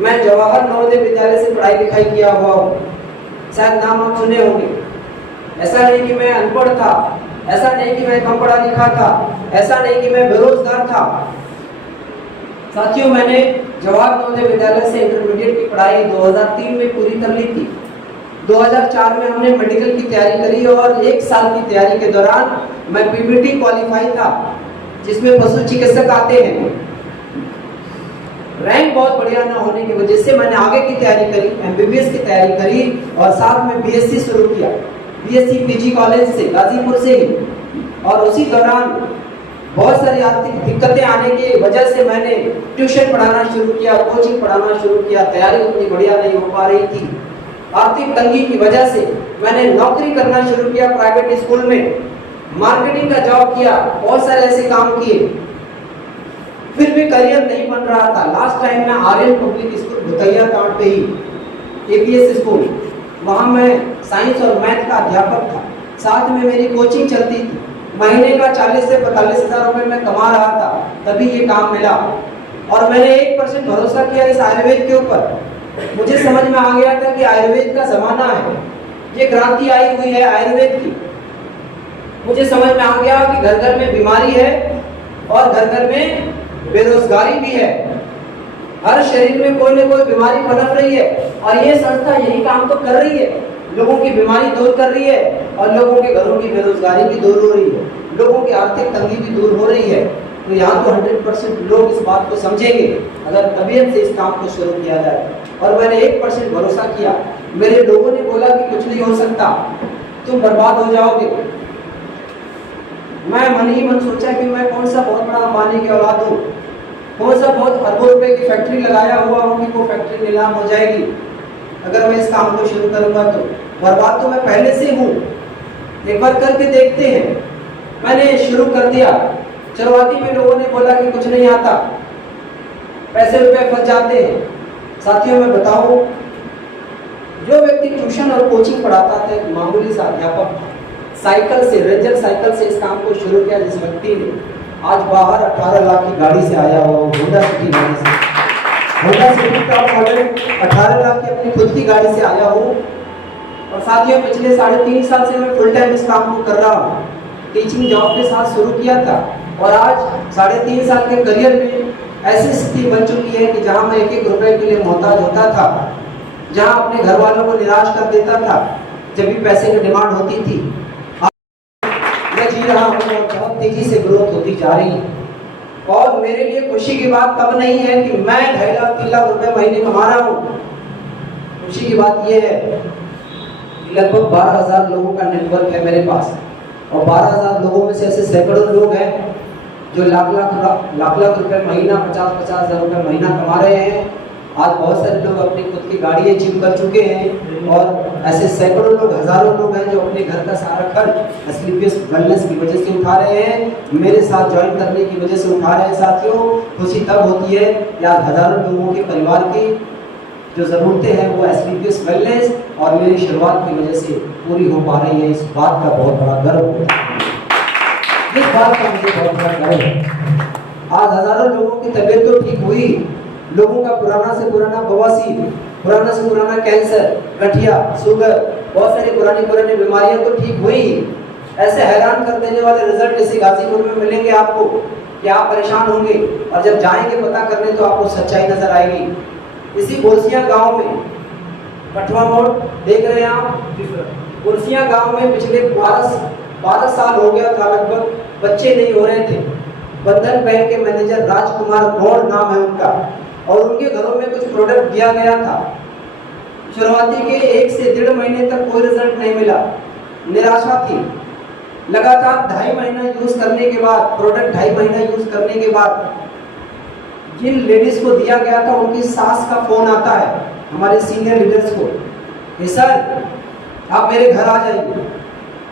मैं जवाहर नवोदय विद्यालय से पढ़ाई लिखाई किया हुआ हूँ, शायद नाम आप सुने होंगे। ऐसा नहीं कि मैं अनपढ़ था, ऐसा नहीं कि मैं कम पढ़ा लिखा था, ऐसा नहीं कि मैं बेरोजगार था। साथियों, मैंने जवाहर नवोदय विद्यालय से इंटरमीडिएट की पढ़ाई 2003 में पूरी कर ली थी। 2004 में हमने मेडिकल की तैयारी करी और 1 साल की तैयारी के दौरान मैं पीबीटी क्वालिफाई था, जिसमें पशु चिकित्सक आते हैं। रैंक बहुत बढ़िया ना होने की वजह से मैंने आगे की तैयारी करी, एमबीबीएस की तैयारी करी और साथ में बीएससी शुरू किया, बीएससी पीजी कॉलेज से, गाजीपुर से ही। और उसी दौरान बहुत सारी आर्थिक दिक्कतें आने की वजह से मैंने ट्यूशन पढ़ाना शुरू किया, कोचिंग पढ़ाना शुरू किया। तैयारी उतनी बढ़िया नहीं हो पा रही थी। आर्थिक तंगी की वजह से मैंने नौकरी करना शुरू किया प्राइवेट स्कूल में, मार्केटिंग का जॉब किया, बहुत सारे ऐसे काम किए, फिर भी करियर नहीं बन रहा था। लास्ट टाइम मैं आर्यन पब्लिक स्कूल भुतैया टाउन पे ही एपीएस स्कूल, वहाँ मैं साइंस और मैथ का अध्यापक था। साथ में मेरी कोचिंग चलती थी। महीने का 40 से 45 हज़ार रुपए मैं कमा रहा था, तभी ये काम मिला। और मैंने 1% भरोसा किया इस आयुर्वेद के ऊपर। मुझे समझ में आ गया था कि आयुर्वेद का जमाना है, ये क्रांति आई हुई है आयुर्वेद की। मुझे समझ में आ गया कि घर घर में बीमारी है और घर घर में बेरोजगारी भी है। हर शरीर में कोई ना कोई बीमारी पनप रही है और ये संस्था यही काम तो कर रही है, लोगों की बीमारी दूर कर रही है और लोगों के घरों की बेरोजगारी भी दूर हो रही है, लोगों की आर्थिक तंगी भी दूर हो रही है। तो यहाँ तो 100% लोग इस बात को समझेंगे अगर तबीयत से इस काम को शुरू किया जाए। और मैंने 1% भरोसा किया। मेरे लोगों ने बोला कि कुछ नहीं हो सकता, तुम बर्बाद हो जाओगे। मैं मन ही मन सोचा कि मैं कौन सा बहुत बड़ा अंबानी की औलाद हूँ, कौन सा बहुत अरबों रुपए की फैक्ट्री लगाया हुआ हूँ कि वो फैक्ट्री नीलाम हो जाएगी अगर मैं इस काम को शुरू करूंगा। तो बर्बाद तो मैं पहले से हूँ, एक बार करके देखते हैं। मैंने शुरू कर दिया। शुरुआती में लोगों ने बोला कि कुछ नहीं आता, पैसे रुपए फंस जाते हैं। साथियों, मैं बताऊं, जो व्यक्ति ट्यूशन और कोचिंग पढ़ाता था, एक मामूली सा अध्यापक, साइकिल से, रेंजर साइकिल से इस काम को शुरू किया। जिस व्यक्ति ने आज बाहर 18 लाख की गाड़ी से आया हो, होंडा सिटी गाड़ी से, Honda city top model 18 lakh की अपनी खुद की गाड़ी से आया हो। और साथियों, पिछले 3.5 साल से मैं फुल टाइम इस काम को कर रहा हूँ। टीचिंग जॉब के साथ शुरू किया था और आज 3.5 साल के करियर में ऐसी स्थिति बन चुकी है कि जहाँ मैं 1-1 रुपए के लिए मोहताज होता था, जहाँ अपने घर वालों को निराश कर देता था जब भी पैसे की डिमांड होती थी। मैं जी रहा हूँ और बहुत तेजी से ग्रोथ होती जा रही है। और मेरे लिए खुशी की बात तब नहीं है कि मैं 2.5 लाख 3 लाख रुपए महीने कमा रहा हूँ। खुशी की बात यह है कि लगभग 12,000 लोगों का नेटवर्क है मेरे पास और 12,000 लोगों में से ऐसे सैकड़ों लोग हैं जो लाख लाख रुपए महीना, 50-50 हज़ार रुपए महीना कमा रहे हैं। आज बहुत सारे लोग अपनी खुद की गाड़ी जिम कर चुके हैं और ऐसे सैकड़ों लोग, हजारों लोग हैं जो अपने घर का सारा खर्च एसलीपीएस वेलनेस की वजह से उठा रहे हैं, मेरे साथ ज्वाइन करने की वजह से उठा रहे हैं। साथियों, खुशी तब होती है कि आज हजारों लोगों के परिवार की जो ज़रूरतें हैं वो एसलीपीएस वेलनेस और मेरी शुरुआत की वजह से पूरी हो पा रही है। इस बात का बहुत बड़ा गर्व होता है, इस बात का मुझे बहुत बड़ा गर्व है। आज हजारों लोगों की तबीयत तो ठीक हुई, लोगों का पुराना से पुराना बवासीर, पुराना से पुराना कैंसर, गठिया, शुगर, बहुत सारी पुरानी बीमारियां तो ठीक हुई। ऐसे हैरान कर देने वाले रिजल्ट इसी गाजीपुर में मिलेंगे आपको कि आप परेशान होंगे और जब जाएंगे पता करने तो आपको सच्चाई नजर आएगी। इसी बोरसिया गांव में, पटवा मोड़ देख रहे हैं आप, बोरसिया गांव में पिछले 12 साल हो गया था लगभग, बच्चे नहीं हो रहे थे। बंधन बैंक के मैनेजर राजकुमार गौड़ नाम है उनका, और उनके घरों में कुछ प्रोडक्ट दिया गया था। शुरुआती के 1 से 1.5 महीने तक कोई रिजल्ट नहीं मिला, निराशा थी। लगातार 2.5 महीना यूज करने के बाद, प्रोडक्ट 2.5 महीना यूज करने के बाद जिन लेडीज को दिया गया था उनकी सास का फोन आता है हमारे सीनियर लीडर्स को कि सर आप मेरे घर आ जाइए।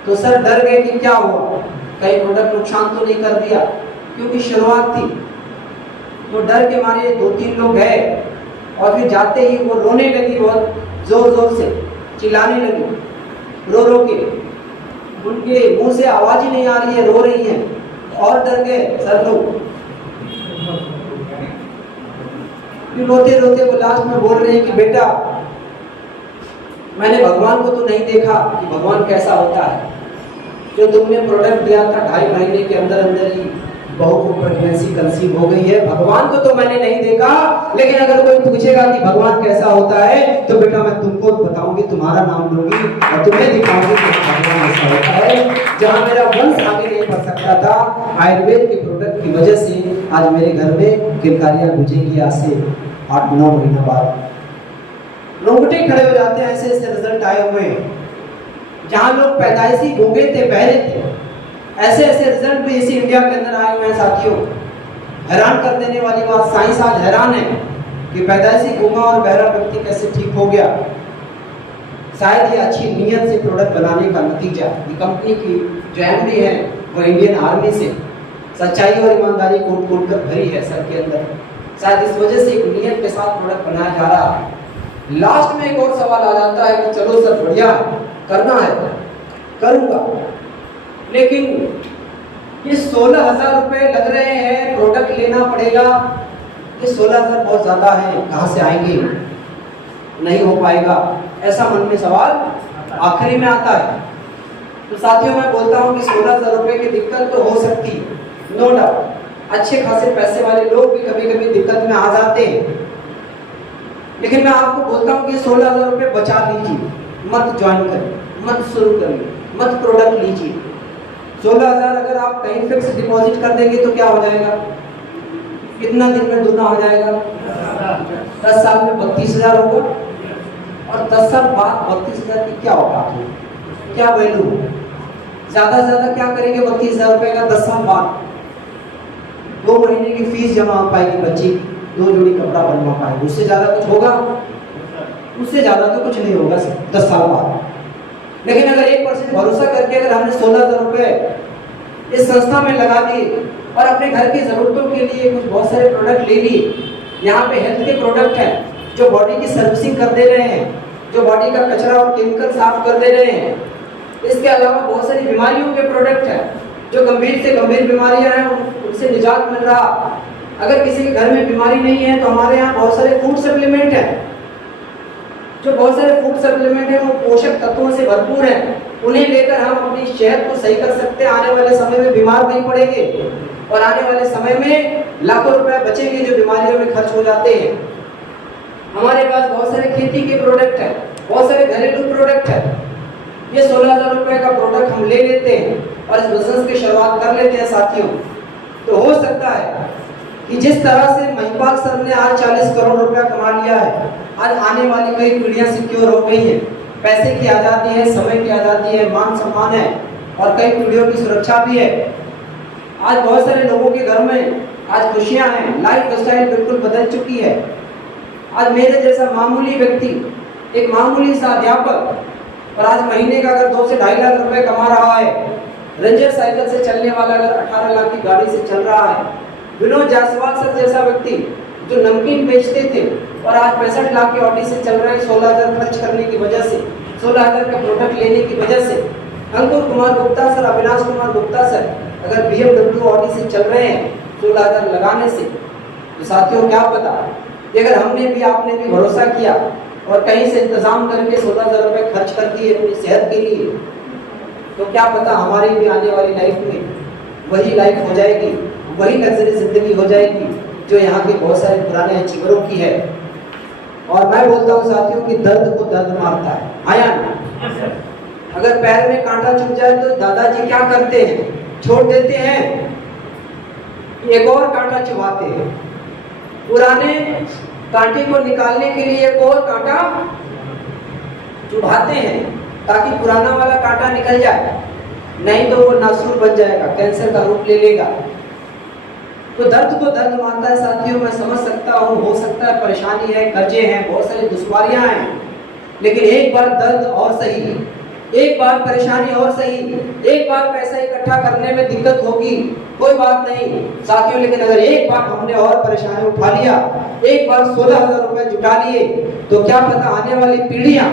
तो सर डर गए कि क्या हुआ, कहीं प्रोडक्ट नुकसान तो नहीं कर दिया, क्योंकि शुरुआत थी। तो डर के मारे 2-3 लोग गए और फिर जाते ही वो रोने लगी, बहुत जोर जोर से चिल्लाने लगी, रो रो के, उनके मुंह से आवाज ही नहीं आ रही है, रो रही हैं और डर गए सर लोग। फिर रोते रोते वो लास्ट में बोल रहे हैं कि बेटा मैंने भगवान को तो नहीं देखा कि भगवान कैसा होता है, जो तुमने प्रोडक्ट दिया था 2.5 महीने के अंदर अंदर ही बहू को प्रेगनेंसी कंसीव हो गई है। भगवान को तो मैंने नहीं देखा, लेकिन अगर कोई पूछेगा कि भगवान कैसा होता है तो बेटा मैं तुमको बताऊंगी, तुम्हारा नाम लूंगी और तुम्हें दिखाऊंगी कि भगवान ऐसा होता है। जहां मेरा वंश आगे नहीं बढ़ सकता था, आयुर्वेद के प्रोडक्ट की वजह से आज मेरे घर में किलकारियां गूंजेंगी। आज से 8-9 महीना बाद रोंगटे खड़े हो जाते हैं, ऐसे ऐसे रिजल्ट आए हुए हैं। जहां लोग पैदाइशी गूंगे थे, बहरे थे, ऐसे ऐसे रिजल्ट भी इसी इंडिया के अंदर आए हुए हैं साथियों। हैरान कर देने वाली बात, साइंस आज हैरान है कि पैदाइशी गूंगा और बहरा व्यक्ति कैसे ठीक हो गया। शायद ये अच्छी नीयत से प्रोडक्ट बनाने का नतीजा। ये कंपनी की जो एमडी है वो इंडियन आर्मी से सच्चाई और ईमानदारी कोट कोट कर भरी है सर के अंदर। शायद इस वजह से एक नीयत के साथ प्रोडक्ट बनाया जा रहा है। लास्ट में एक और सवाल आ जाता है कि चलो सर बढ़िया करना है, करूंगा, लेकिन ये 16,000 रुपए लग रहे हैं, प्रोडक्ट लेना पड़ेगा, ये 16,000 बहुत ज्यादा है, कहाँ से आएंगे, नहीं हो पाएगा, ऐसा मन में सवाल आखिरी में आता है। तो साथियों मैं बोलता हूँ कि 16,000 रुपए की दिक्कत तो हो सकती है, नो डाउट। अच्छे खासे पैसे वाले लोग भी कभी कभी दिक्कत में आ जाते हैं, लेकिन मैं आपको बोलता हूँ कि 16,000 रुपए बचा लीजिए, मत ज्वाइन करिए, मत शुरू करिए, मत प्रोडक्ट लीजिए। 16,000 अगर आप कहीं फिक्स डिपॉजिट कर देंगे तो क्या हो जाएगा, कितना दिन में दूना हो जाएगा, 10 साल में 32,000 होगा। और 10 साल बाद 32,000 की क्या औकात होगी, क्या वैल्यू, ज्यादा से ज्यादा क्या करेंगे 32,000 रुपए का 10 साल बाद? 2 महीने की फीस जमा हो पाएगी बच्ची की, 2 जोड़ी कपड़ा बनवा पाएगी, उससे ज्यादा कुछ होगा? उससे ज्यादा तो कुछ नहीं होगा 10 साल बाद। लेकिन अगर 1% भरोसा करके अगर हमने 16,000 रुपए इस संस्था में लगा दिए और अपने घर की जरूरतों के लिए कुछ बहुत सारे प्रोडक्ट ले लिए, यहाँ पे हेल्थ के प्रोडक्ट हैं जो बॉडी की सर्विसिंग कर दे रहे हैं, जो बॉडी का कचरा और केमिकल साफ कर दे रहे हैं। इसके अलावा बहुत सारी बीमारियों के प्रोडक्ट हैं, जो गंभीर से गंभीर बीमारियां हैं उनसे निजात मिल रहा। अगर किसी के घर में बीमारी नहीं है तो हमारे यहाँ बहुत सारे फूड सप्लीमेंट हैं, जो बहुत सारे फूड सप्लीमेंट हैं वो पोषक तत्वों से भरपूर हैं। उन्हें लेकर हम अपनी सेहत को सही कर सकते हैं, आने वाले समय में बीमार नहीं पड़ेंगे और आने वाले समय में लाखों रुपए बचेंगे जो बीमारियों में खर्च हो जाते हैं। हमारे पास बहुत सारे खेती के प्रोडक्ट हैं, बहुत सारे घरेलू प्रोडक्ट हैं। ये 16,000 रुपए का प्रोडक्ट हम ले लेते हैं और इस बिजनेस की शुरुआत कर लेते हैं साथियों। तो हो सकता है कि जिस तरह से महिपाल सर ने आज 40 करोड़ रुपया कमा लिया है, आज आने वाली कई पीढ़ियां सिक्योर हो गई हैं, पैसे की आज़ादी है, समय की आज़ादी है, मान सम्मान है और कई पीढ़ियों की सुरक्षा भी है। आज बहुत सारे लोगों के घर में आज खुशियां हैं, लाइफ स्टाइल बिल्कुल बदल चुकी है। आज मेरे जैसा मामूली व्यक्ति, एक मामूली सा अध्यापक और आज महीने का अगर 2 से 2.5 लाख रुपए कमा रहा है, रेंजर साइकिल से चलने वाला अगर 18 लाख की गाड़ी से चल रहा है, विनोद जायसवाल सर जैसा व्यक्ति जो नमकीन बेचते थे और आज 65 लाख की ऑडी से चल रहे हैं 16,000 खर्च करने की वजह से, 16,000 का प्रोडक्ट लेने की वजह से। अंकुर कुमार गुप्ता सर, अविनाश कुमार गुप्ता सर अगर BMW ऑडी से चल रहे हैं 16,000 लगाने से, तो साथियों क्या पता अगर हमने भी आपने भी भरोसा किया और कहीं से इंतजाम करके 16,000 रुपए खर्च कर दिए अपनी सेहत के लिए, तो क्या पता हमारी भी आने वाली लाइफ में वही लाइफ हो जाएगी, वही लग्जरी जिंदगी हो जाएगी जो यहाँ के बहुत सारे पुराने अचीवरों की है। और मैं बोलता हूँ साथियों कि दर्द को दर्द मारता है, आया ना? अगर पैर में कांटा चुभ जाए तो दादाजी क्या करते हैं, छोड़ देते हैं, एक और कांटा चुभाते हैं, पुराने कांटे को निकालने के लिए एक और कांटा चुभाते हैं ताकि पुराना वाला कांटा निकल जाए, नहीं तो वो नासूर बन जाएगा, कैंसर का रूप ले लेगा। तो दर्द को दर्द मारता है साथियों, मैं समझ सकता हूँ, हो सकता है परेशानी है, कर्जे हैं, बहुत सारी दुश्वारियां हैं, लेकिन एक बार दर्द और सही, एक बार परेशानी और सही, एक बार पैसा इकट्ठा करने में दिक्कत होगी, कोई बात नहीं साथियों, लेकिन अगर एक बार हमने और परेशानी उठा लिया, एक बार 16,000 रुपए जुटा लिए, तो क्या पता आने वाली पीढ़ियां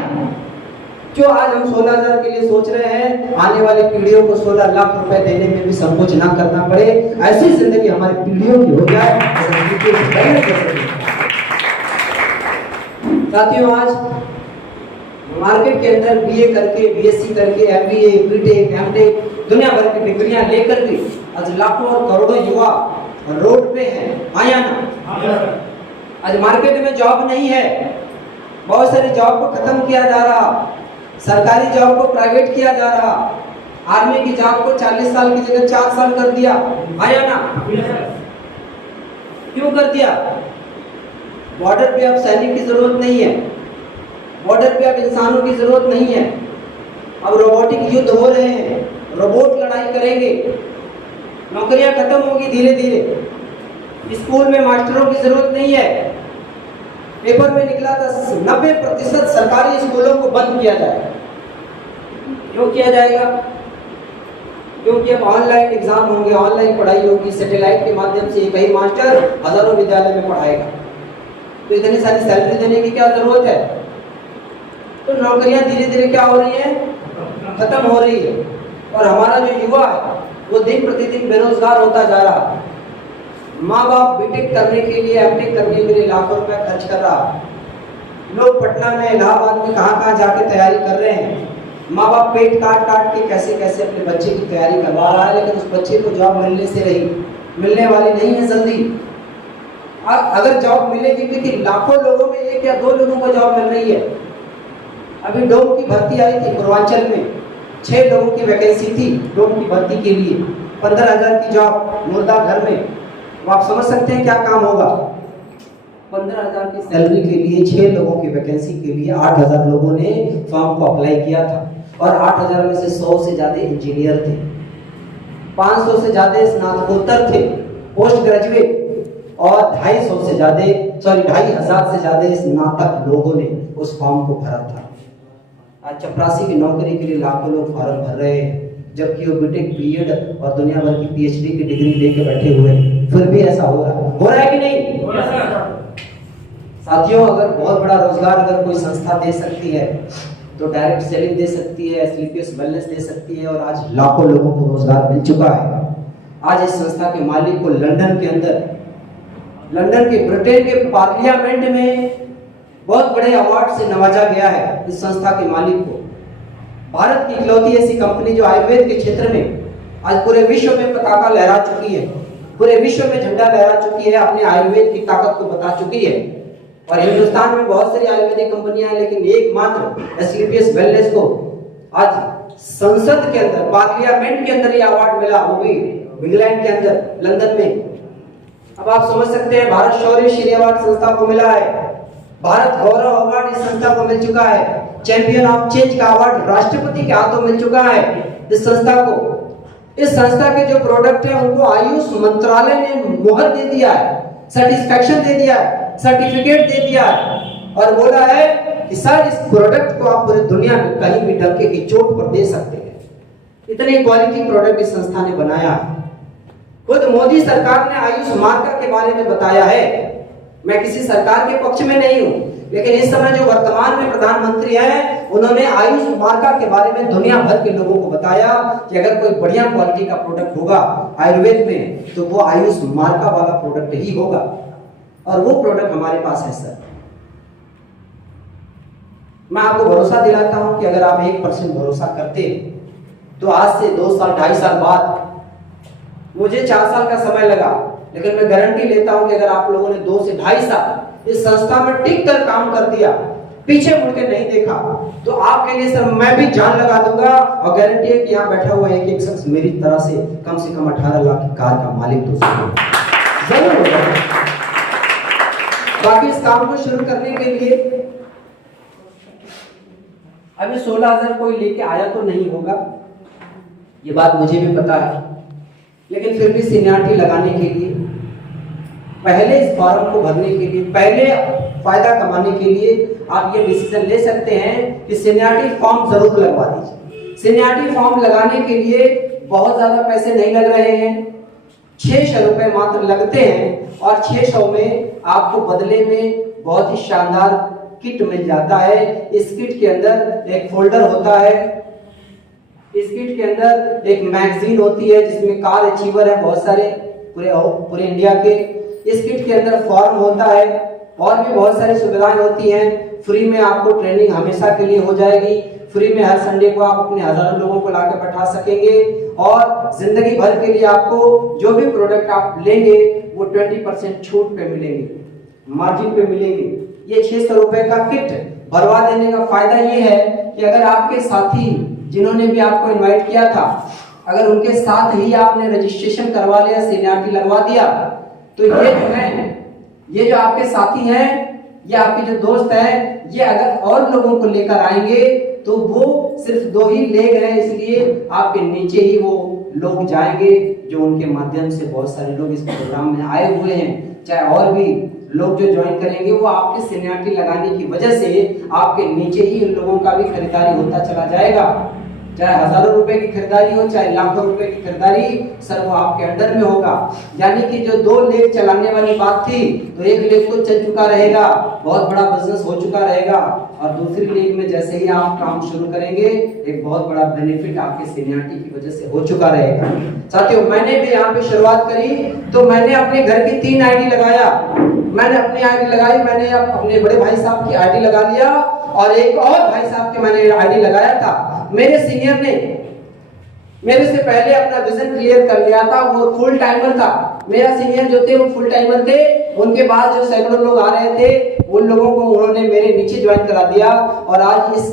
जो आज हम 16,000 के लिए सोच रहे हैं, आने वाली पीढ़ियों को 16 लाख रुपए देने में भी संकोच ना करना पड़े, ऐसी जिंदगी हमारी पीढ़ियों की हो जाए। साथियों आज मार्केट के अंदर BA करके, BSc करके, MBA, BTech, MTech दुनिया भर की डिग्रियां लेकर भी आज लाखों और करोड़ों युवा रोड पे हैं, आया ना। आज मार्केट में जॉब नहीं है, बहुत सारी जॉब को खत्म किया जा रहा, सरकारी जॉब को प्राइवेट किया जा रहा, आर्मी की जॉब को 40 साल की जगह 4 साल कर दिया, आया ना। क्यों कर दिया? बॉर्डर पे अब सैनिक की जरूरत नहीं है, बॉर्डर पे अब इंसानों की जरूरत नहीं है, अब रोबोटिक युद्ध हो रहे हैं, रोबोट लड़ाई करेंगे, नौकरियां खत्म होगी धीरे धीरे, स्कूल में मास्टरों की जरूरत नहीं है। पेपर में निकला था 90% सरकारी स्कूलों को बंद किया जाएगा। क्यों किया जाएगा? क्योंकि अब ऑनलाइन एग्जाम होंगे, ऑनलाइन पढ़ाई होगी, सैटेलाइट के माध्यम से एक ही मास्टर हजारों विद्यालय में पढ़ाएगा, तो इतनी सारी सैलरी देने की क्या जरूरत है? तो नौकरियां धीरे धीरे क्या हो रही है? खत्म हो रही है। और हमारा जो युवा है वो दिन प्रतिदिन बेरोजगार होता जा रहा। माँ बाप बीटेक करने के लिए, एमटेक करने के लिए लाखों रुपए खर्च कर रहा, लोग पटना में, इलाहाबाद में कहाँ जाके तैयारी कर रहे हैं। माँ बाप पेट काट काट के कैसे कैसे अपने बच्चे की तैयारी करवा रहा है, लेकिन उस बच्चे को जॉब मिलने वाली नहीं है जल्दी। अगर जॉब मिलेगी भी तो लाखों लोगों में 1 या 2 लोगों को जॉब मिल रही है। अभी डोम की भर्ती आई थी पूर्वांचल में, 6 लोगों की वैकेंसी थी डोम की भर्ती के लिए, 15,000 की जॉब मुर्दा घर में। वो आप समझ सकते हैं क्या काम होगा। 15,000 की सैलरी के लिए 6 लोगों की वैकेंसी के लिए 8,000 लोगों ने फॉर्म को अप्लाई किया था, और 8,000 में से 100 से ज्यादा इंजीनियर थे, 500 से ज्यादा स्नातकोत्तर थे, पोस्ट ग्रेजुएट, और 250 से ज्यादा 2,500 से ज्यादा स्नातक लोगों ने उस फॉर्म को भरा था। आज चपरासी की नौकरी के लिए लाखों लोग फॉर्म भर रहे हैं, जबकि वो बीटेक, बीएड और दुनिया भर की पीएचडी की डिग्री लेके बैठे हुए, फिर भी ऐसा हो रहा है कि नहीं? साथियों, अगर बहुत बड़ा रोजगार अगर कोई संस्था दे सकती है तो डायरेक्ट सेलिंग दे सकती है, स्लीपियस वेलनेस दे सकती है, और आज लाखों लोगों को रोजगार मिल चुका है। आज इस संस्था के मालिक को लंदन के ब्रिटेन के पार्लियामेंट में बहुत बड़े अवार्ड से नवाजा गया है। इस संस्था के मालिक को भारत की इकलौती ऐसी कंपनी जो आयुर्वेद के क्षेत्र में आज पूरे विश्व में पताका लहरा चुकी है, पूरे विश्व में झंडा लहरा चुकी है, अपने आयुर्वेद की ताकत को बता चुकी है। और हिंदुस्तान में बहुत सारी आयुर्वेदिक कंपनियां हैं, लेकिन एकमात्र स्लीपियस वेलनेस को आज संसद के अंदर, पार्लियामेंट के अंदर ये अवार्ड मिला, वो भी इंग्लैंड के अंदर, लंदन में। अब आप समझ सकते हैं, भारत शौर्य श्री अवार्ड संस्था को मिला है, भारत गौरव अवार्ड इस संस्था को मिल चुका है, चैंपियन ऑफ चेंज का अवार्ड राष्ट्रपति के हाथों मिल चुका है इस संस्था को। इस संस्था के जो प्रोडक्ट है उनको आयुष मंत्रालय ने मुहर दे दिया है, सेटिस्फेक्शन दे दिया है, सर्टिफिकेट दे दिया है, और बोला है कि सर इस प्रोडक्ट को आप पूरी दुनिया में कहीं भी डंके की चोट पर दे सकते हैं। इतनी क्वालिटी प्रोडक्ट इस संस्था ने बनाया है। खुद मोदी सरकार ने आयुष मार्का के बारे में बताया है। मैं किसी सरकार के पक्ष में नहीं हूं, लेकिन इस समय जो वर्तमान में प्रधानमंत्री हैं, उन्होंने आयुष मार्का के बारे में दुनिया भर के लोगों को बताया कि अगर कोई बढ़िया क्वालिटी का प्रोडक्ट होगा आयुर्वेद में तो वो आयुष मार्का वाला प्रोडक्ट ही होगा, और वो प्रोडक्ट हमारे पास है सर। मैं आपको भरोसा दिलाता हूं कि अगर आप 1% भरोसा करते तो आज से 2 साल 2.5 साल बाद, मुझे 4 साल का समय लगा, लेकिन मैं गारंटी लेता हूं कि अगर आप लोगों ने 2 से 2.5 साल इस संस्था में टिक कर काम कर दिया, पीछे मुड़ के नहीं देखा, तो आपके लिए सर मैं भी जान लगा दूंगा, और गारंटी है कि यहाँ बैठा हुआ एक शख्स मेरी तरह से कम 18 लाख की कार का मालिक दोस्तों जरूर होगा। बाकी इस काम को शुरू करने के लिए अभी 16,000 कोई लेके आया तो नहीं होगा, ये बात मुझे भी पता है, लेकिन फिर भी सीनियरिटी लगाने के लिए, पहले इस फॉर्म को भरने के लिए, पहले फायदा कमाने के लिए आप ये डिसीजन ले सकते हैं कि सीनियरिटी फॉर्म जरूर लगवा दीजिए। सीनियरिटी फॉर्म लगाने के लिए बहुत ज्यादा पैसे नहीं लग रहे हैं, 600 रुपए मात्र लगते हैं, और 600 में आपको बदले में बहुत ही शानदार किट मिल जाता है। इस किट के अंदर एक फोल्डर होता है, इस किट के अंदर एक मैगजीन होती है जिसमें कार अचीवर है बहुत सारे पूरे इंडिया के। इस किट के अंदर फॉर्म होता है, और भी बहुत सारी सुविधाएं होती हैं। फ्री में आपको ट्रेनिंग हमेशा के लिए हो जाएगी, फ्री में हर संडे को आप अपने हजारों लोगों को लाकर बैठा सकेंगे और जिंदगी भर के लिए आपको जो भी प्रोडक्ट आप लेंगे वो 20% छूट पे मिलेंगे, मार्जिन पे मिलेंगे। ये 600 रुपए का किट भरवा देने का फायदा ये है कि अगर आपके साथी जिन्होंने भी आपको इनवाइट किया था, अगर उनके साथ ही आपने रजिस्ट्रेशन करवा लिया, सीनियरिटी लगवा दिया, तो ये जो है, ये जो आपके साथी हैं, ये आपके जो दोस्त हैं, ये अगर और लोगों को लेकर आएंगे तो वो सिर्फ 2 ही लेग हैं, इसलिए आपके नीचे ही वो लोग जाएंगे जो उनके माध्यम से बहुत सारे लोग इस प्रोग्राम में आए हुए हैं। चाहे और भी लोग जो ज्वाइन करेंगे वो आपके सीनियरिटी लगाने की वजह से आपके नीचे ही उन लोगों का भी खरीदारी होता चला जाएगा। चाहे हजारों रुपए की खरीदारी हो, चाहे लाखों रुपए की खरीदारी, सर वो आपके अंडर में होगा। यानी कि जो 2 लेग चलाने वाली बात थी, तो 1 लेग तो चल चुका रहेगा, बहुत बड़ा बिजनेस हो चुका रहेगा, और दूसरी लेग में जैसे ही आप काम शुरू करेंगे एक बहुत बड़ा बेनिफिट आपके सीनियरिटी की वजह से हो चुका रहेगा। साथियों, मैंने भी यहाँ पे शुरुआत करी तो मैंने अपने घर की 3 आईडी लगाया, मैंने अपनी आईडी लगाई, मैंने अपने बड़े भाई साहब की आईडी लगा लिया और एक और भाई साहब के मैंने आईडी लगाया था। मेरे सीनियर ने मेरे से पहले अपना विजन क्लियर कर लिया था, वो फुल टाइमर था। मेरा सीनियर जो थे वो फुल टाइमर थे, उनके बाद जो सैकड़ों लोग आ रहे थे उन लोगों को उन्होंने मेरे नीचे ज्वाइन करा दिया। और आज इस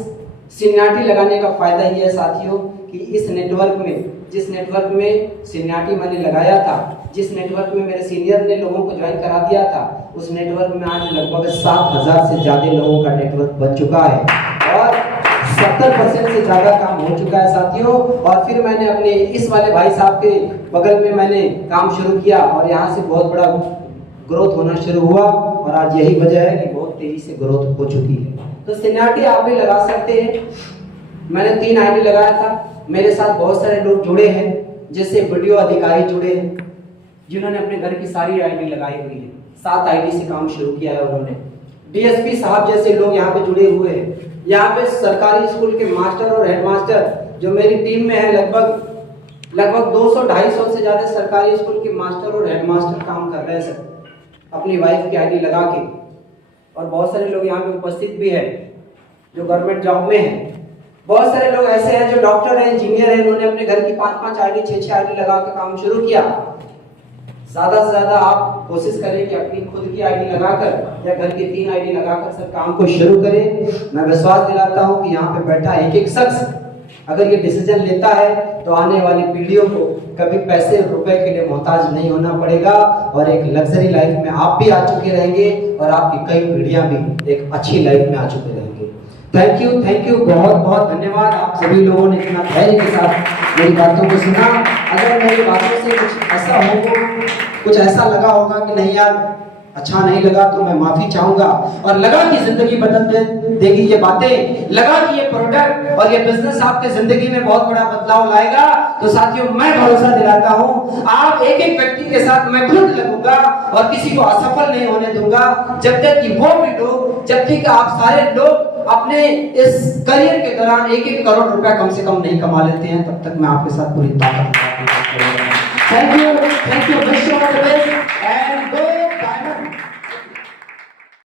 सीनियरिटी लगाने का फायदा ये है साथियों कि इस नेटवर्क में, जिस नेटवर्क में सीनियरिटी मैंने लगाया था, जिस नेटवर्क में मेरे सीनियर ने लोगों को ज्वाइन करा दिया था, उस नेटवर्क में आज लगभग 7000 से ज्यादा लोगों का नेटवर्क बन चुका है और 70% से ज्यादा काम हो चुका है साथियों। और फिर मैंने अपने इस वाले भाई साहब के बगल में मैंने काम शुरू किया और यहाँ से बहुत बड़ा ग्रोथ होना शुरू हुआ और आज यही वजह है कि बहुत तेजी से ग्रोथ हो चुकी है। तो सीनियरिटी आप भी लगा सकते हैं। मैंने 3 आईडी लगाया था, मेरे साथ बहुत सारे लोग जुड़े हैं, जैसे वीडियो अधिकारी जुड़े हैं जिन्होंने अपने घर की सारी आईडी लगाई हुई है, 7 आईडी से काम शुरू किया है उन्होंने। डीएसपी साहब जैसे लोग यहाँ पे जुड़े हुए हैं। यहाँ पे सरकारी स्कूल के मास्टर और हेडमास्टर जो मेरी टीम में है, लगभग 200-250 से ज्यादा सरकारी स्कूल के मास्टर और हेडमास्टर काम कर रहे हैं सर, अपनी वाइफ की आईडी लगा के। और बहुत सारे लोग यहाँ पे उपस्थित भी है जो गवर्नमेंट जॉब में है। बहुत सारे लोग ऐसे हैं जो डॉक्टर हैं, इंजीनियर हैं, उन्होंने अपने घर की 5-5 आईडी 6-6 आईडी लगा के काम शुरू किया। ज्यादा से ज्यादा आप कोशिश करें कि अपनी खुद की आईडी लगाकर या घर की 3 आईडी लगाकर सर काम को शुरू करें। मैं विश्वास दिलाता हूं कि यहाँ पे बैठा एक शख्स अगर ये डिसीजन लेता है तो आने वाली पीढ़ियों को कभी पैसे रुपए के लिए मोहताज नहीं होना पड़ेगा और एक लग्जरी लाइफ में आप भी आ चुके रहेंगे और आपकी कई पीढ़ियां भी एक अच्छी लाइफ में आ चुके रहेंगे। थैंक यू, बहुत बहुत धन्यवाद। आप सभी लोगों ने इतना धैर्य के साथ मेरी बातों को सुना। अगर मेरी बातों से कुछ ऐसा लगा होगा कि नहीं यार अच्छा नहीं लगा तो मैं माफी चाहूंगा। और लगा कि जिंदगी बदल देगी ये बातें, लगा कि ये प्रोडक्ट और ये बिजनेस आपके जिंदगी में बहुत बड़ा बदलाव लाएगा, तो साथियों मैं भरोसा दिलाता हूं आप एक व्यक्ति के साथ मैं खुद लगूंगा और किसी को असफल नहीं होने दूंगा जब तक कि वो भी लोग, जब तक आप सारे लोग अपने इस करियर के दौरान 1-1 करोड़ रुपया कम से कम नहीं कमा लेते हैं, तब तक मैं आपके साथ पूरी ताकत। Thank you, wish you all the best.